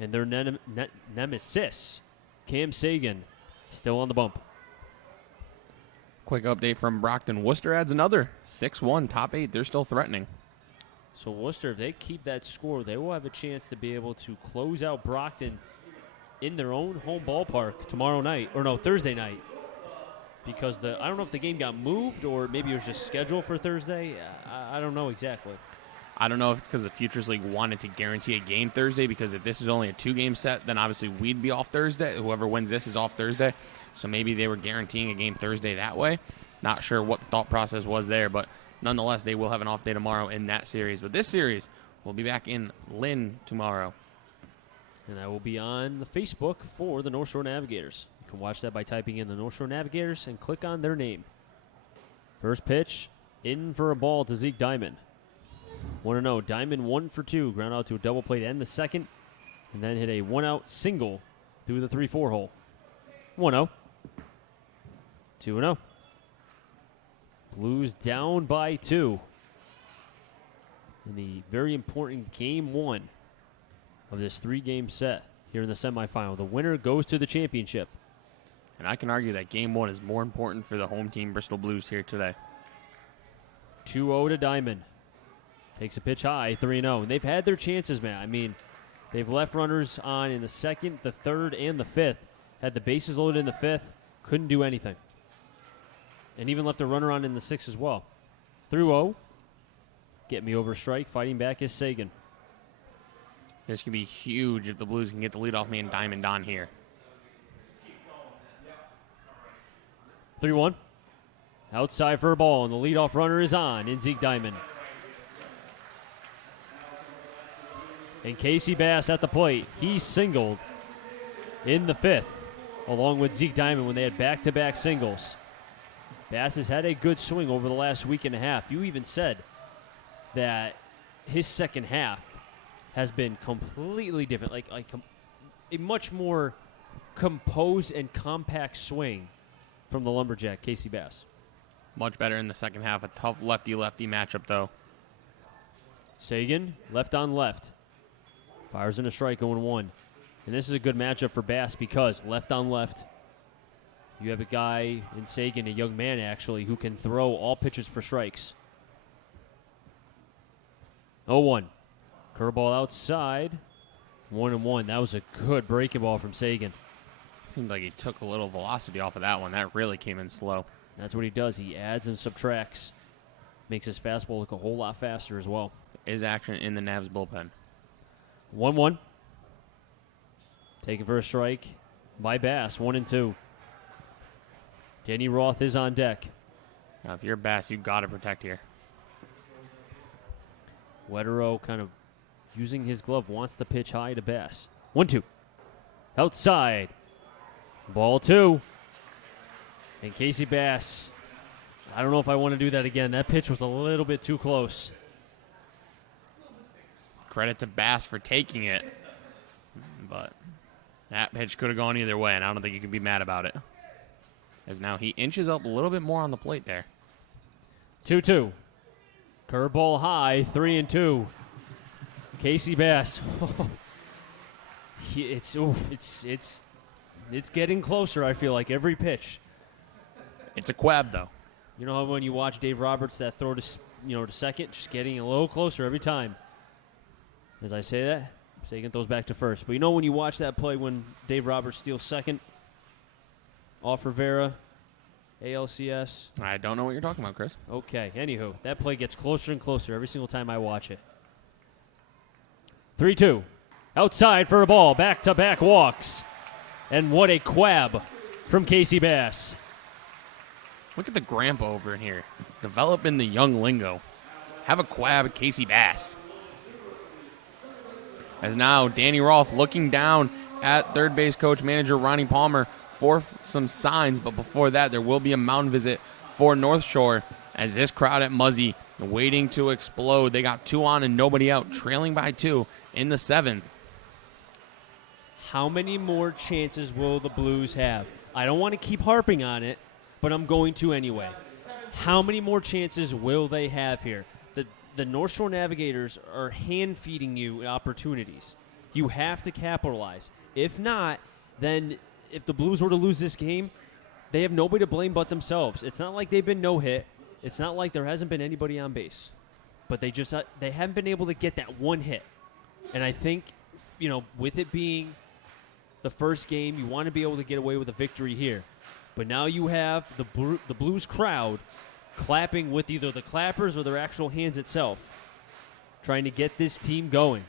And their nemesis, Cam Sagan, still on the bump. Quick update from Brockton. Worcester adds another 6-1, top 8. They're still threatening. So Worcester, if they keep that score, they will have a chance to be able to close out Brockton in their own home ballpark tomorrow night, or no, Thursday night. Because I don't know if the game got moved or maybe it was just scheduled for Thursday. I don't know exactly. I don't know if it's because the Futures League wanted to guarantee a game Thursday, because if this is only a 2-game set, then obviously we'd be off Thursday. Whoever wins this is off Thursday. So maybe they were guaranteeing a game Thursday that way. Not sure what the thought process was there, but nonetheless, they will have an off day tomorrow in that series. But this series will be back in Lynn tomorrow. And I will be on the Facebook for the North Shore Navigators. You can watch that by typing in the North Shore Navigators and click on their name. First pitch, in for a ball to Zeke Diamond. 1-0. Diamond 1 for 2. Ground out to a double play to end the second. And then hit a 1-out single through the 3-4 hole. 1-0. 2-0. Blues down by 2. In the very important Game 1 of this 3-game set here in the semifinal. The winner goes to the championship. And I can argue that Game 1 is more important for the home team Bristol Blues here today. 2-0 to Diamond. Takes a pitch high, 3-0. And they've had their chances, Matt. I mean, they've left runners on in the second, the third, and the fifth. Had the bases loaded in the fifth. Couldn't do anything. And even left a runner on in the sixth as well. 3-0. Get me over strike. Fighting back is Sagan. This could be huge if the Blues can get the leadoff man Diamond on here. 3-1. Outside for a ball, and the leadoff runner is on in Zeke Diamond. And Casey Bass at the plate. He singled in the fifth, along with Zeke Diamond when they had back-to-back singles. Bass has had a good swing over the last week and a half. You even said that his second half has been completely different, like a much more composed and compact swing from the Lumberjack, Casey Bass. Much better in the second half. A tough lefty-lefty matchup, though. Sagan, left on left. Fires in a strike, 0-1. And this is a good matchup for Bass because left on left, you have a guy in Sagan, a young man actually, who can throw all pitches for strikes. 0-1. Curveball outside. 1-1. That was a good breaking ball from Sagan. Seemed like he took a little velocity off of that one. That really came in slow. That's what he does. He adds and subtracts. Makes his fastball look a whole lot faster as well. Is action in the Navs bullpen. 1-1. Taken for a strike by Bass. 1-2. Danny Roth is on deck. Now, if you're Bass, you got to protect here. Wetero kind of using his glove, wants to pitch high to Bass. 1-2. Outside. Ball 2. And Casey Bass, I don't know if I want to do that again. That pitch was a little bit too close. Credit to Bass for taking it. But that pitch could have gone either way, and I don't think you can be mad about it. As now he inches up a little bit more on the plate there. 2-2. Curveball high, 3-2. Casey Bass. It's getting closer, I feel like, every pitch. It's a quab, though. You know how when you watch Dave Roberts, that throw to second, just getting a little closer every time. As I say that, Sagan throws back to first. But you know when you watch that play when Dave Roberts steals second off Rivera, ALCS? I don't know what you're talking about, Chris. Okay, anywho, that play gets closer and closer every single time I watch it. 3-2. Outside for a ball, back-to-back walks. And what a quab from Casey Bass. Look at the grandpa over in here. Developing the young lingo. Have a quab, Casey Bass. As now Danny Roth looking down at third base coach manager Ronnie Palmer for some signs. But before that, there will be a mound visit for North Shore as this crowd at Muzzy waiting to explode. They got 2 on and nobody out, trailing by 2 in the 7th. How many more chances will the Blues have? I don't want to keep harping on it, but I'm going to anyway. How many more chances will they have here? The North Shore Navigators are hand-feeding you opportunities. You have to capitalize. If not, then if the Blues were to lose this game, they have nobody to blame but themselves. It's not like they've been no-hit. It's not like there hasn't been anybody on base. But they haven't been able to get that one hit. And I think, with it being the first game, you want to be able to get away with a victory here. But now you have the Blues crowd clapping with either the clappers or their actual hands itself, trying to get this team going.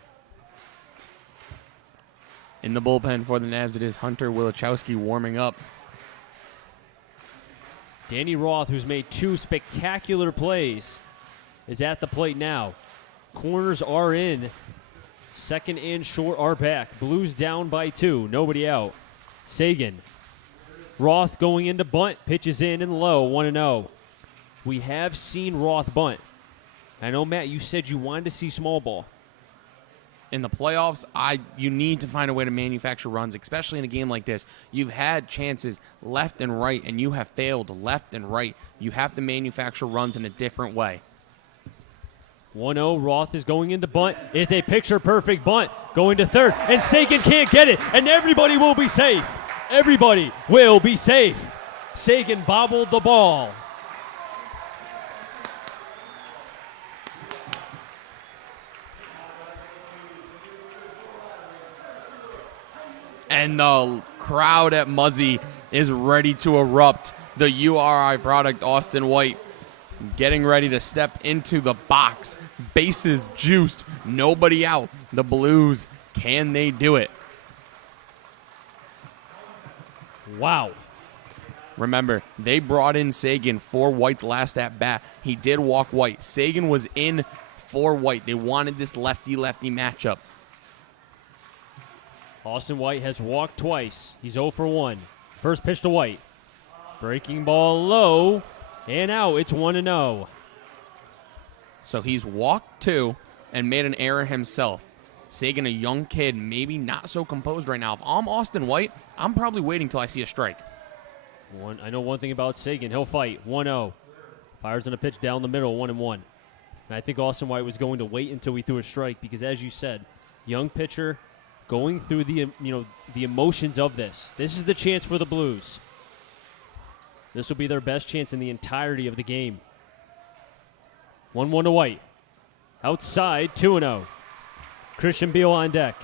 In the bullpen for the Navs, it is Hunter Wilichowski warming up. Danny Roth, who's made 2 spectacular plays, is at the plate now. Corners are in. Second and short are back. Blues down by 2. Nobody out. Sagan. Roth going into bunt. Pitches in and low. 1-0. We have seen Roth bunt. I know, Matt, you said you wanted to see small ball. In the playoffs, you need to find a way to manufacture runs, especially in a game like this. You've had chances left and right, and you have failed left and right. You have to manufacture runs in a different way. 1-0, Roth is going into bunt. It's a picture-perfect bunt going to third, and Sagan can't get it, and everybody will be safe. Everybody will be safe. Sagan bobbled the ball. And the crowd at Muzzy is ready to erupt. The URI product, Austin White, getting ready to step into the box. Bases juiced. Nobody out. The Blues, can they do it? Wow. Remember, they brought in Sagan for White's last at-bat. He did walk White. Sagan was in for White. They wanted this lefty-lefty matchup. Austin White has walked twice. He's 0 for 1. First pitch to White. Breaking ball low and out. It's 1-0. So he's walked 2 and made an error himself. Sagan, a young kid, maybe not so composed right now. If I'm Austin White, I'm probably waiting till I see a strike. I know one thing about Sagan. He'll fight. 1-0. Fires in a pitch down the middle, 1-1. And I think Austin White was going to wait until we threw a strike because, as you said, young pitcher going through the emotions of this. This is the chance for the Blues. This will be their best chance in the entirety of the game. 1-1 to White. Outside, 2-0. Christian Beal on deck.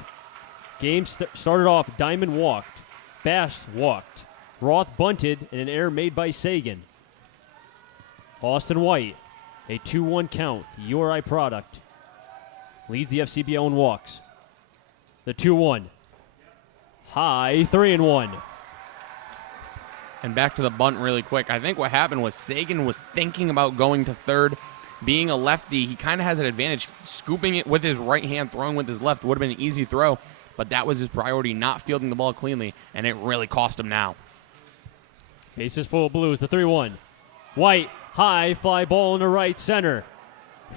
Game started off, Diamond walked. Bass walked. Roth bunted and an error made by Sagan. Austin White, a 2-1 count. The URI product leads the FCBO in walks. The 2-1. High, 3-1. And back to the bunt really quick. I think what happened was Sagan was thinking about going to third. Being a lefty, he kind of has an advantage. Scooping it with his right hand, throwing with his left would have been an easy throw. But that was his priority, not fielding the ball cleanly. And it really cost him now. Bases full of Blues, the 3-1. White, high, fly ball into right center.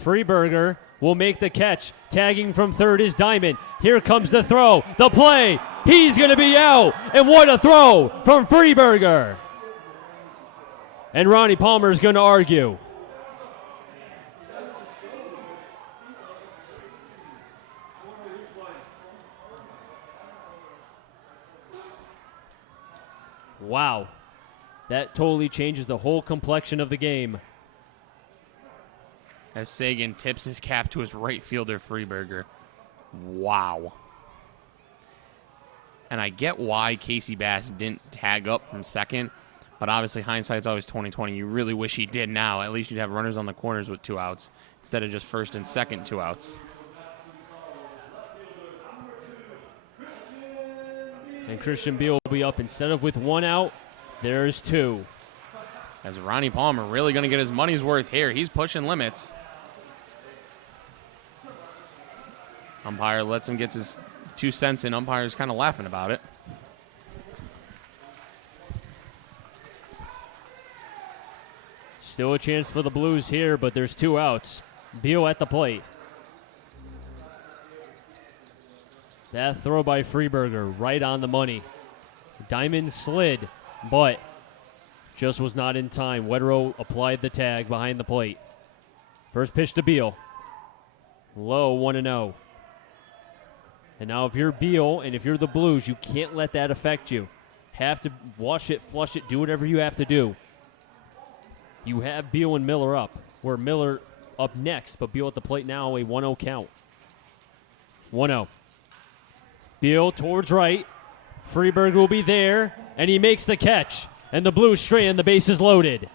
Freeberger will make the catch. Tagging from third is Diamond. Here comes the throw, the play. He's going to be out. And what a throw from Freeberger. And Ronnie Palmer is going to argue. Wow. That totally changes the whole complexion of the game. As Sagan tips his cap to his right fielder, Freeberger. Wow. And I get why Casey Bass didn't tag up from second, but obviously hindsight's always 20/20. You really wish he did now. At least you'd have runners on the corners with 2 outs instead of just first and second 2 outs. And Christian Beal will be up instead of with 1 out. There's 2. As Ronnie Palmer really going to get his money's worth here. He's pushing limits. Umpire lets him get his 2 cents in. Umpire's kind of laughing about it. Still a chance for the Blues here, but there's 2 outs. Beal at the plate. That throw by Freeberger right on the money. Diamond slid, but just was not in time. Wedrow applied the tag behind the plate. First pitch to Beal. Low, 1-0. And now if you're Beal and if you're the Blues, you can't let that affect you. Have to wash it, flush it, do whatever you have to do. You have Beal and Miller up. Or Miller up next, but Beal at the plate now, a 1-0 count. 1-0. Beal towards right. Freeberg will be there, and he makes the catch. And the Blues strand, the bases loaded.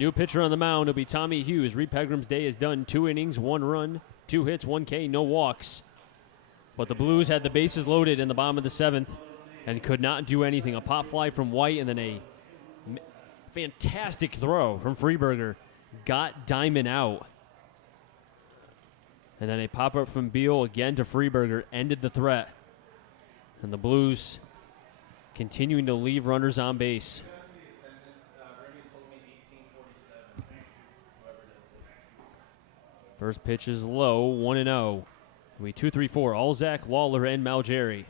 New pitcher on the mound will be Tommy Hughes. Reed Pegram's day is done. 2 innings, 1 run, 2 hits, 1 K, no walks. But the Blues had the bases loaded in the bottom of the 7th and could not do anything. A pop fly from White and then a fantastic throw from Freeberger got Diamond out. And then a pop-up from Beal again to Freeberger ended the threat. And the Blues continuing to leave runners on base. First pitch is low, 1-0. We 2-3-4. Alzak, Lawler, and Malgeri.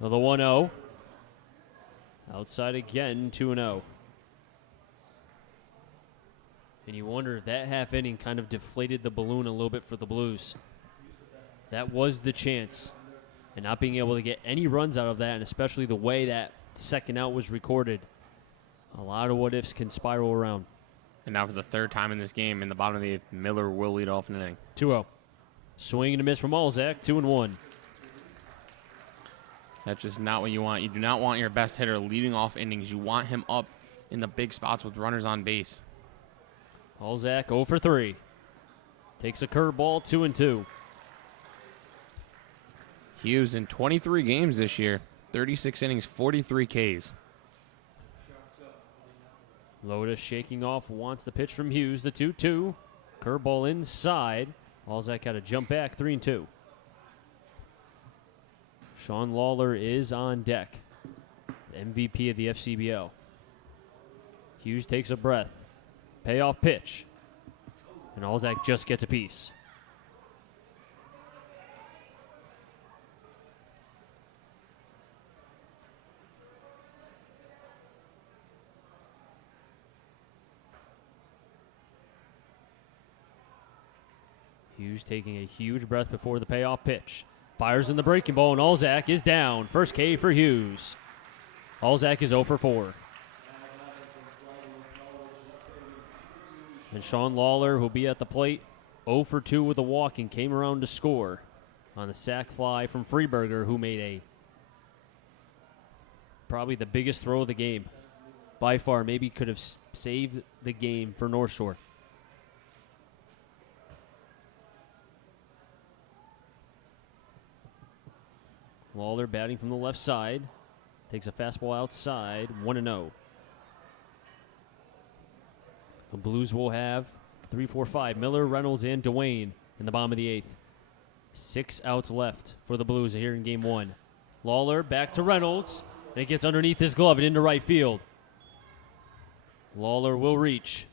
The 1-0. Outside again, 2-0. And you wonder if that half inning kind of deflated the balloon a little bit for the Blues. That was the chance. And not being able to get any runs out of that, and especially the way that second out was recorded, a lot of what ifs can spiral around. And now for the 3rd time in this game, in the bottom of the 8th, Miller will lead off an inning. 2-0. Swing and a miss from Alzak, 2-1. That's just not what you want. You do not want your best hitter leading off innings. You want him up in the big spots with runners on base. Alzak 0 for 3. Takes a curveball, 2-2. Hughes in 23 games this year, 36 innings, 43 Ks. Loda shaking off, wants the pitch from Hughes, the 2-2. Curveball inside. Alzak had to jump back, 3-2. Sean Lawler is on deck, the MVP of the FCBO. Hughes takes a breath. Payoff pitch. And Alzak just gets a piece. Hughes taking a huge breath before the payoff pitch. Fires in the breaking ball, and Alzak is down. First K for Hughes. Alzak is 0 for 4. And Sean Lawler, who'll be at the plate, 0 for 2 with a walk and came around to score on the sac fly from Freeberger, who made probably the biggest throw of the game. By far, maybe could have saved the game for North Shore. Lawler batting from the left side. Takes a fastball outside, 1-0. The Blues will have 3, 4, 5. Miller, Reynolds, and Dwayne in the bottom of the 8th. 6 outs left for the Blues here in game 1. Lawler back to Reynolds. And it gets underneath his glove and into right field. Lawler will reach.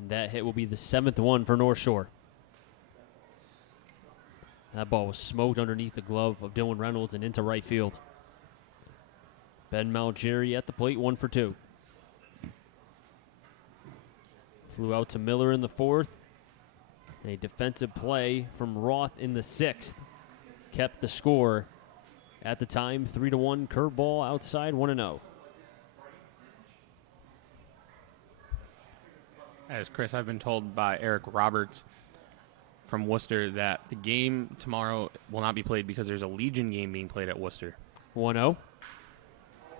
And that hit will be the 7th one for North Shore. That ball was smoked underneath the glove of Dylan Reynolds and into right field. Ben Malgeri at the plate, 1 for 2. Flew out to Miller in the 4th. A defensive play from Roth in the 6th kept the score at the time 3-1. Curveball outside, 1-0. As Chris, I've been told by Eric Roberts from Worcester that the game tomorrow will not be played because there's a Legion game being played at Worcester. 1-0.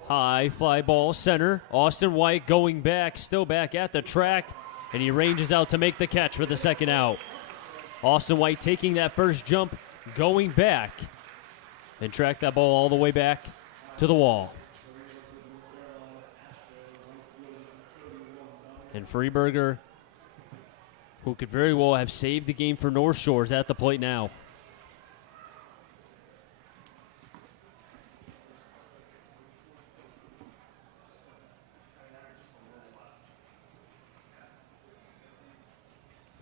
High fly ball center. Austin White going back, still back at the track, and he ranges out to make the catch for the second out. Austin White taking that first jump, going back, and track that ball all the way back to the wall. And Freeberger, who could very well have saved the game for North Shore, is at the plate now.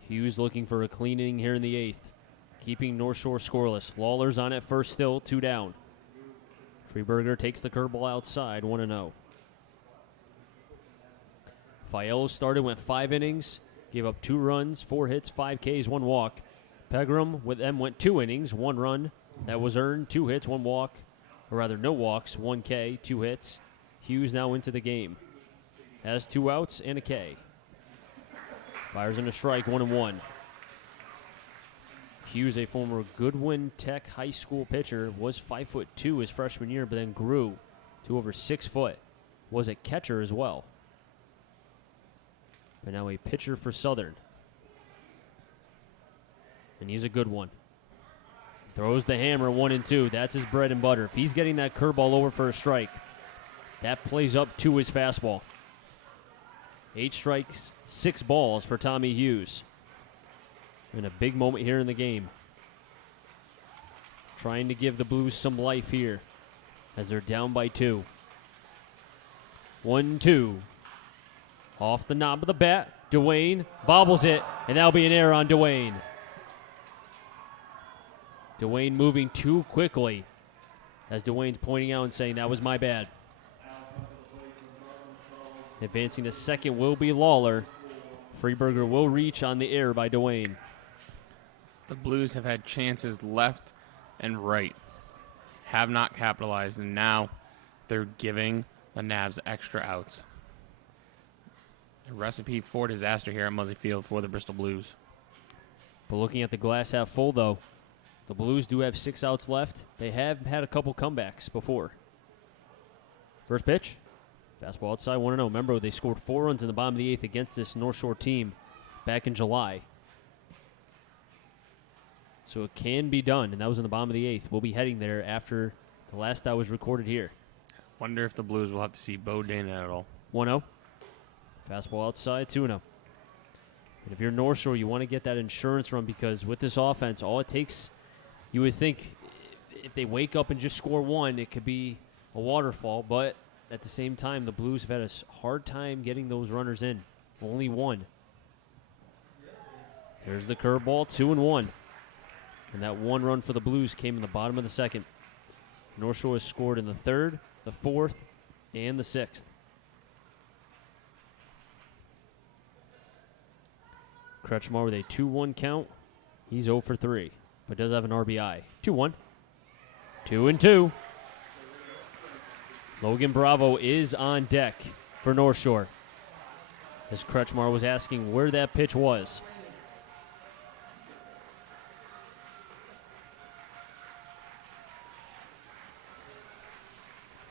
Hughes looking for a clean inning here in the 8th, keeping North Shore scoreless. Lawler's on at first still, 2 down. Freeberger takes the curveball outside, 1-0. Fiello started, went 5 innings, gave up 2 runs, 4 hits, 5 Ks, 1 walk. Pegram with them went 2 innings, 1 run. That was earned, 2 hits, 1 walk. Or rather, no walks, 1 K, 2 hits. Hughes now into the game. Has 2 outs and a K. Fires in a strike, 1-1. Hughes, a former Goodwin Tech High School pitcher, was 5'2" his freshman year, but then grew to over 6 foot. Was a catcher as well. But now a pitcher for Southern. And he's a good one. Throws the hammer 1-2. That's his bread and butter. If he's getting that curveball over for a strike, that plays up to his fastball. 8 strikes, 6 balls for Tommy Hughes. And a big moment here in the game. Trying to give the Blues some life here as they're down by 2. 1-2. Off the knob of the bat. Dwayne bobbles it, and that'll be an error on Dwayne. Dwayne moving too quickly, as Dwayne's pointing out and saying, that was my bad. Advancing to second will be Lawler. Freeberger will reach on the error by Dwayne. The Blues have had chances left and right, have not capitalized, and now they're giving the Navs extra outs. A recipe for disaster here at Muzzy Field for the Bristol Blues. But looking at the glass half full, though, the Blues do have 6 outs left. They have had a couple comebacks before. First pitch, fastball outside, 1-0. Remember, they scored 4 runs in the bottom of the 8th against this North Shore team back in July. So it can be done, and that was in the bottom of the 8th. We'll be heading there after the last out was recorded here. Wonder if the Blues will have to see Bo Dana at all. 1-0. Fastball outside, 2-0. And if you're North Shore, you want to get that insurance run, because with this offense, all it takes, you would think if they wake up and just score 1, it could be a waterfall. But at the same time, the Blues have had a hard time getting those runners in. Only 1. There's the curveball, 2-1. And that 1 run for the Blues came in the bottom of the 2nd. North Shore has scored in the 3rd, the 4th, and the 6th. Kretschmar with a 2-1 count. He's 0 for 3, but does have an RBI. 2-1. 2-2. Logan Bravo is on deck for North Shore, as Kretschmar was asking where that pitch was.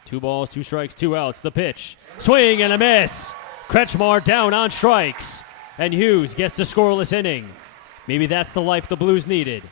Two balls, 2 strikes, 2 outs. The pitch. Swing and a miss. Kretschmar down on strikes. And Hughes gets the scoreless inning. Maybe that's the life the Blues needed.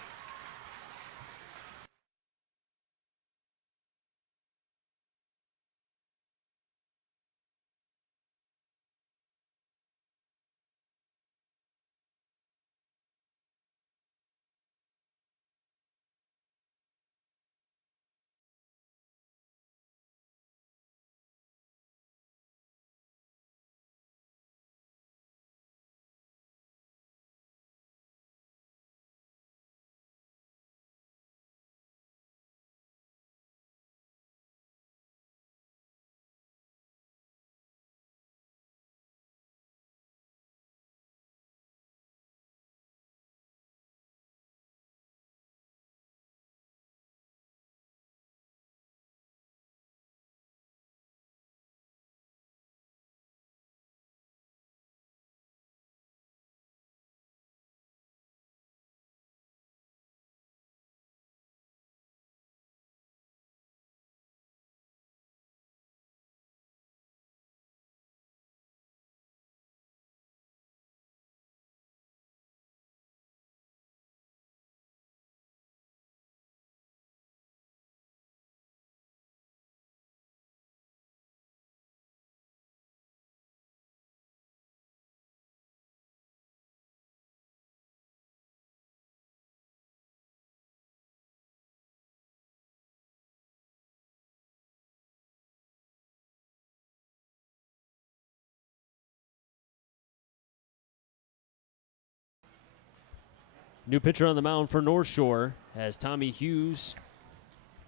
New pitcher on the mound for North Shore, as Tommy Hughes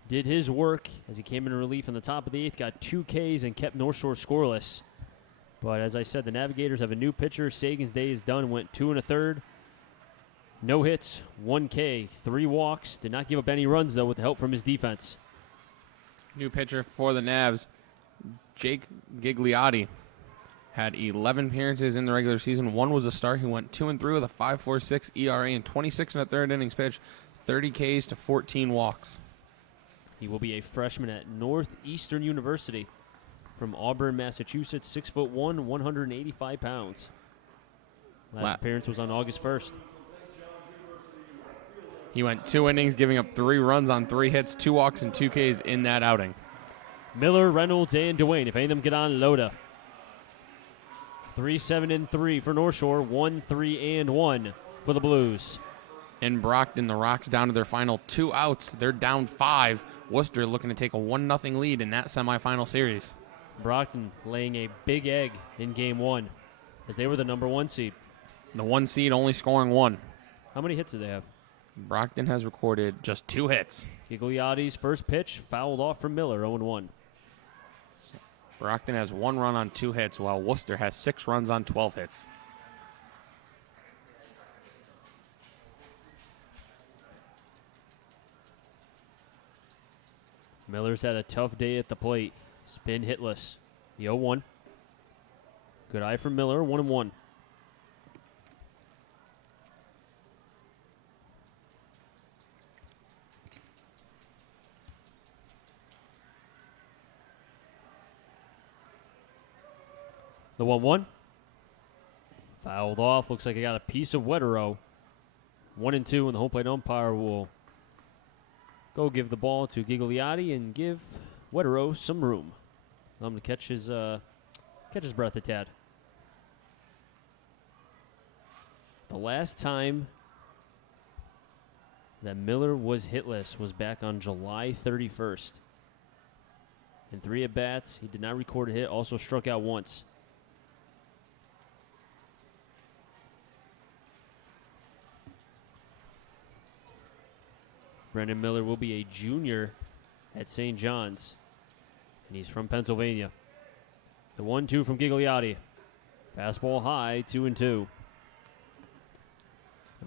did his work as he came in relief in the top of the 8th, got 2 Ks and kept North Shore scoreless. But as I said, the Navigators have a new pitcher. Sagan's day is done, went 2 1/3. No hits, 1 K, 3 walks. Did not give up any runs, though, with the help from his defense. New pitcher for the Navs, Jake Gigliotti, had 11 appearances in the regular season. One was a start. He went 2-3 with a 5.46 ERA and 26 1/3 innings pitched, 30 Ks to 14 walks. He will be a freshman at Northeastern University from Auburn, Massachusetts, 6'1", 185 pounds. Last appearance was on August 1st. He went 2 innings, giving up 3 runs on 3 hits, 2 walks, and 2 Ks in that outing. Miller, Reynolds, and Dwayne. If any of them get on, Loda. 3-7-3 for North Shore. 1-3-1 for the Blues. In Brockton, the Rocks down to their final 2 outs. They're down 5. Worcester looking to take a 1-0 lead in that semifinal series. Brockton laying a big egg in Game 1 as they were the number 1 seed. The 1 seed only scoring 1. How many hits do they have? Brockton has recorded just 2 hits. Gigliotti's first pitch fouled off from Miller, 0-1. Brockton has 1 run on 2 hits, while Worcester has 6 runs on 12 hits. Miller's had a tough day at the plate. Spin hitless. The 0-1. Good eye from Miller, 1-1. The 1-1. Fouled off. Looks like I got a piece of Wetero. 1-2, and the home plate umpire will go give the ball to Gigliotti and give Wetero some room. I'm going to catch his breath a tad. The last time that Miller was hitless was back on July 31st. In 3 at-bats, he did not record a hit, also struck out once. Brendan Miller will be a junior at St. John's, and he's from Pennsylvania. The 1-2 from Gigliotti. Fastball high, 2-2.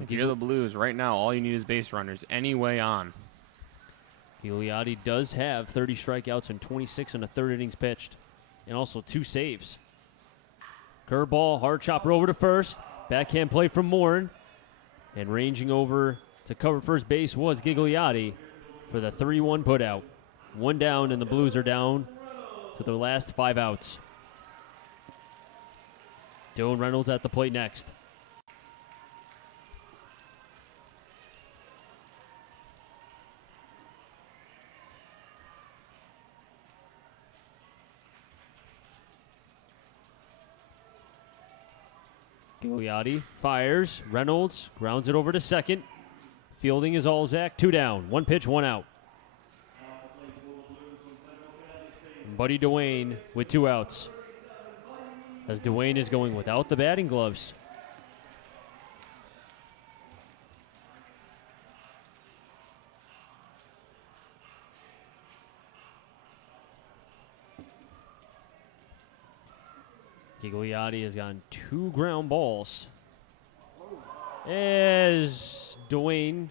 If you're the Blues, right now, all you need is base runners, any way on. Gigliotti does have 30 strikeouts and 26 1/3 innings pitched, and also 2 saves. Curveball, hard chopper over to first. Backhand play from Morin, and ranging over to cover first base was Gigliotti for the 3-1 putout. 1 down, and the Blues are down to their last 5 outs. Dylan Reynolds at the plate next. Gigliotti fires. Reynolds grounds it over to second. Fielding is Alzak. 2 down. 1 pitch, 1 out. Buddy Dwayne with 2 outs. As Dwayne is going without the batting gloves. Gigliotti has gotten 2 ground balls. As Dwayne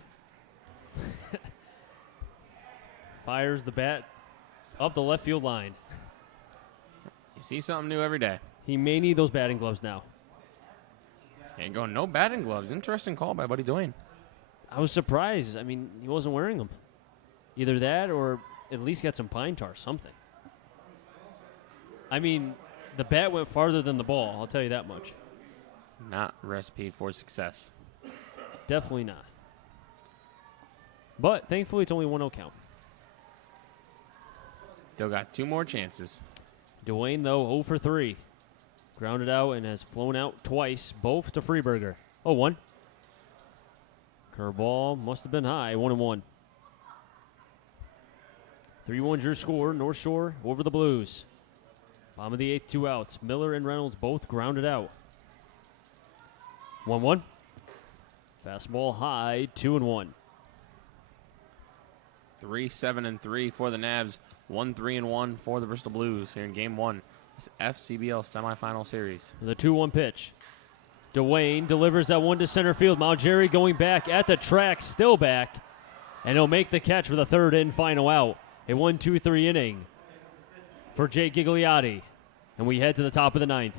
fires the bat up the left field line. You see something new every day. He may need those batting gloves now. Ain't going no batting gloves. Interesting call by Buddy Dwayne. I was surprised. I mean, he wasn't wearing them. Either that or at least got some pine tar, something. I mean, the bat went farther than the ball, I'll tell you that much. Not recipe for success. Definitely not. But thankfully, it's only 1-0 count. Still got 2 more chances. Dwayne, though, 0 for 3. Grounded out and has flown out twice, both to Freeberger. 0-1. Curveball must have been high, 1-1. 3-1's your score. North Shore over the Blues. Bottom of the 8th, 2 outs. Miller and Reynolds both grounded out. 1-1. Fastball high, 2-1. 3-7-3 for the Navs. 1-3-1 for the Bristol Blues here in Game 1. This FCBL semifinal series. The 2-1 pitch. Dwayne delivers that one to center field. Malgeri going back at the track, still back. And he'll make the catch for the 3rd and final out. A 1-2-3 inning for Jake Gigliotti. And we head to the top of the 9th.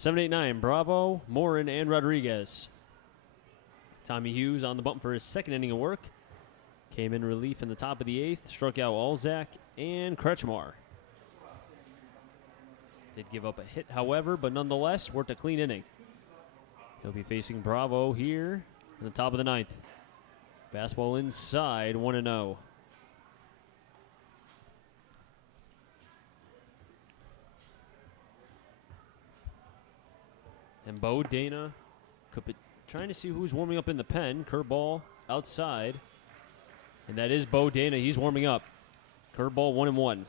7, 8, 9, Bravo, Morin, and Rodriguez. Tommy Hughes on the bump for his second inning of work. Came in relief in the top of the 8th. Struck out Alzak and Kretschmar. Did give up a hit, however, but nonetheless worked a clean inning. He'll be facing Bravo here in the top of the 9th. Fastball inside, 1-0. And Bo Dana could be trying to see who's warming up in the pen. Curveball outside. And that is Bo Dana. He's warming up. Curveball 1-1.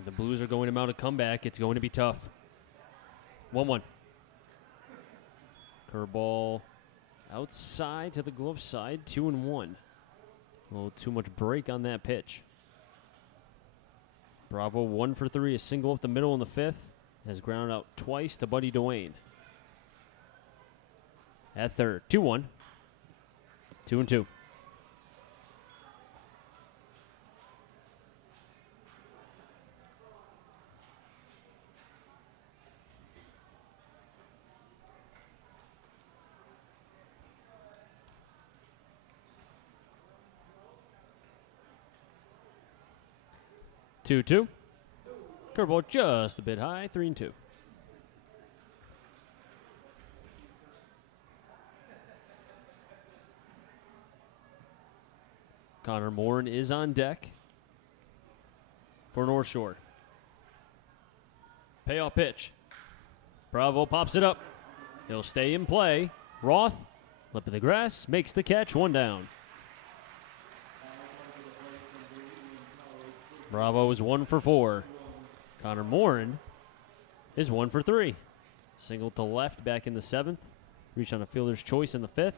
If the Blues are going to mount a comeback, it's going to be tough. 1-1. Curveball outside to the glove side. 2-1. A little too much break on that pitch. Bravo 1 for 3, a single up the middle in the 5th. Has grounded out twice to Buddy Dwayne. At third, 2-1. 2-2. Two. Curveball just a bit high, 3-2. Connor Morin is on deck for North Shore. Payoff pitch. Bravo pops it up. He'll stay in play. Roth, lip of the grass, makes the catch, 1 down. Bravo is 1 for 4. Connor Morin is 1 for 3. Single to left back in the 7th. Reached on a fielder's choice in the 5th.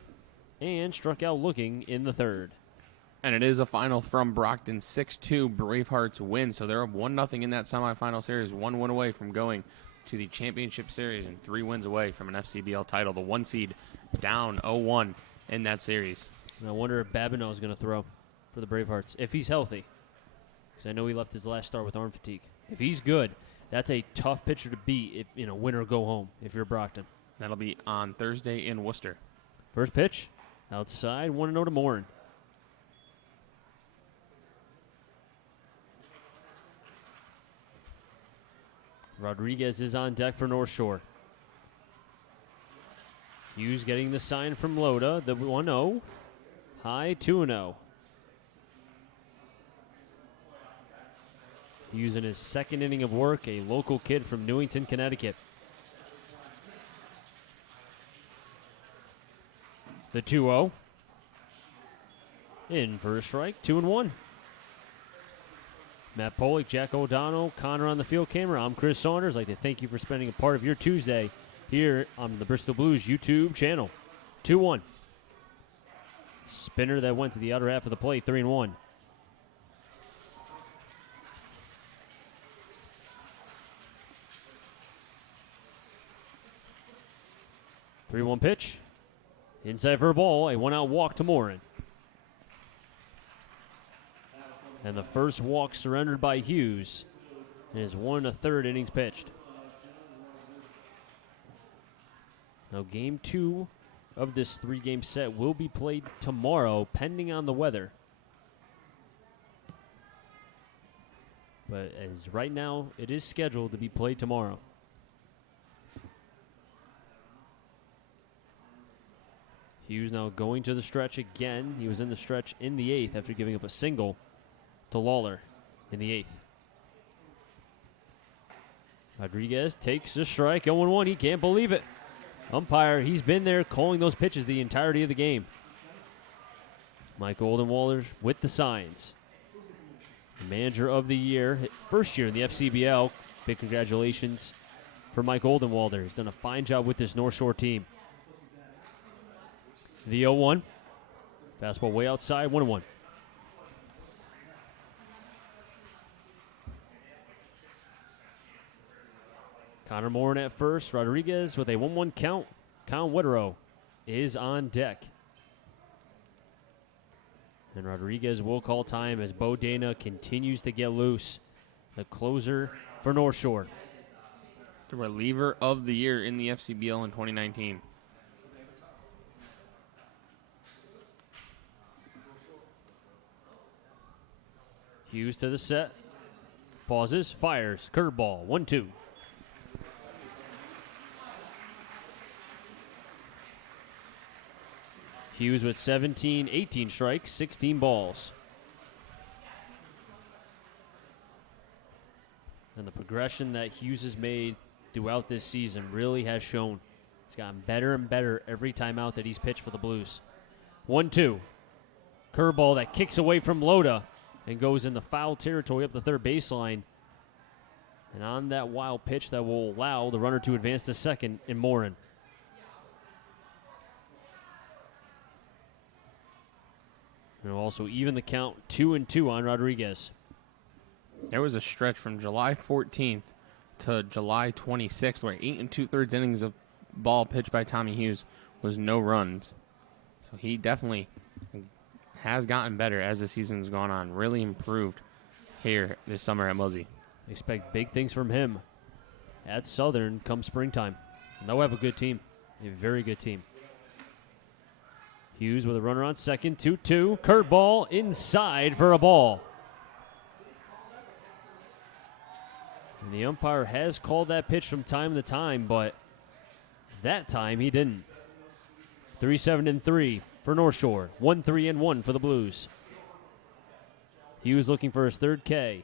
And struck out looking in the 3rd. And it is a final from Brockton, 6-2 Bravehearts win. So they're up 1-0 in that semifinal series, 1 win away from going to the championship series and 3 wins away from an FCBL title. The 1 seed down 0-1 in that series. And I wonder if Babineau is going to throw for the Bravehearts, if he's healthy. Because I know he left his last start with arm fatigue. If he's good, that's a tough pitcher to beat if, win or go home if you're Brockton. That'll be on Thursday in Worcester. First pitch, outside, 1-0 to Morin. Rodriguez is on deck for North Shore. Hughes getting the sign from Loda, the 1-0. High, 2-0. Hughes in his second inning of work, a local kid from Newington, Connecticut. The 2-0. In for a strike, 2-1. Matt Polick, Jack O'Donnell, Connor on the field camera. I'm Chris Saunders. I'd like to thank you for spending a part of your Tuesday here on the Bristol Blues YouTube channel. 2-1. Spinner that went to the outer half of the plate, 3-1. Three-one pitch. Inside for a ball, a one-out walk to Morin. And the first walk surrendered by Hughes. It is 1 1/3 innings pitched. Now game 2 of this 3-game set will be played tomorrow, pending on the weather. But as right now, it is scheduled to be played tomorrow. Hughes now going to the stretch again. He was in the stretch in the 8th after giving up a single to Lawler in the 8th. Rodriguez takes a strike, 0-1. He can't believe it. Umpire, he's been there calling those pitches the entirety of the game. Mike Oldenwalder with the signs. Manager of the year, first year in the FCBL. Big congratulations for Mike Oldenwalder. He's done a fine job with this North Shore team. The 0-1. Fastball way outside, 1-1. Connor Morin at first. Rodriguez with a 1-1 count. Kyle Wetterow is on deck. And Rodriguez will call time as Bo Dana continues to get loose. the closer for North Shore. The reliever of the year in the FCBL in 2019. Hughes to the set. Pauses, fires, curveball, 1-2. Hughes with 18 strikes, 16 balls. And the progression that Hughes has made throughout this season really has shown. He's gotten better and better every time out that he's pitched for the Blues. 1-2. Curveball that kicks away from Loda and goes in the foul territory up the third baseline. And on that wild pitch that will allow the runner to advance to second in Morin. And also even the count 2-2 on Rodriguez. There was a stretch from July 14th to July 26th where 8 2/3 innings of ball pitched by Tommy Hughes was no runs. So he definitely has gotten better as the season's gone on. Really improved here this summer at Muzzy. Expect big things from him at Southern come springtime. And they'll have a good team, a very good team. Hughes with a runner on second, 2-2. Curveball inside for a ball. And the umpire has called that pitch from time to time, but that time he didn't. 3-7-3 for North Shore. 1-3-1 for the Blues. Hughes looking for his third K.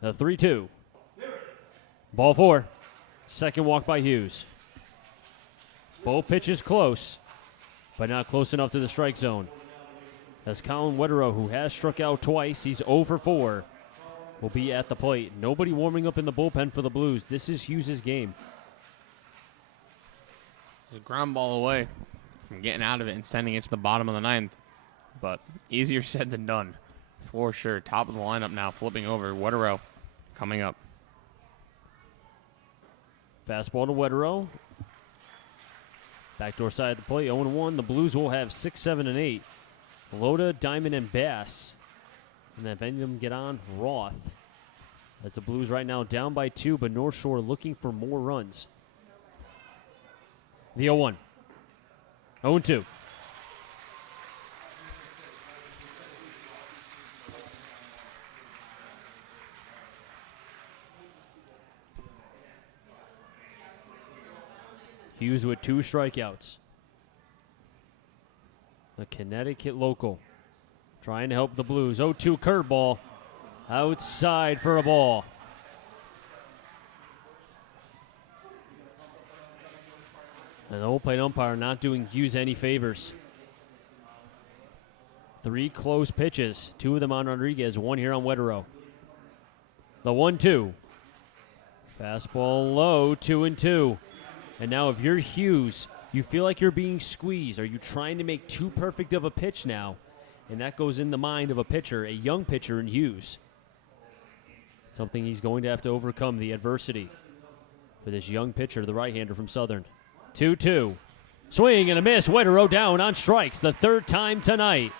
The 3-2. Ball 4. Second walk by Hughes. Both pitches close, but not close enough to the strike zone. As Colin Wetterow, who has struck out twice, he's 0 for 4, will be at the plate. Nobody warming up in the bullpen for the Blues. This is Hughes' game. There's a ground ball away from getting out of it and sending it to the bottom of the ninth. But easier said than done, for sure. Top of the lineup now, flipping over. Wetterow coming up. Fastball to Wetterow. Backdoor side of the plate, 0-1. The Blues will have 6, 7, and 8. Loda, Diamond, and Bass. And then if any of them get on, Roth. As the Blues right now down by 2, but North Shore looking for more runs. The 0-1. 0-2. Hughes with 2 strikeouts. The Connecticut local trying to help the Blues. 0-2 curveball. Outside for a ball. And the old plate umpire not doing Hughes any favors. 3 close pitches. 2 of them on Rodriguez. 1 here on Wetterow. The 1-2. Fastball low. 2-2. And now if you're Hughes, you feel like you're being squeezed. Are you trying to make too perfect of a pitch now? And that goes in the mind of a pitcher, a young pitcher in Hughes. Something he's going to have to overcome, the adversity for this young pitcher, the right-hander from Southern. 2-2. Swing and a miss. Wetterow down on strikes the 3rd time tonight.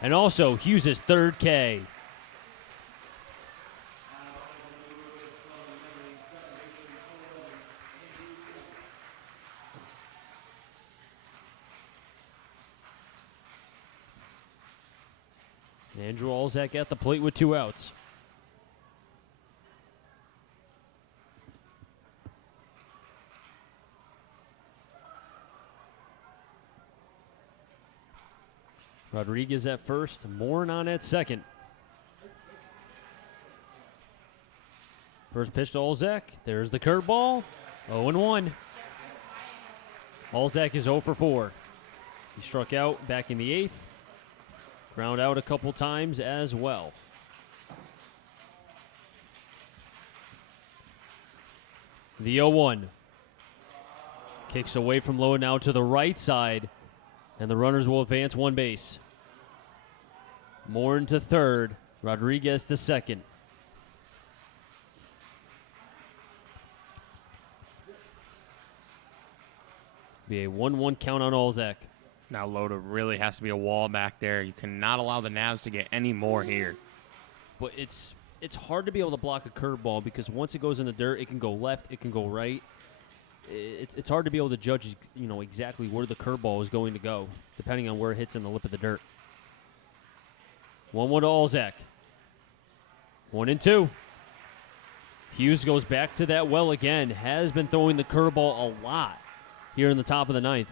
And also Hughes' 3rd K. Andrew Alzak at the plate with 2 outs. Rodriguez at first, Morin on at second. First pitch to Alzak. There's the curveball. 0-1. Alzak is 0 for 4. He struck out back in the 8th. Ground out a couple times as well. The 0-1. Kicks away from low now to the right side. And the runners will advance 1 base. Morin to 3rd. Rodriguez to 2nd. Be a 1-1 count on Alzak. Now Loda really has to be a wall back there. You cannot allow the Navs to get any more here. but it's hard to be able to block a curveball because once it goes in the dirt, it can go left, it can go right. It's hard to be able to judge, exactly where the curveball is going to go, depending on where it hits in the lip of the dirt. 1-1 to Alzak. 1-2. Hughes goes back to that well again. Has been throwing the curveball a lot here in the top of the ninth.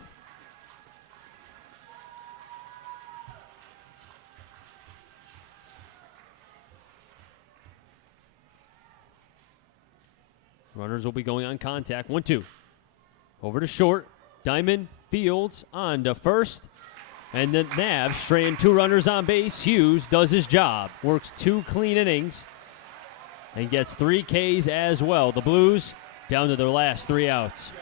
Runners will be going on contact. 1-2. Over to short. Diamond, Fields on to first. And then Nav straying 2 runners on base. Hughes does his job. Works 2 clean innings. And gets 3 Ks as well. The Blues down to their last 3 outs.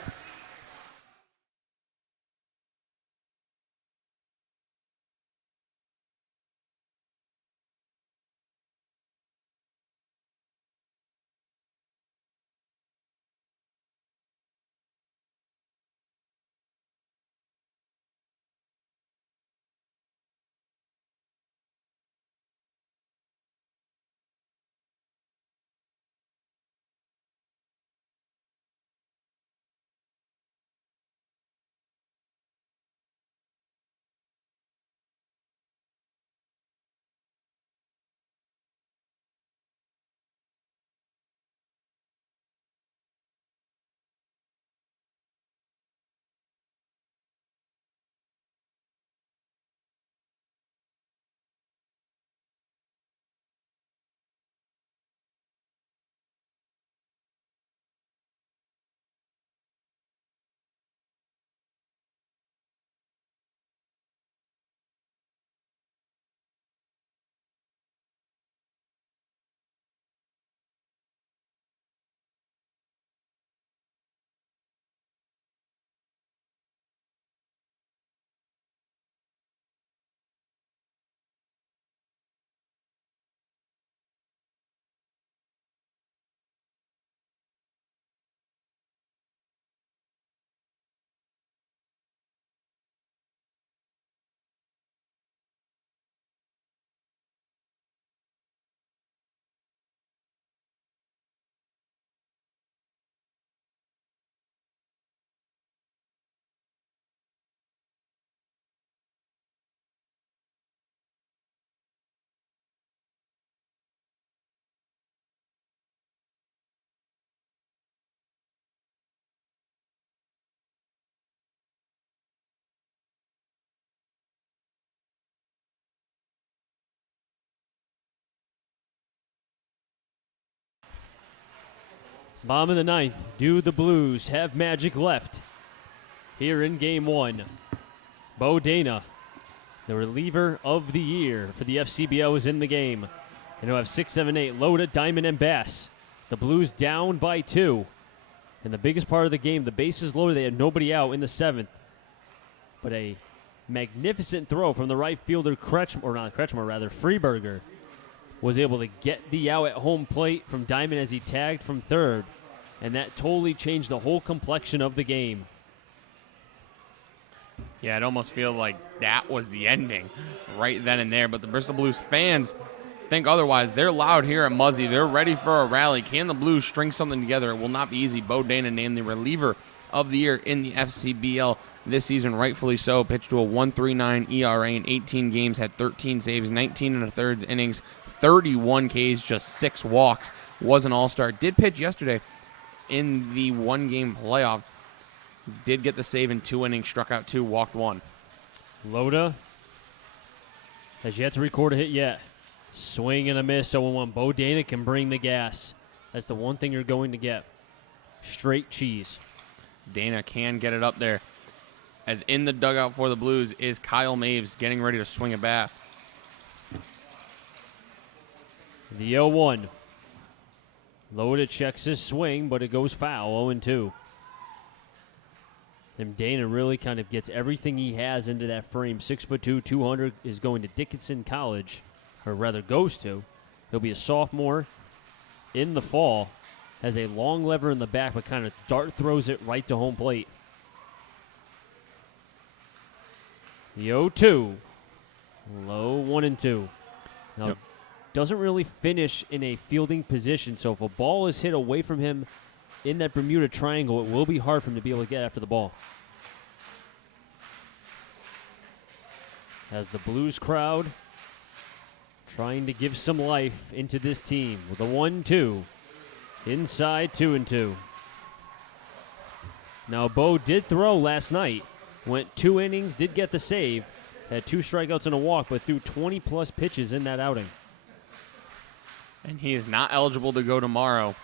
Bottom of the ninth. Do the Blues have magic left here in Game 1? Bo Dana, the reliever of the year for the FCBO, is in the game. And he'll have 6, 7, 8. Loda, Diamond, and Bass. The Blues down by 2. And the biggest part of the game, the bases loaded. They had nobody out in the 7th. But a magnificent throw from the right fielder, Freeberger, was able to get the out at home plate from Diamond as he tagged from third. And that totally changed the whole complexion of the game. Yeah, it almost feels like that was the ending right then and there. But the Bristol Blues fans think otherwise. They're loud here at Muzzy. They're ready for a rally. Can the Blues string something together? It will not be easy. Bo Dana named the reliever of the year in the FCBL this season, rightfully so. Pitched to a 1.39 ERA in 18 games, had 13 saves, 19 1/3 innings, 31 Ks, just 6 walks. Was an all-star. Did pitch yesterday in the 1-game playoff. Did get the save in 2 innings, struck out 2, walked 1. Loda has yet to record a hit yet. Swing and a miss, 0-1. Bo Dana can bring the gas. That's the one thing you're going to get. Straight cheese. Dana can get it up there. As in the dugout for the Blues is Kyle Maves getting ready to swing a bat. The 0-1. Loda checks his swing, but it goes foul, 0-2. And Dana really kind of gets everything he has into that frame. 6'2", 200, is going to Dickinson College, or rather goes to. He'll be a sophomore in the fall. Has a long lever in the back, but kind of dart throws it right to home plate. The 0-2. Low 1-2. Now, Yep. doesn't really finish in a fielding position. So if a ball is hit away from him in that Bermuda Triangle, it will be hard for him to be able to get after the ball. As the Blues crowd trying to give some life into this team with a 1-2. Inside 2-2. Now, Bo did throw last night. Went 2 innings, did get the save. Had 2 strikeouts and a walk, but threw 20-plus pitches in that outing. And he is not eligible to go tomorrow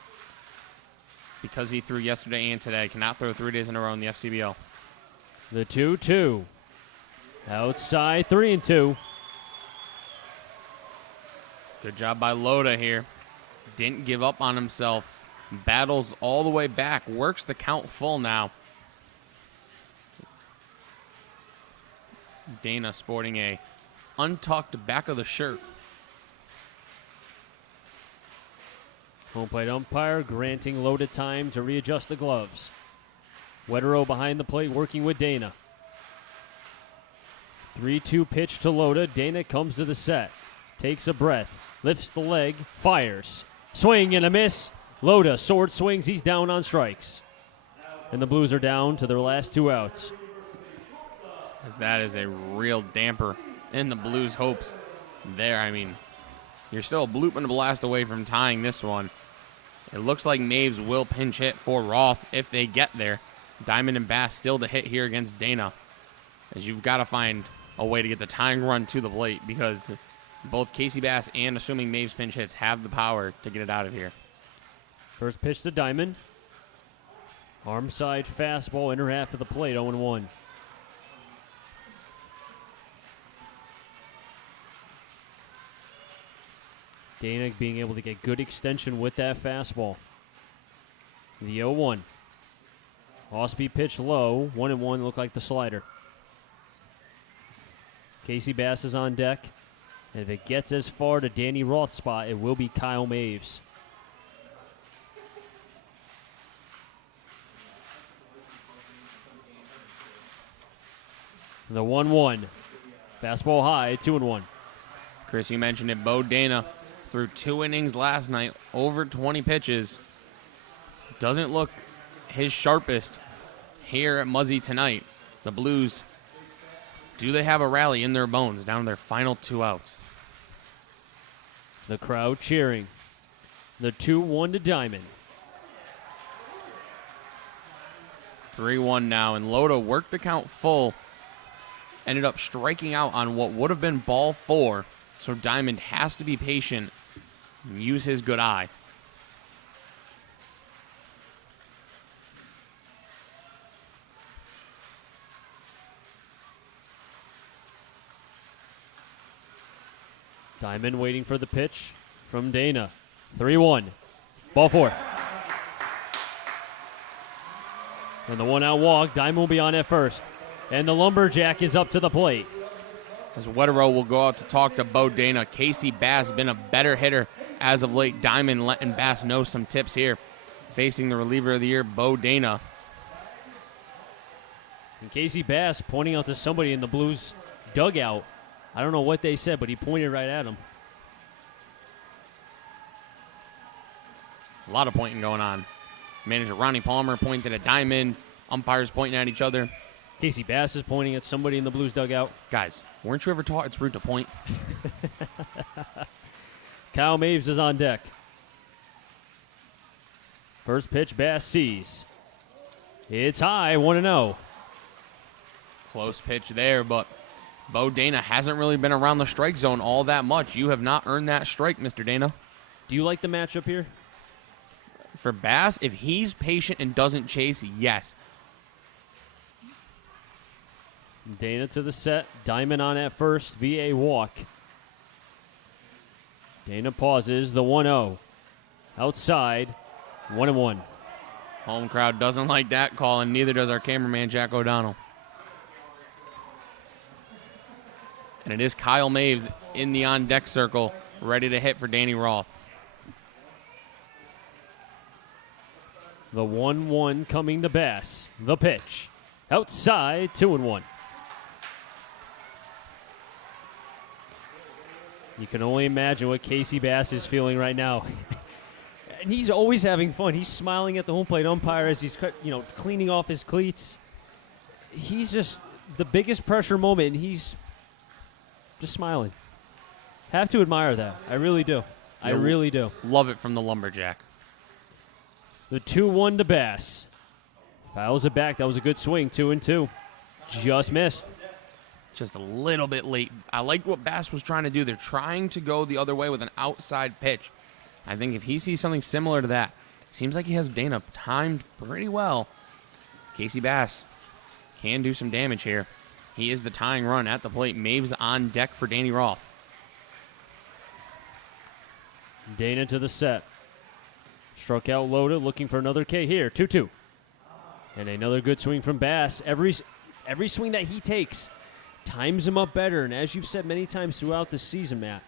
because he threw yesterday and today. Cannot throw 3 days in a row in the FCBL. The 2-2. Outside 3-2. Good job by Loda here. Didn't give up on himself. Battles all the way back. Works the count full now. Dana sporting a untucked back of the shirt. Home plate umpire granting Loda time to readjust the gloves. Wetero behind the plate working with Dana. 3-2 pitch to Loda. Dana comes to the set. Takes a breath. Lifts the leg. Fires. Swing and a miss. Loda sword swings. He's down on strikes. And the Blues are down to their last 2 outs. As that is a real damper in the Blues' hopes there. I mean, you're still a bloop and a blast away from tying this one. It looks like Maves will pinch hit for Roth if they get there. Diamond and Bass still to hit here against Dana, as you've got to find a way to get the tying run to the plate, because both Casey Bass and, assuming Maves pinch hits, have the power to get it out of here. First pitch to Diamond. Arm side fastball, inner half of the plate, 0-1. Dana being able to get good extension with that fastball. The 0-1. Off-speed pitch low, 1-1, look like the slider. Casey Bass is on deck. And if it gets as far to Danny Roth's spot, it will be Kyle Maves. The 1-1. Fastball high, 2-1. Chris, you mentioned it. Bo Dana threw 2 innings last night, over 20 pitches. Doesn't look his sharpest here at Muzzy tonight. The Blues, do they have a rally in their bones down to their final 2 outs? The crowd cheering. The 2-1 to Diamond. 3-1 now, and Loda worked the count full. Ended up striking out on what would have been ball 4. So Diamond has to be patient and use his good eye. Diamond waiting for the pitch from Dana. 3-1. Ball 4. And the 1-out walk. Diamond will be on at first. And the Lumberjack is up to the plate. As Wetero will go out to talk to Bo Dana. Casey Bass been a better hitter as of late. Diamond letting Bass know some tips here. Facing the reliever of the year, Bo Dana. And Casey Bass pointing out to somebody in the Blues dugout. I don't know what they said, but he pointed right at him. A lot of pointing going on. Manager Ronnie Palmer pointed at Diamond. Umpires pointing at each other. Casey Bass is pointing at somebody in the Blues dugout. Guys, weren't you ever taught it's rude to point? Kyle Maves is on deck. First pitch, Bass sees. It's high, 1-0. Close pitch there, but Bo Dana hasn't really been around the strike zone all that much. You have not earned that strike, Mr. Dana. Do you like the matchup here? For Bass, if he's patient and doesn't chase, yes. Dana to the set. Diamond on at first. VA walk. Dana pauses. The 1-0. Outside. 1-1. Home crowd doesn't like that call, and neither does our cameraman, Jack O'Donnell. And it is Kyle Maves in the on-deck circle, ready to hit for Danny Roth. The 1-1 coming to Bass. The pitch. Outside, 2-1. You can only imagine what Casey Bass is feeling right now. And he's always having fun. He's smiling at the home plate umpire as he's cleaning off his cleats. He's just the biggest pressure moment, and he's just smiling. Have to admire that. I really do. I really do. Love it from the Lumberjack. The 2-1 to Bass. Fouls it back. That was a good swing. 2-2. Just missed. Just a little bit late. I like what Bass was trying to do. They're trying to go the other way with an outside pitch. I think if he sees something similar to that, seems like he has Dana timed pretty well. Casey Bass can do some damage here. He is the tying run at the plate. Maves on deck for Danny Roth. Dana to the set. Struck out loaded, looking for another K here. 2-2. And another good swing from Bass. Every swing that he takes times him up better. And as you've said many times throughout the season, Matt,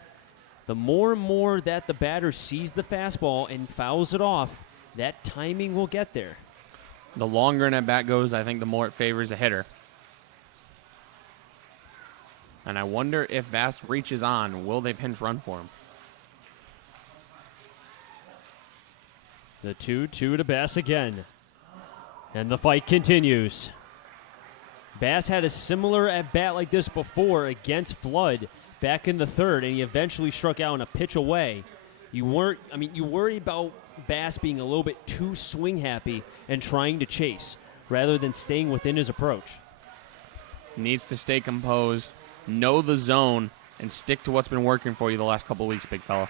the more and more that the batter sees the fastball and fouls it off, that timing will get there. The longer an at-bat goes, I think the more it favors a hitter. And I wonder if Bass reaches on, will they pinch run for him? The 2-2 to Bass again. And the fight continues. Bass had a similar at-bat like this before against Flood back in the third, and he eventually struck out on a pitch away. You worry about Bass being a little bit too swing happy and trying to chase rather than staying within his approach. Needs to stay composed, know the zone, and stick to what's been working for you the last couple weeks, big fella.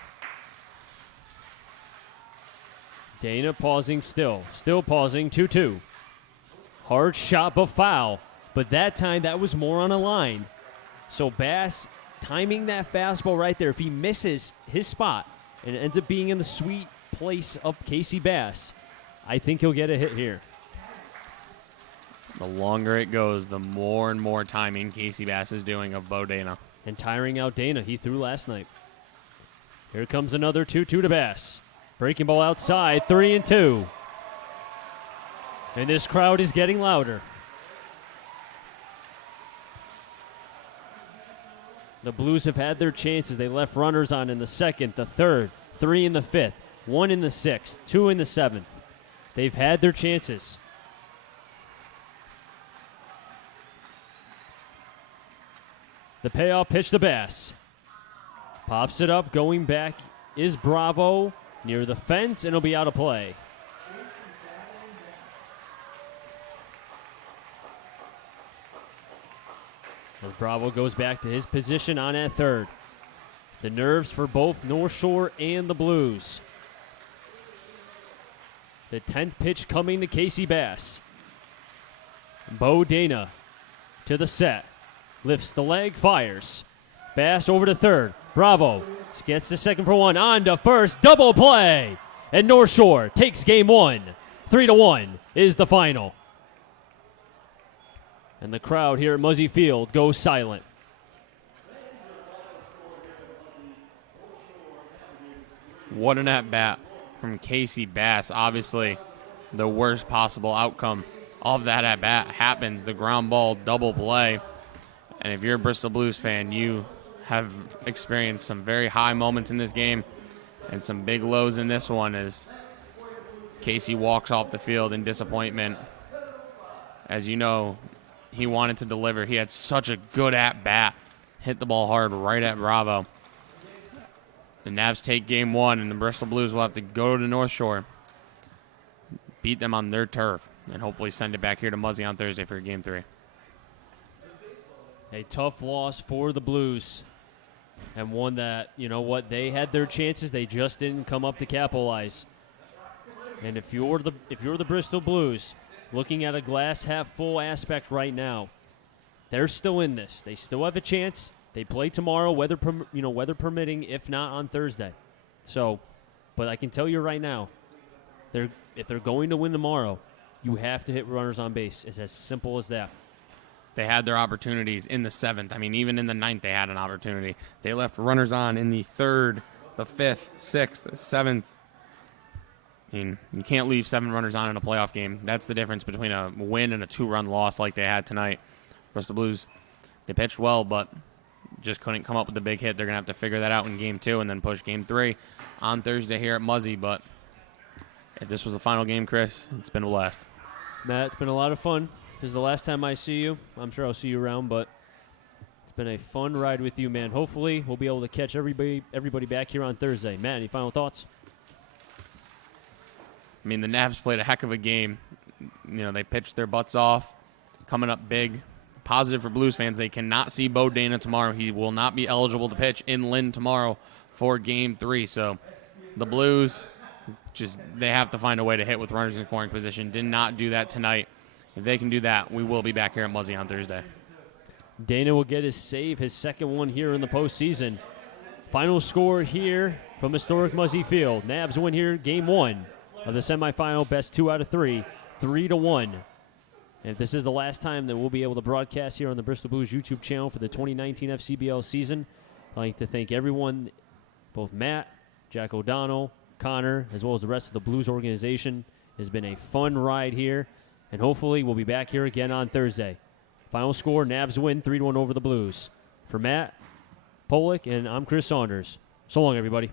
Dana pausing still pausing. 2-2. Hard shot but foul, but that time that was more on a line. So Bass timing that fastball right there. If he misses his spot and it ends up being in the sweet place of Casey Bass, I think he'll get a hit here. The longer it goes, the more and more timing Casey Bass is doing of Bo Dana. And tiring out Dana. He threw last night. Here comes another 2-2 to Bass. Breaking ball outside, 3-2. And this crowd is getting louder. The Blues have had their chances. They left runners on in the second, the third, 3 in the fifth, 1 in the sixth, 2 in the seventh. They've had their chances. The payoff pitch to Bass. Pops it up, going back is Bravo near the fence, and it'll be out of play. As Bravo goes back to his position on at third. The nerves for both North Shore and the Blues. The 10th pitch coming to Casey Bass. Bo Dana to the set. Lifts the leg, fires. Bass over to third. Bravo gets to second for one. On to first. Double play. And North Shore takes game one. 3-1 is the final. And the crowd here at Muzzy Field goes silent. What an at-bat from Casey Bass. Obviously, the worst possible outcome of that at-bat happens. The ground ball double play. And if you're a Bristol Blues fan, you have experienced some very high moments in this game and some big lows in this one as Casey walks off the field in disappointment. As you know, he wanted to deliver. He had such a good at-bat. Hit the ball hard right at Bravo. The Navs take game one, and the Bristol Blues will have to go to North Shore, beat them on their turf, and hopefully send it back here to Muzzy on Thursday for game three. A tough loss for the Blues, and one that, you know what, they had their chances. They just didn't come up to capitalize. And if you're the Bristol Blues, looking at a glass half full aspect right now, they're still in this. They still have a chance. They play tomorrow, weather permitting, if not on Thursday. So, but I can tell you right now, if they're going to win tomorrow, you have to hit runners on base. It's as simple as that. They had their opportunities in the seventh. I mean, even in the ninth, they had an opportunity. They left runners on in the third, the fifth, sixth, the seventh. I mean, you can't leave 7 runners on in a playoff game. That's the difference between a win and a 2-run loss like they had tonight. Bristol Blues, they pitched well, but just couldn't come up with the big hit. They're going to have to figure that out in Game 2 and then push Game 3 on Thursday here at Muzzy. But if this was the final game, Chris, it's been a blast. Matt, it's been a lot of fun. This is the last time I see you. I'm sure I'll see you around, but it's been a fun ride with you, man. Hopefully, we'll be able to catch everybody back here on Thursday. Matt, any final thoughts? I mean, the Navs played a heck of a game. They pitched their butts off, coming up big. Positive for Blues fans. They cannot see Bo Dana tomorrow. He will not be eligible to pitch in Lynn tomorrow for Game 3. So the Blues, they have to find a way to hit with runners in scoring position. Did not do that tonight. If they can do that, we will be back here at Muzzy on Thursday. Dana will get his save, his second one here in the postseason. Final score here from historic Muzzy Field. Navs win here Game 1 of the semifinal, best 2 out of 3, 3-1. And if this is the last time that we'll be able to broadcast here on the Bristol Blues YouTube channel for the 2019 FCBL season, I'd like to thank everyone, both Matt, Jack O'Donnell, Connor, as well as the rest of the Blues organization. It's been a fun ride here, and hopefully we'll be back here again on Thursday. Final score, Navs win 3-1 over the Blues. For Matt, Pollock, and I'm Chris Saunders. So long, everybody.